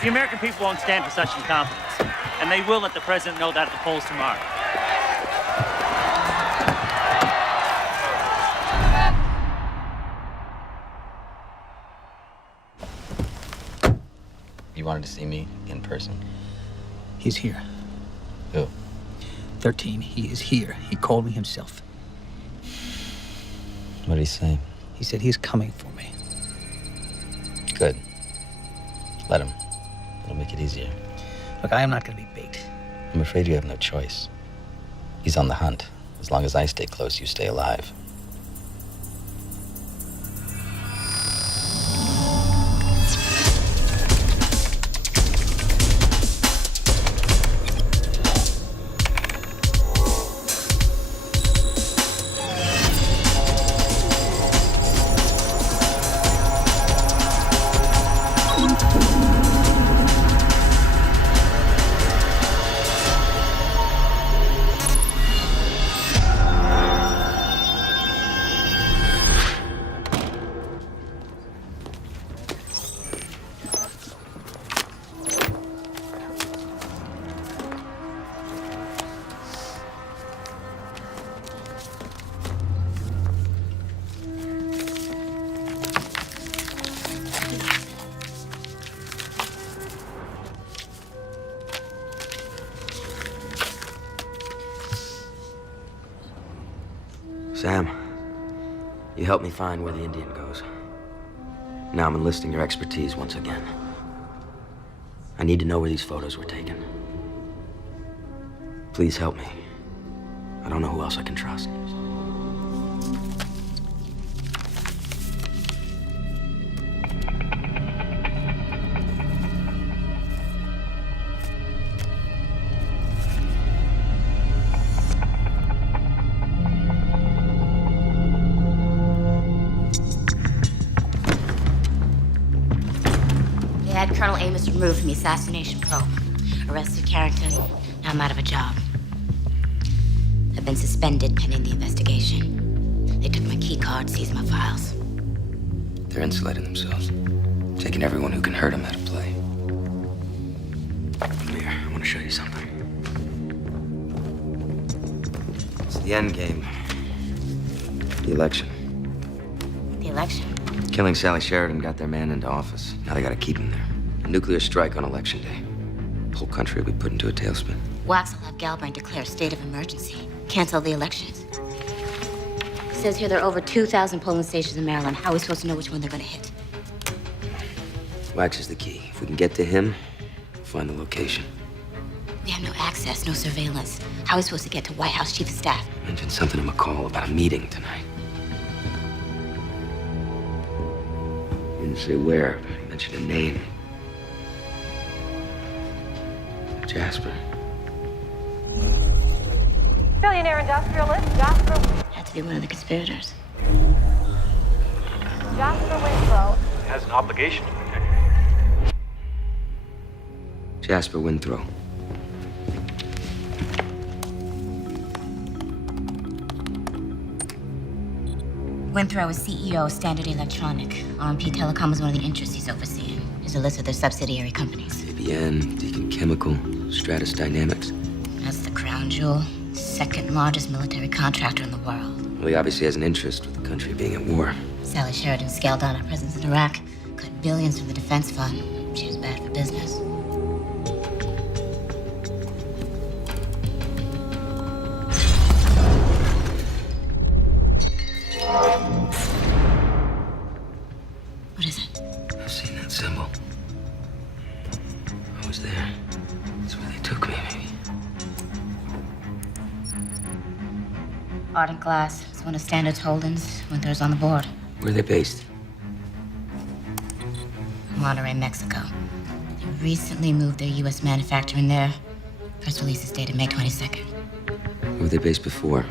The American people won't stand for such incompetence, and they will let the president know that at the polls tomorrow. You wanted to see me in person? He's here. Who? 13, he is here. He called me himself. What did he say? He said he's coming for me. Good. Let him. It'll make it easier. Look, I am not going to be bait. I'm afraid you have no choice. He's on the hunt. As long as I stay close, you stay alive. Sam, you helped me find where the Indian goes. Now I'm enlisting your expertise once again. I need to know where these photos were taken. Please help me. I don't know who else I can trust. Colonel Amos removed from the assassination probe. Arrested Carrington. Now I'm out of a job. I've been suspended pending the investigation. They took my key card, seized my files. They're insulating themselves. Taking everyone who can hurt them out of play. Come here, I want to show you something. It's the end game. The election. The election? Killing Sally Sheridan got their man into office. Now they gotta keep him there. A nuclear strike on election day. The whole country will be put into a tailspin. Wax will have Galbraith declare a state of emergency. Cancel the elections. It says here there are over 2,000 polling stations in Maryland. How are we supposed to know which one they're gonna hit? Wax is the key. If we can get to him, we'll find the location. We have no access, no surveillance. How are we supposed to get to White House Chief of Staff? Mentioned something to McCall about a meeting tonight. He didn't say where, but he mentioned a name. Jasper. Billionaire industrialist Jasper. Had to be one of the conspirators. Jasper Winthrop. It has an obligation to protect you. Jasper Winthrop. Winthrop is CEO of Standard Electronic. RMP Telecom is one of the interests he's overseeing. Here's a list of their subsidiary companies. ABN, Deacon Chemical, Stratus Dynamics. That's the crown jewel. Second largest military contractor in the world. Well, he obviously has an interest with the country being at war. Sally Sheridan scaled down our presence in Iraq, cut billions from the defense fund. She was bad for business. What is it? I've seen that symbol. I was there. That's where they took me, maybe. Ardent Glass. It's one of Standard's holdings. Winthrop's on the board. Where are they based? Monterrey, Mexico. They recently moved their U.S. manufacturing there. Press release is dated May 22nd. Where were they based before?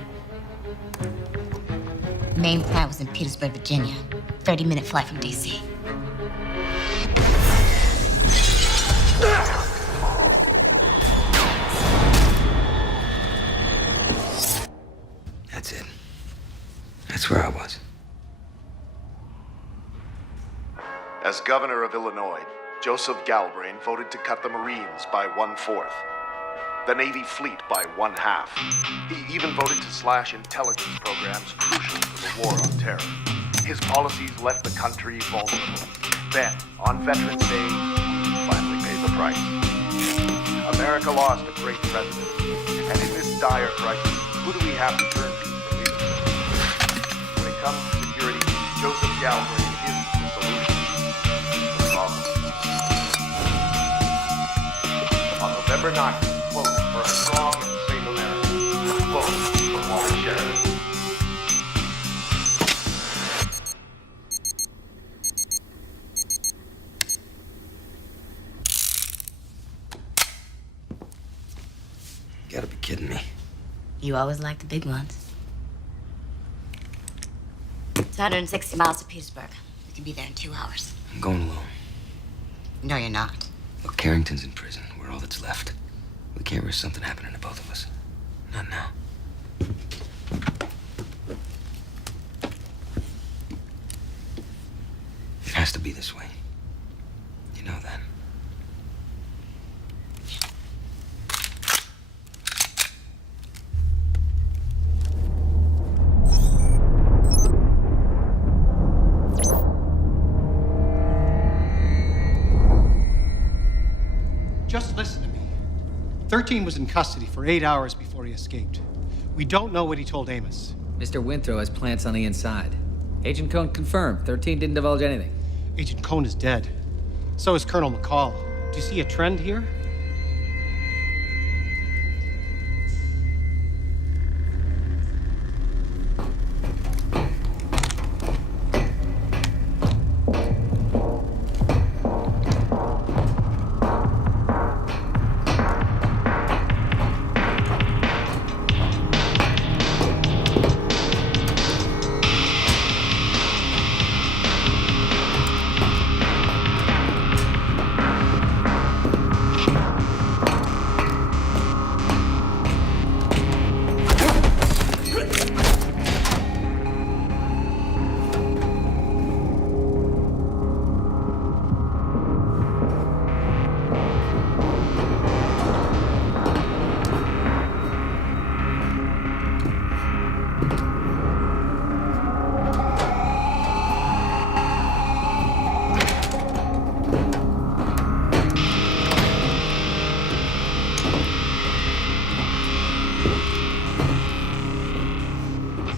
The main plant was in Petersburg, Virginia. 30-minute flight from D.C. That's it. That's where I was. As governor of Illinois, Joseph Galbraith voted to cut the Marines by 1/4, the Navy fleet by 1/2. He even voted to slash intelligence programs crucial to the war on terror. His policies left the country vulnerable. Then, on Veterans Day, we finally paid the price. America lost a great president. And in this dire crisis, who do we have to turn to for leadership? When it comes to security, Joseph Galbraith is the solution to the problem. On November 9th, vote for a strong and safe America. Vote for Wally Sheridan. You gotta be kidding me. You always like the big ones. It's 160 miles to Petersburg. We can be there in 2 hours. I'm going alone. No, you're not. Look, Carrington's in prison. We're all that's left. We can't risk something happening to both of us. Not now. It has to be this way. You know that. Just listen to me. 13 was in custody for 8 hours before he escaped. We don't know what he told Amos. Mr. Winthrop has plants on the inside. Agent Cohn confirmed 13 didn't divulge anything. Agent Cohn is dead. So is Colonel McCall. Do you see a trend here?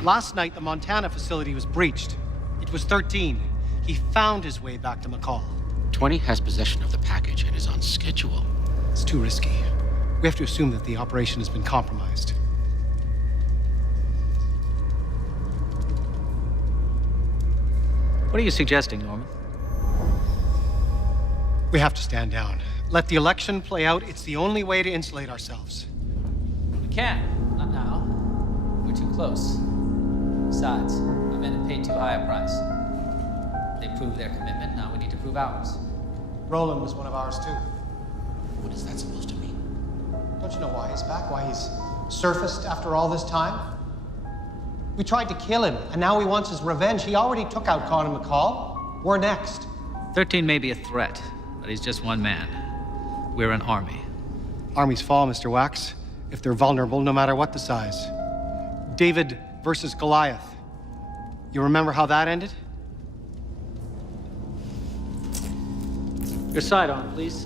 Last night, the Montana facility was breached. It was 13. He found his way back to McCall. 20 has possession of the package and is on schedule. It's too risky. We have to assume that the operation has been compromised. What are you suggesting, Norman? We have to stand down. Let the election play out. It's the only way to insulate ourselves. We can't. Not now. We're too close. Besides, our men have paid too high a price. They proved their commitment. Now we need to prove ours. Roland was one of ours, too. What is that supposed to mean? Don't you know why he's back? Why he's surfaced after all this time? We tried to kill him, and now he wants his revenge. He already took out Connor McCall. We're next. 13 may be a threat, but he's just one man. We're an army. Armies fall, Mr. Wax, if they're vulnerable, no matter what the size. David versus Goliath. You remember how that ended? Your sidearm, please.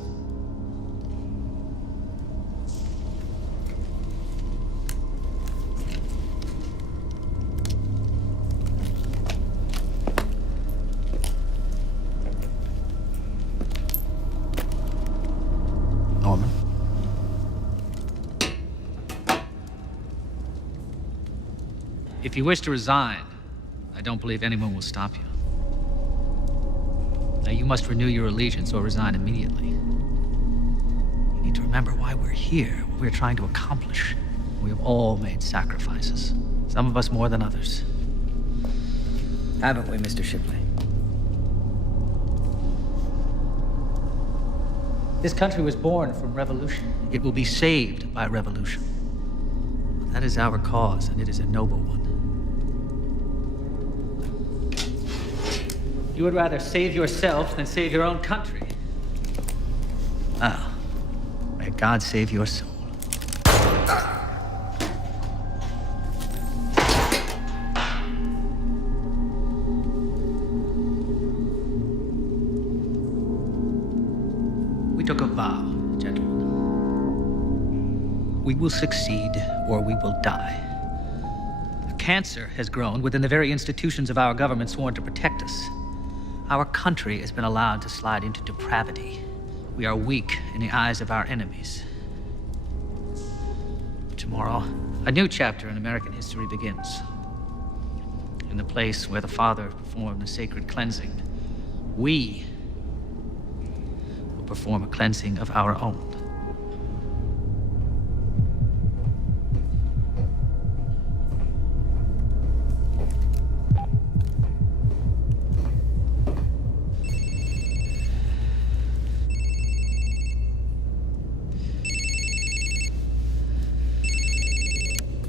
Norman? If you wish to resign, I don't believe anyone will stop you. Now, you must renew your allegiance or resign immediately. You need to remember why we're here, what we're trying to accomplish. We have all made sacrifices, some of us more than others. Haven't we, Mr. Shipley? This country was born from revolution. It will be saved by revolution. That is our cause, and it is a noble one. You would rather save yourself than save your own country. Well, may God save your soul. We took a vow, gentlemen. We will succeed or we will die. A cancer has grown within the very institutions of our government sworn to protect us. Our country has been allowed to slide into depravity. We are weak in the eyes of our enemies. Tomorrow, a new chapter in American history begins. In the place where the Father performed the sacred cleansing, we will perform a cleansing of our own.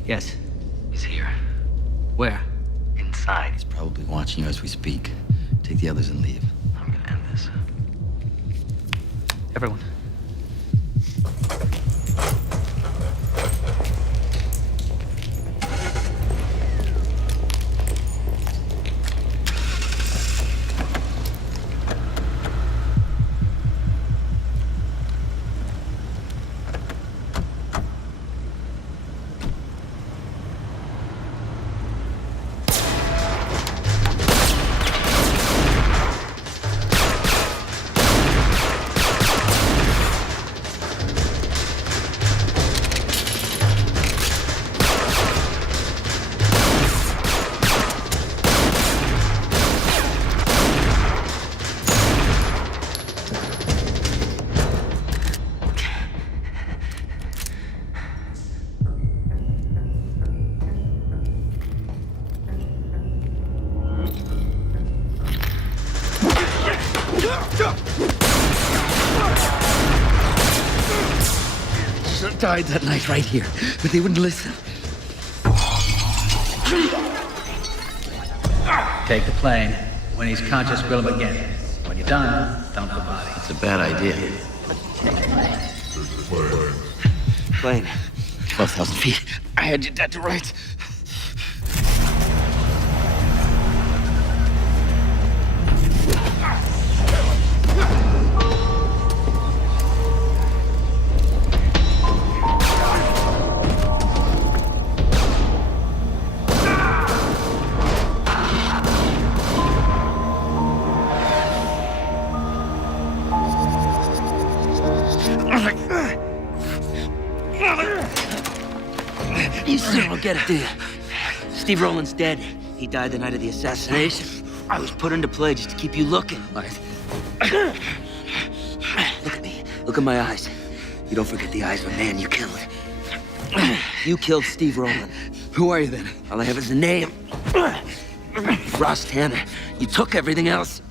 Yes. He's here. Where? Inside. He's probably watching you as we speak. Take the others and leave. I'm gonna end this. Everyone. Should have died that night right here, but they wouldn't listen. Take the plane. When he's conscious, grill him again. When you're done, dump the body. It's a bad idea. Plane. 12,000 feet. I had you dead to rights. You still don't get it, do you? Steve Rowland's dead. He died the night of the assassination. I was put into play just to keep you looking. Look at me. Look at my eyes. You don't forget the eyes of a man you killed. You killed Steve Rowland. Who are you then? All I have is a name. Ross Tanner. You took everything else.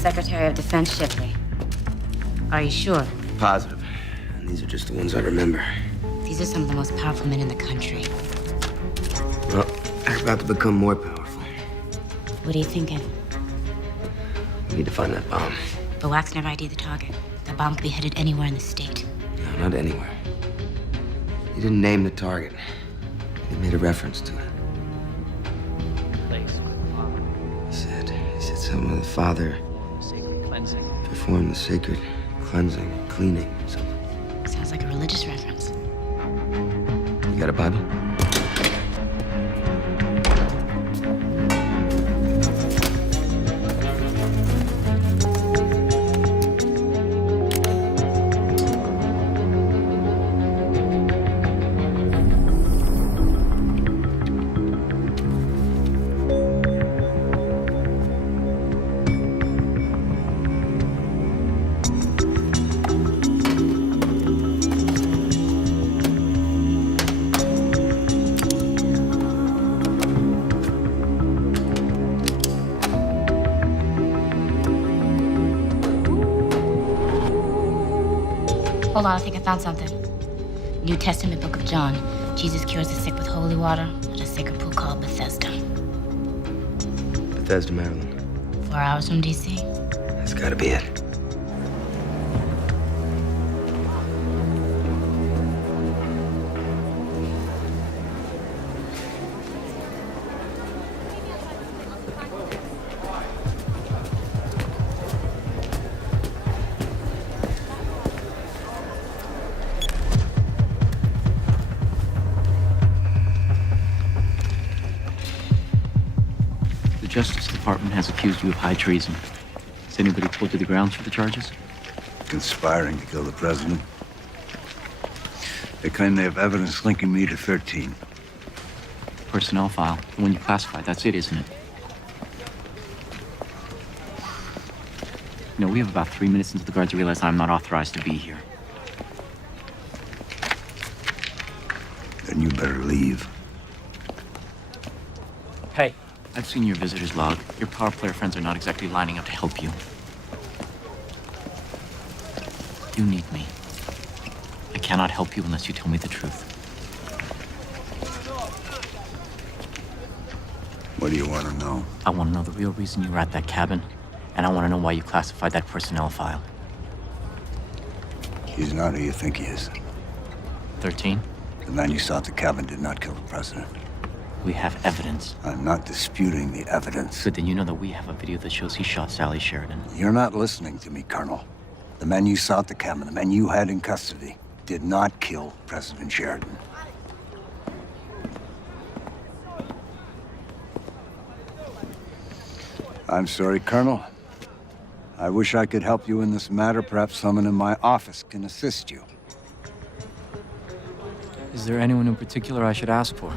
Secretary of Defense Shipley. Are you sure? Positive. And these are just the ones I remember. These are some of the most powerful men in the country. Well, they're about to become more powerful. What are you thinking? We need to find that bomb. But Wax never ID'd the target. The bomb could be headed anywhere in the state. No, not anywhere. He didn't name the target. He made a reference to it. Place with the Father. He said something with the Father. Sacred cleansing. Perform the sacred cleansing, cleaning, something. Sounds like a religious reference. You got a Bible? Hold on, I think I found something. New Testament book of John. Jesus cures the sick with holy water at a sacred pool called Bethesda. Bethesda, Maryland. 4 hours from D.C. That's gotta be it. The Justice Department has accused you of high treason. Has anybody pulled you the grounds for the charges? Conspiring to kill the president. They claim they have evidence linking me to 13. Personnel file. The one you classified. That's it, isn't it? No, we have about 3 minutes until the guards realize I'm not authorized to be here. Then you better leave. Hey. I've seen your visitor's log. Your power player friends are not exactly lining up to help you. You need me. I cannot help you unless you tell me the truth. What do you want to know? I want to know the real reason you were at that cabin, and I want to know why you classified that personnel file. He's not who you think he is. 13? The man you saw at the cabin did not kill the president. We have evidence. I'm not disputing the evidence. Good, then you know that we have a video that shows he shot Sally Sheridan. You're not listening to me, Colonel. The men you saw at the cabin, the men you had in custody, did not kill President Sheridan. I'm sorry, Colonel. I wish I could help you in this matter. Perhaps someone in my office can assist you. Is there anyone in particular I should ask for?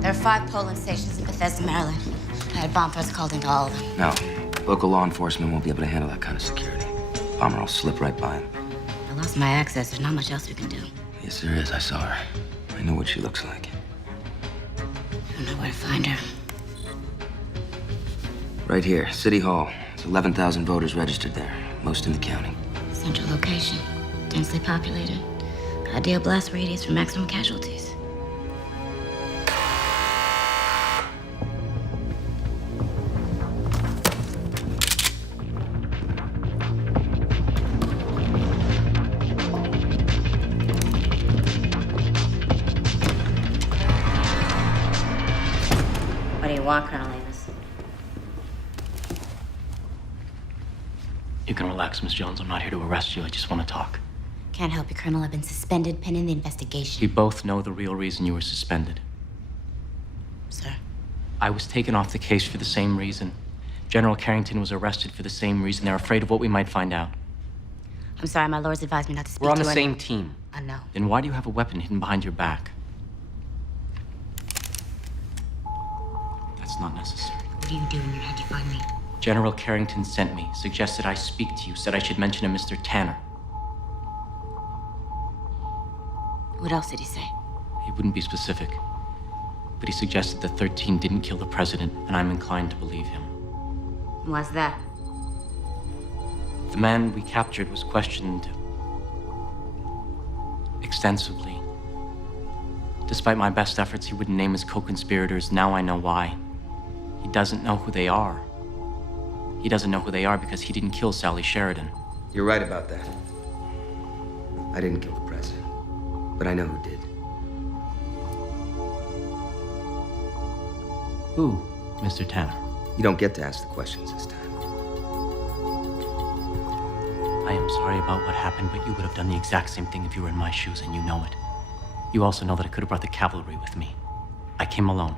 There are 5 polling stations in Bethesda, Maryland. I had bomb threats called into all of them. No, local law enforcement won't be able to handle that kind of security. Bomber will slip right by him. I lost my access. There's not much else we can do. Yes, there is. I saw her. I know what she looks like. I don't know where to find her. Right here, City Hall. There's 11,000 voters registered there, most in the county. Central location, densely populated. Ideal blast radius for maximum casualties. What do you want, Colonel Amos? You can relax, Miss Jones. I'm not here to arrest you. I just want to talk. Can't help you, Colonel. I've been suspended pending the investigation. We both know the real reason you were suspended. Sir? I was taken off the case for the same reason. General Carrington was arrested for the same reason. They're afraid of what we might find out. I'm sorry, my lords advised me not to speak We're on to the any- same team. I know. Then why do you have a weapon hidden behind your back? That's not necessary. What do you do when you're had to find me? General Carrington sent me, suggested I speak to you, said I should mention a Mr. Tanner. What else did he say? He wouldn't be specific. But he suggested that 13 didn't kill the president, and I'm inclined to believe him. Why's that? The man we captured was questioned extensively. Despite my best efforts, he wouldn't name his co-conspirators. Now I know why. He doesn't know who they are. He doesn't know who they are because he didn't kill Sally Sheridan. You're right about that. I didn't kill the president, but I know who did. Who, Mr. Tanner? You don't get to ask the questions this time. I am sorry about what happened, but you would have done the exact same thing if you were in my shoes, and you know it. You also know that I could have brought the cavalry with me. I came alone.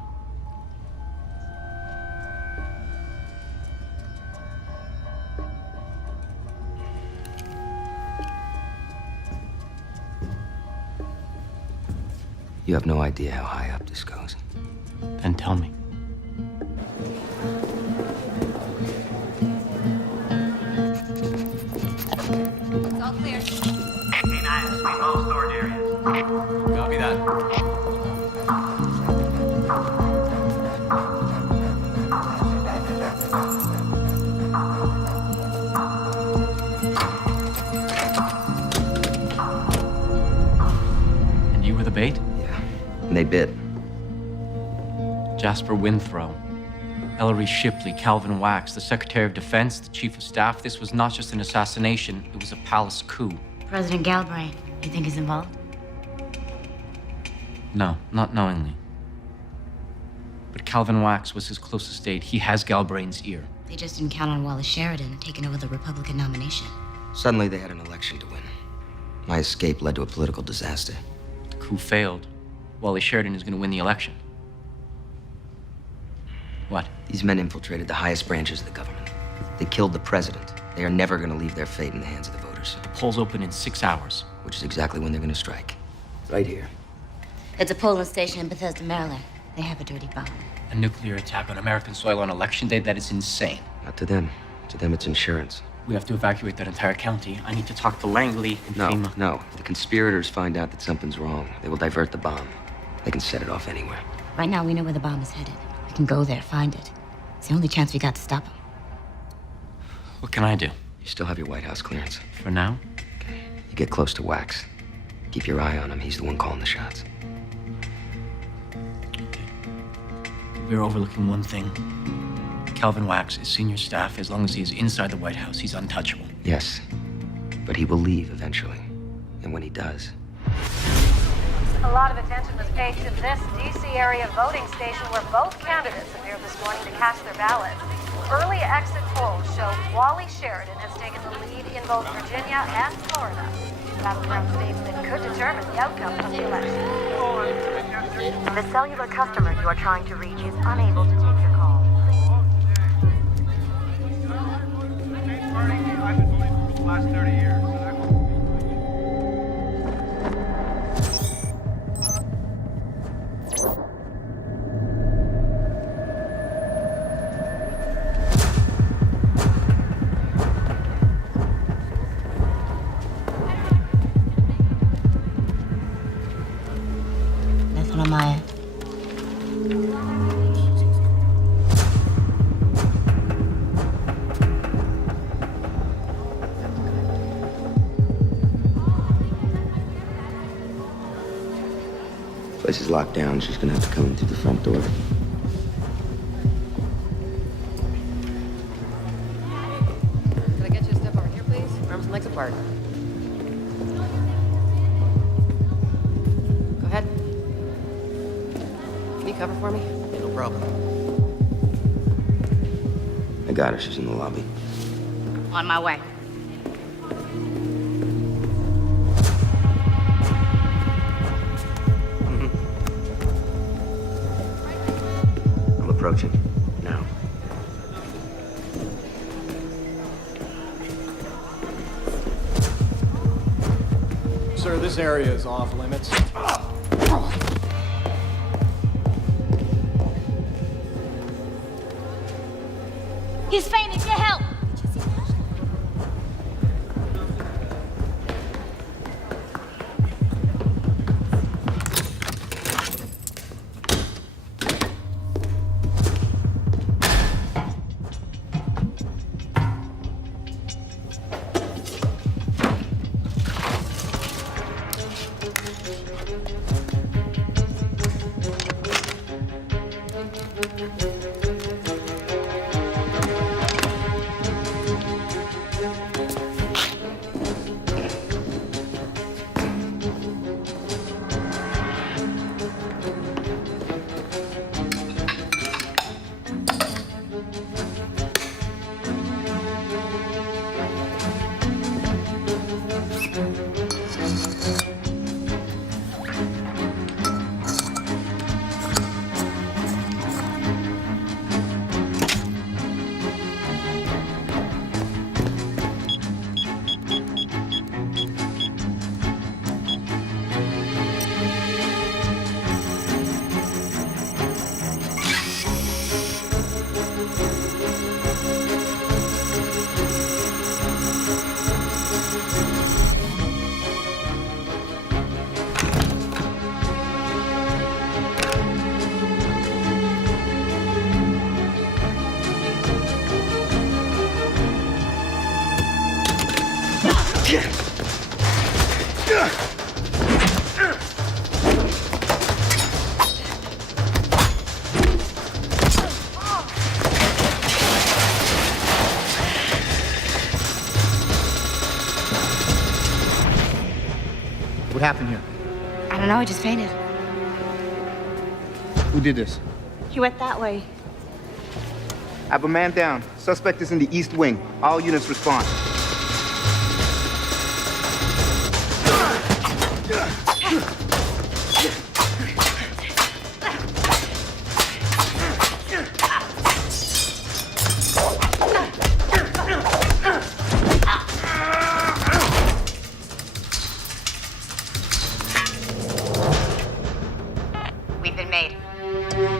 You have no idea how high up this goes. Then tell me. It's all clear. K9, sweep all storage areas. Copy that. And you were the bait? Yeah, and they bit. Jasper Winthrow, Ellery Shipley, Calvin Wax, the Secretary of Defense, the Chief of Staff. This was not just an assassination, it was a palace coup. President Galbraith, you think he's involved? No, not knowingly. But Calvin Wax was his closest aide. He has Galbraith's ear. They just didn't count on Wallace Sheridan taking over the Republican nomination. Suddenly they had an election to win. My escape led to a political disaster. The coup failed. Wally Sheridan is going to win the election. What? These men infiltrated the highest branches of the government. They killed the president. They are never going to leave their fate in the hands of the voters. The polls open in 6 hours. Which is exactly when they're going to strike. Right here. It's a polling station in Bethesda, Maryland. They have a dirty bomb. A nuclear attack on American soil on election day? That is insane. Not to them. To them, it's insurance. We have to evacuate that entire county. I need to talk to Langley and No, FEMA. no. The conspirators find out that something's wrong. They will divert the bomb. They can set it off anywhere. Right now, we know where the bomb is headed. We can go there, find it. It's the only chance we got to stop them. What can I do? You still have your White House clearance. For now? You get close to Wax. Keep your eye on him. He's the one calling the shots. We're overlooking one thing. Calvin Wax is senior staff. As long as he is inside the White House, he's untouchable. Yes. But he will leave eventually. And when he does, A lot of attention was paid to this D.C. area voting station where both candidates appeared this morning to cast their ballots. Early exit polls show Wally Sheridan has taken the lead in both Virginia and Florida. Battleground states that could determine the outcome of the election. The cellular customer you are trying to reach is unable to take your call. I've been believing for the last 30 years. Nothing on my end. place is locked down. She's gonna have to come in through the front door. Could I get you a step over here, please? Arms and legs apart. Go ahead. Can you cover for me? Yeah, no problem. I got her. She's in the lobby. On my way. I'm approaching. Now. Sir, this area is off limits. He's fainting. Get help! What happened here? I don't know. I just fainted. Who did this? He went that way. I have a man down. Suspect is in the east wing. All units respond. We've been made.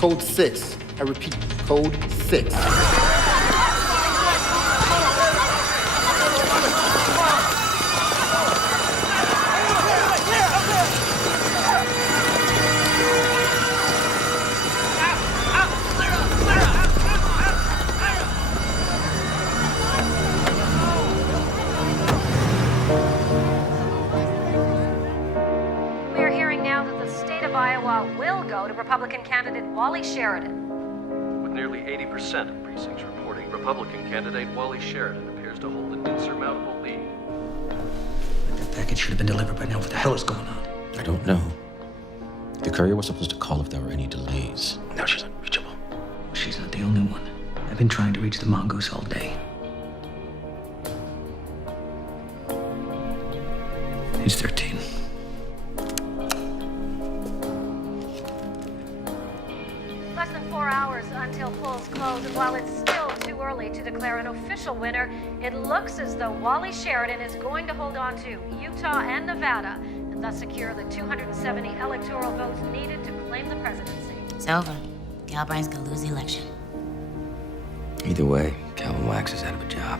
Code 6. I repeat, Code 6. We're hearing now that the state of Iowa will go to Republican candidate Wally Sheridan. With nearly 80% of precincts reporting, Republican candidate Wally Sheridan appears to hold an insurmountable lead. That package should have been delivered by now. What the hell is going on? I don't know. The courier was supposed to call if there were any delays. Now she's unreachable. She's not the only one. I've been trying to reach the mongoose all day. He's 13. Less than 4 hours until polls close, and while it's still too early to declare an official winner, it looks as though Wally Sheridan is going to hold on to Utah and Nevada, and thus secure the 270 electoral votes needed to claim the presidency. It's over. Galbrain's gonna lose the election. Either way, Calvin Wax is out of a job.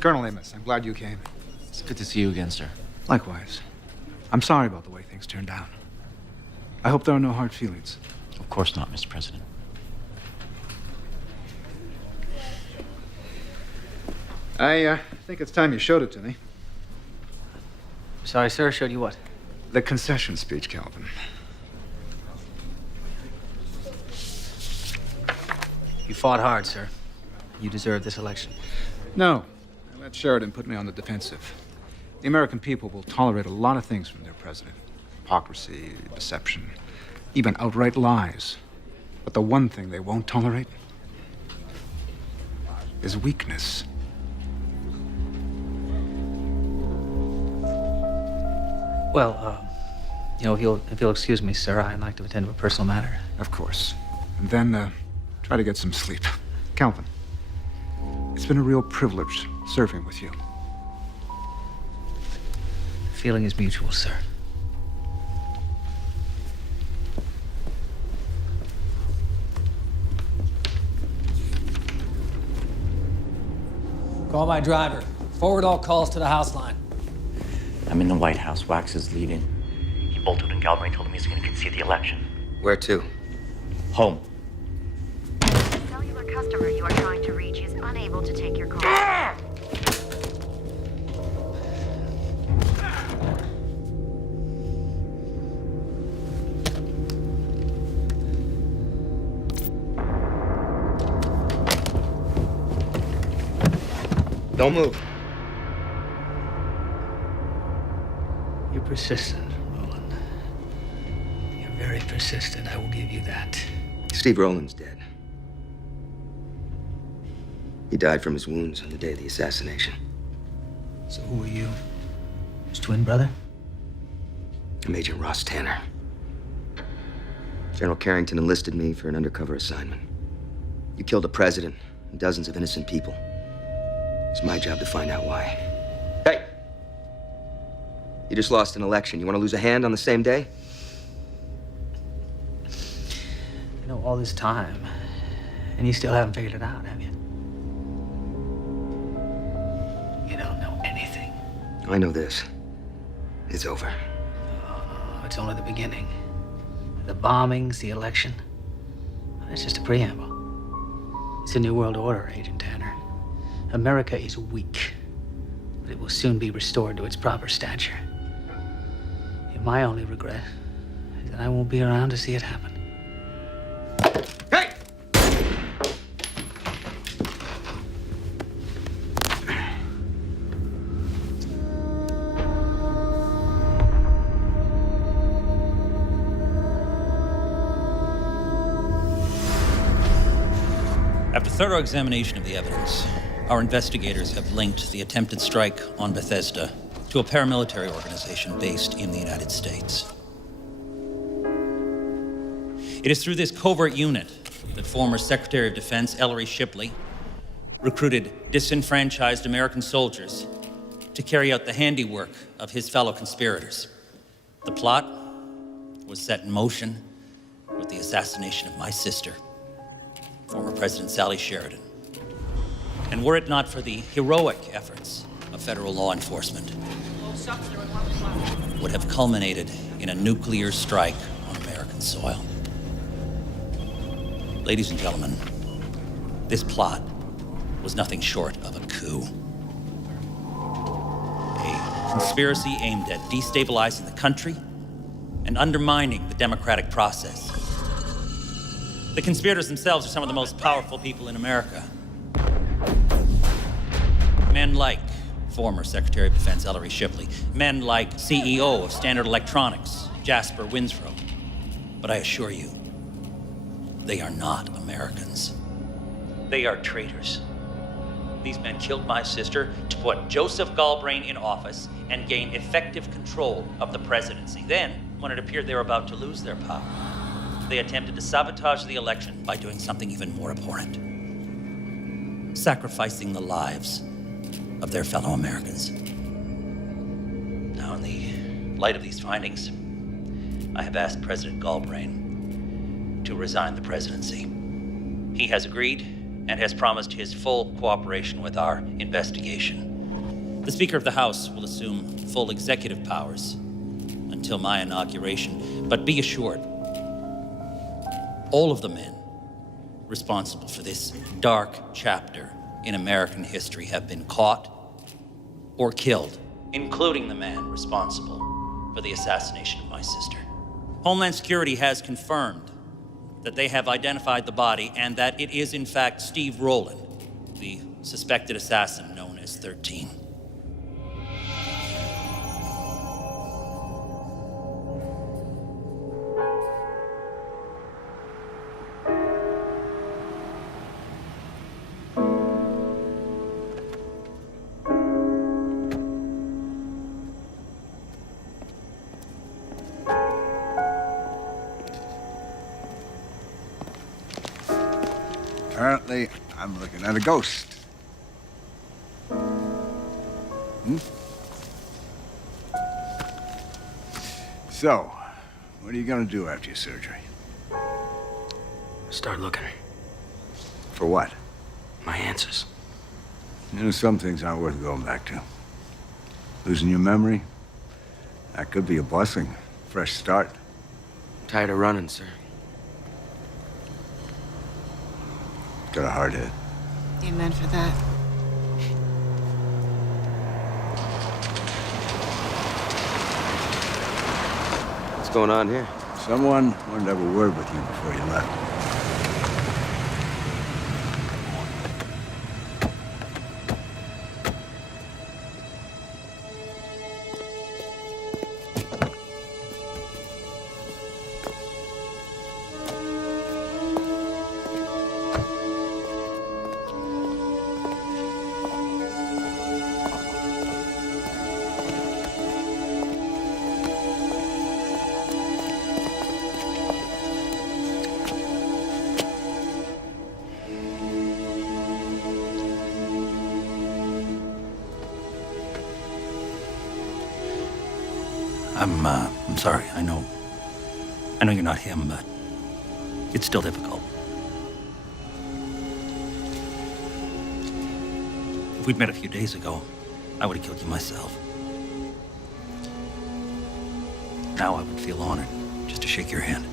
Colonel Amos, I'm glad you came. It's good to see you again, sir. Likewise. I'm sorry about the way things turned out. I hope there are no hard feelings. Of course not, Mr. President. I think it's time you showed it to me. Sorry, sir. Showed you what? The concession speech, Calvin. You fought hard, sir. You deserve this election. No. I let Sheridan put me on the defensive. The American people will tolerate a lot of things from their president. Hypocrisy, deception, even outright lies. But the one thing they won't tolerate is weakness. Well, if you'll excuse me, sir, I'd like to attend to a personal matter. Of course. And then, try to get some sleep. Calvin, it's been a real privilege serving with you. The feeling is mutual, sir. Call my driver. Forward all calls to the house line. I'm in the White House. Wax is leaving. He bolted and Galbrain told him he's going to concede the election. Where to? Home. The cellular customer you are trying to reach is unable to take your call. Don't move. You're persistent, Roland. You're very persistent. I will give you that. Steve Rowland's dead. He died from his wounds on the day of the assassination. So who are you? His twin brother? I'm Agent Ross Tanner. General Carrington enlisted me for an undercover assignment. You killed a president and dozens of innocent people. It's my job to find out why. Hey! You just lost an election. You want to lose a hand on the same day? You know, all this time, and you still haven't figured it out, have you? You don't know anything. I know this. It's over. Oh, it's only the beginning. The bombings, the election. It's just a preamble. It's a new world order, Agent Tanner. America is weak, but it will soon be restored to its proper stature. And my only regret is that I won't be around to see it happen. Hey! After thorough examination of the evidence, our investigators have linked the attempted strike on Bethesda to a paramilitary organization based in the United States. It is through this covert unit that former Secretary of Defense Ellery Shipley recruited disenfranchised American soldiers to carry out the handiwork of his fellow conspirators. The plot was set in motion with the assassination of my sister, former President Sally Sheridan. And were it not for the heroic efforts of federal law enforcement, would have culminated in a nuclear strike on American soil. Ladies and gentlemen, this plot was nothing short of a coup. A conspiracy aimed at destabilizing the country and undermining the democratic process. The conspirators themselves are some of the most powerful people in America. Men like former Secretary of Defense Ellery Shipley, men like CEO of Standard Electronics, Jasper Winsrow. But I assure you, they are not Americans. They are traitors. These men killed my sister to put Joseph Galbraith in office and gain effective control of the presidency. Then, when it appeared they were about to lose their power, they attempted to sabotage the election by doing something even more abhorrent: sacrificing the lives of their fellow Americans. Now, in the light of these findings, I have asked President Galbraith to resign the presidency. He has agreed and has promised his full cooperation with our investigation. The Speaker of the House will assume full executive powers until my inauguration, but be assured, all of the men responsible for this dark chapter in American history have been caught or killed, including the man responsible for the assassination of my sister. Homeland Security has confirmed that they have identified the body and that it is in fact Steve Rowland, the suspected assassin known as 13. Apparently, I'm looking at a ghost. So, what are you gonna do after your surgery? Start looking. For what? My answers. You know, some things aren't worth going back to. Losing your memory? That could be a blessing. Fresh start. Tired of running, sir. Got a hard head. Amen for that. What's going on here? Someone wanted to have a word with you before you left. I'm sorry. I know you're not him, but it's still difficult. If we'd met a few days ago, I would have killed you myself. Now I would feel honored just to shake your hand.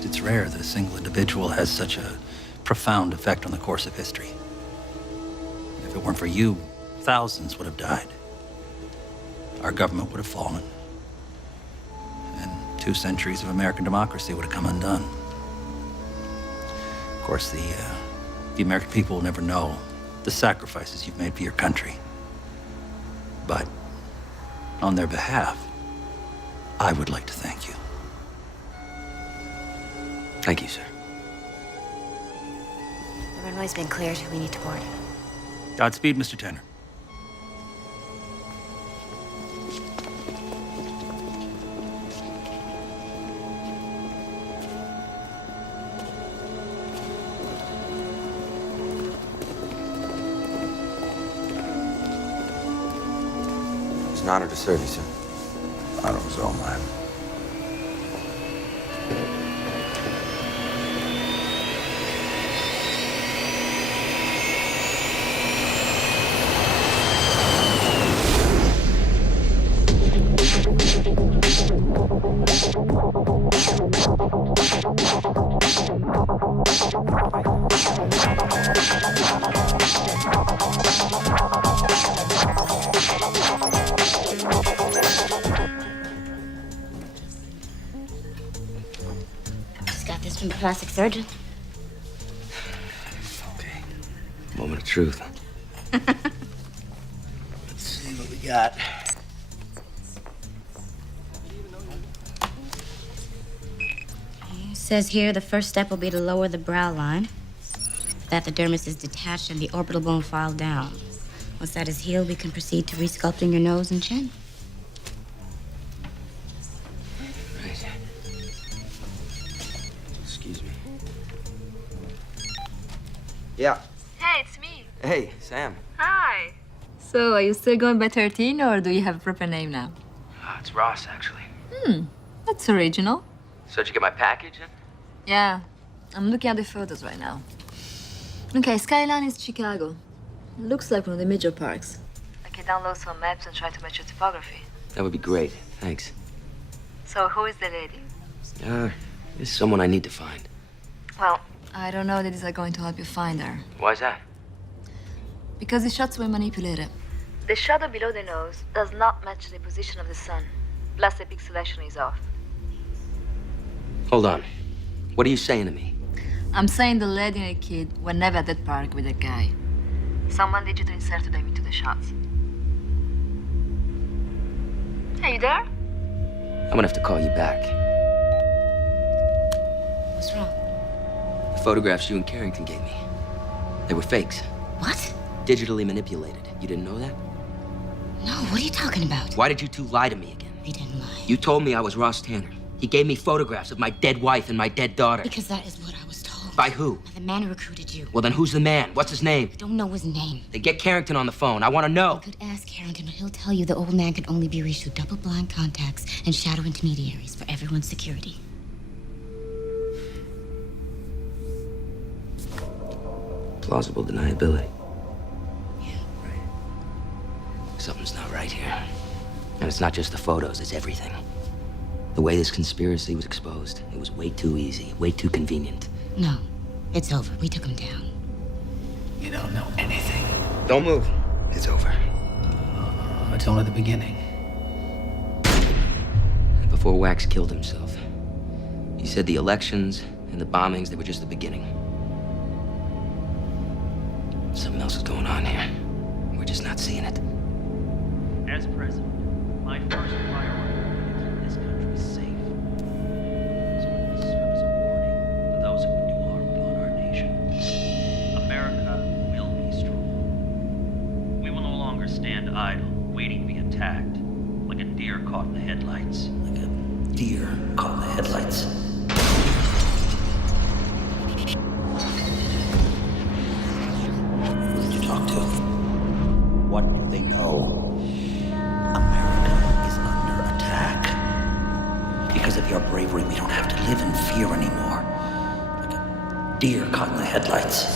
It's rare that a single individual has such a profound effect on the course of history. If it weren't for you, thousands would have died. Our government would have fallen. And 2 centuries of American democracy would have come undone. Of course, the American people will never know the sacrifices you've made for your country. But on their behalf, I would like to thank you. Thank you, sir. The runway's been cleared. We need to board. Godspeed, Mr. Tanner. It's an honor to serve you, sir. Tomorrow's all mine. Just got this from the plastic surgeon. Moment of truth. Let's see what we got. It says here the first step will be to lower the brow line. That the dermis is detached and the orbital bone filed down. Once that is healed, we can proceed to resculpting your nose and chin. Right. Excuse me. Yeah. Hey, it's me. Hey, Sam. Hi. So, are you still going by 13 or do you have a proper name now? It's Ross, actually. That's original. So did you get my package? Yeah, I'm looking at the photos right now. Okay, Skyline is Chicago. Looks like one of the major parks. I can download some maps and try to match your topography. That would be great. Thanks. So, who is the lady? There's someone I need to find. Well, I don't know that these are going to help you find her. Why's that? Because the shots were manipulated. The shadow below the nose does not match the position of the sun. Plus, the pixelation is off. Hold on. What are you saying to me? I'm saying the lady and the kid were never at that park with that guy. Someone digitally inserted them into the shots. Hey, you there? I'm gonna have to call you back. What's wrong? The photographs you and Carrington gave me. They were fakes. What? Digitally manipulated. You didn't know that? No, what are you talking about? Why did you two lie to me again? We didn't lie. You told me I was Ross Tanner. He gave me photographs of my dead wife and my dead daughter. Because that is what I was told. By who? By the man who recruited you. Well, then who's the man? What's his name? I don't know his name. Then get Carrington on the phone. I want to know. You could ask Carrington, but he'll tell you the old man can only be reached through double-blind contacts and shadow intermediaries for everyone's security. Plausible deniability. Yeah, right. Something's not right here. And it's not just the photos, it's everything. The way this conspiracy was exposed, it was way too easy, way too convenient. No, it's over. We took him down. You don't know anything. Don't move. It's over. It's only the beginning. Before Wax killed himself, he said the elections and the bombings, they were just the beginning. Something else is going on here. We're just not seeing it. As president, my first priority will be to keep this country safe. So let me serve as a warning to those who would do harm upon our nation. America will be strong. We will no longer stand idle, waiting to be attacked, like a deer caught in the headlights. Like a deer caught in the headlights. Who did you talk to? What do they know? America is under attack. Because of your bravery, we don't have to live in fear anymore. Like a deer caught in the headlights.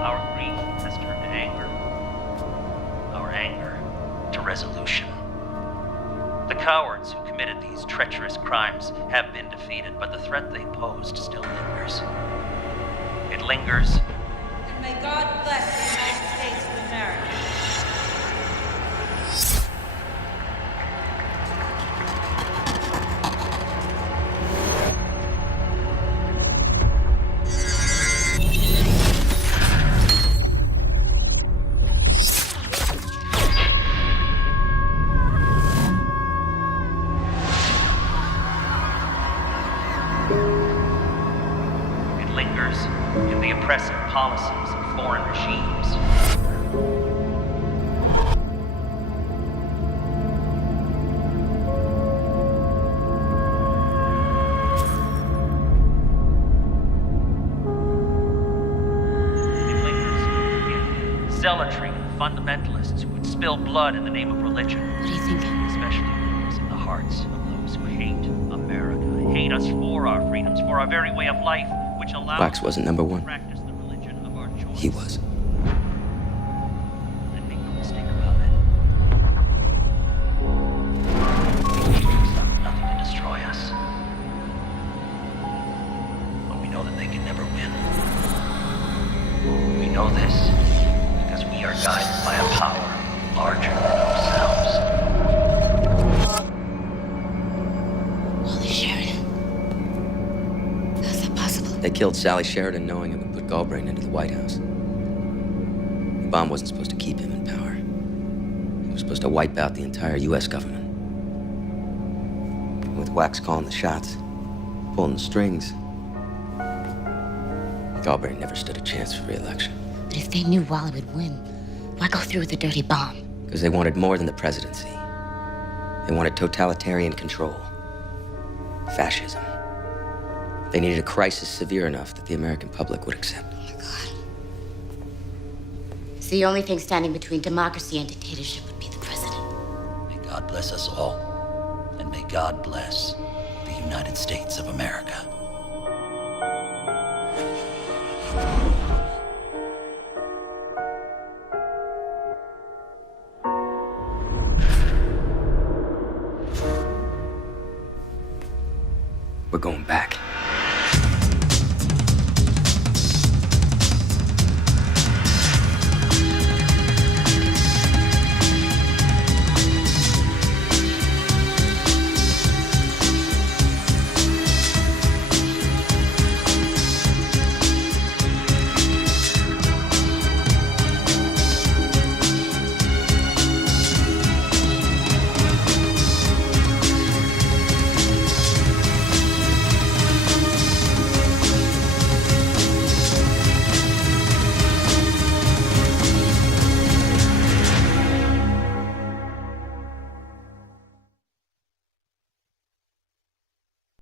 Our greed has turned to anger. Our anger to resolution. The cowards who committed these treacherous crimes have been defeated, but the threat they posed still lingers. It lingers. And may God bless the United States of America. It lingers in the oppressive policies of foreign regimes. zealotry and fundamentalists who would spill blood in the name of religion. What are you thinking? Especially those in the hearts of those who hate America, hate us for our freedoms, for our very way of life, which allows Wax wasn't number one. us to practice the religion of our choice. He was. And make no mistake about it. Nothing to destroy us. But we know that they can never win. We know this because we are guided by a power larger than ourselves. Wally Sheridan. How's that possible? They killed Sally Sheridan knowing it would put Galbraith into the White House. The bomb wasn't supposed to keep him in power. It was supposed to wipe out the entire U.S. government. With Wax calling the shots, pulling the strings, Galbraith never stood a chance for re-election. But if they knew Wally would win, why go through with the dirty bomb? Because they wanted more than the presidency. They wanted totalitarian control. Fascism. They needed a crisis severe enough that the American public would accept. Oh my God. So the only thing standing between democracy and dictatorship would be the president. May God bless us all, and may God bless the United States of America. We're going back.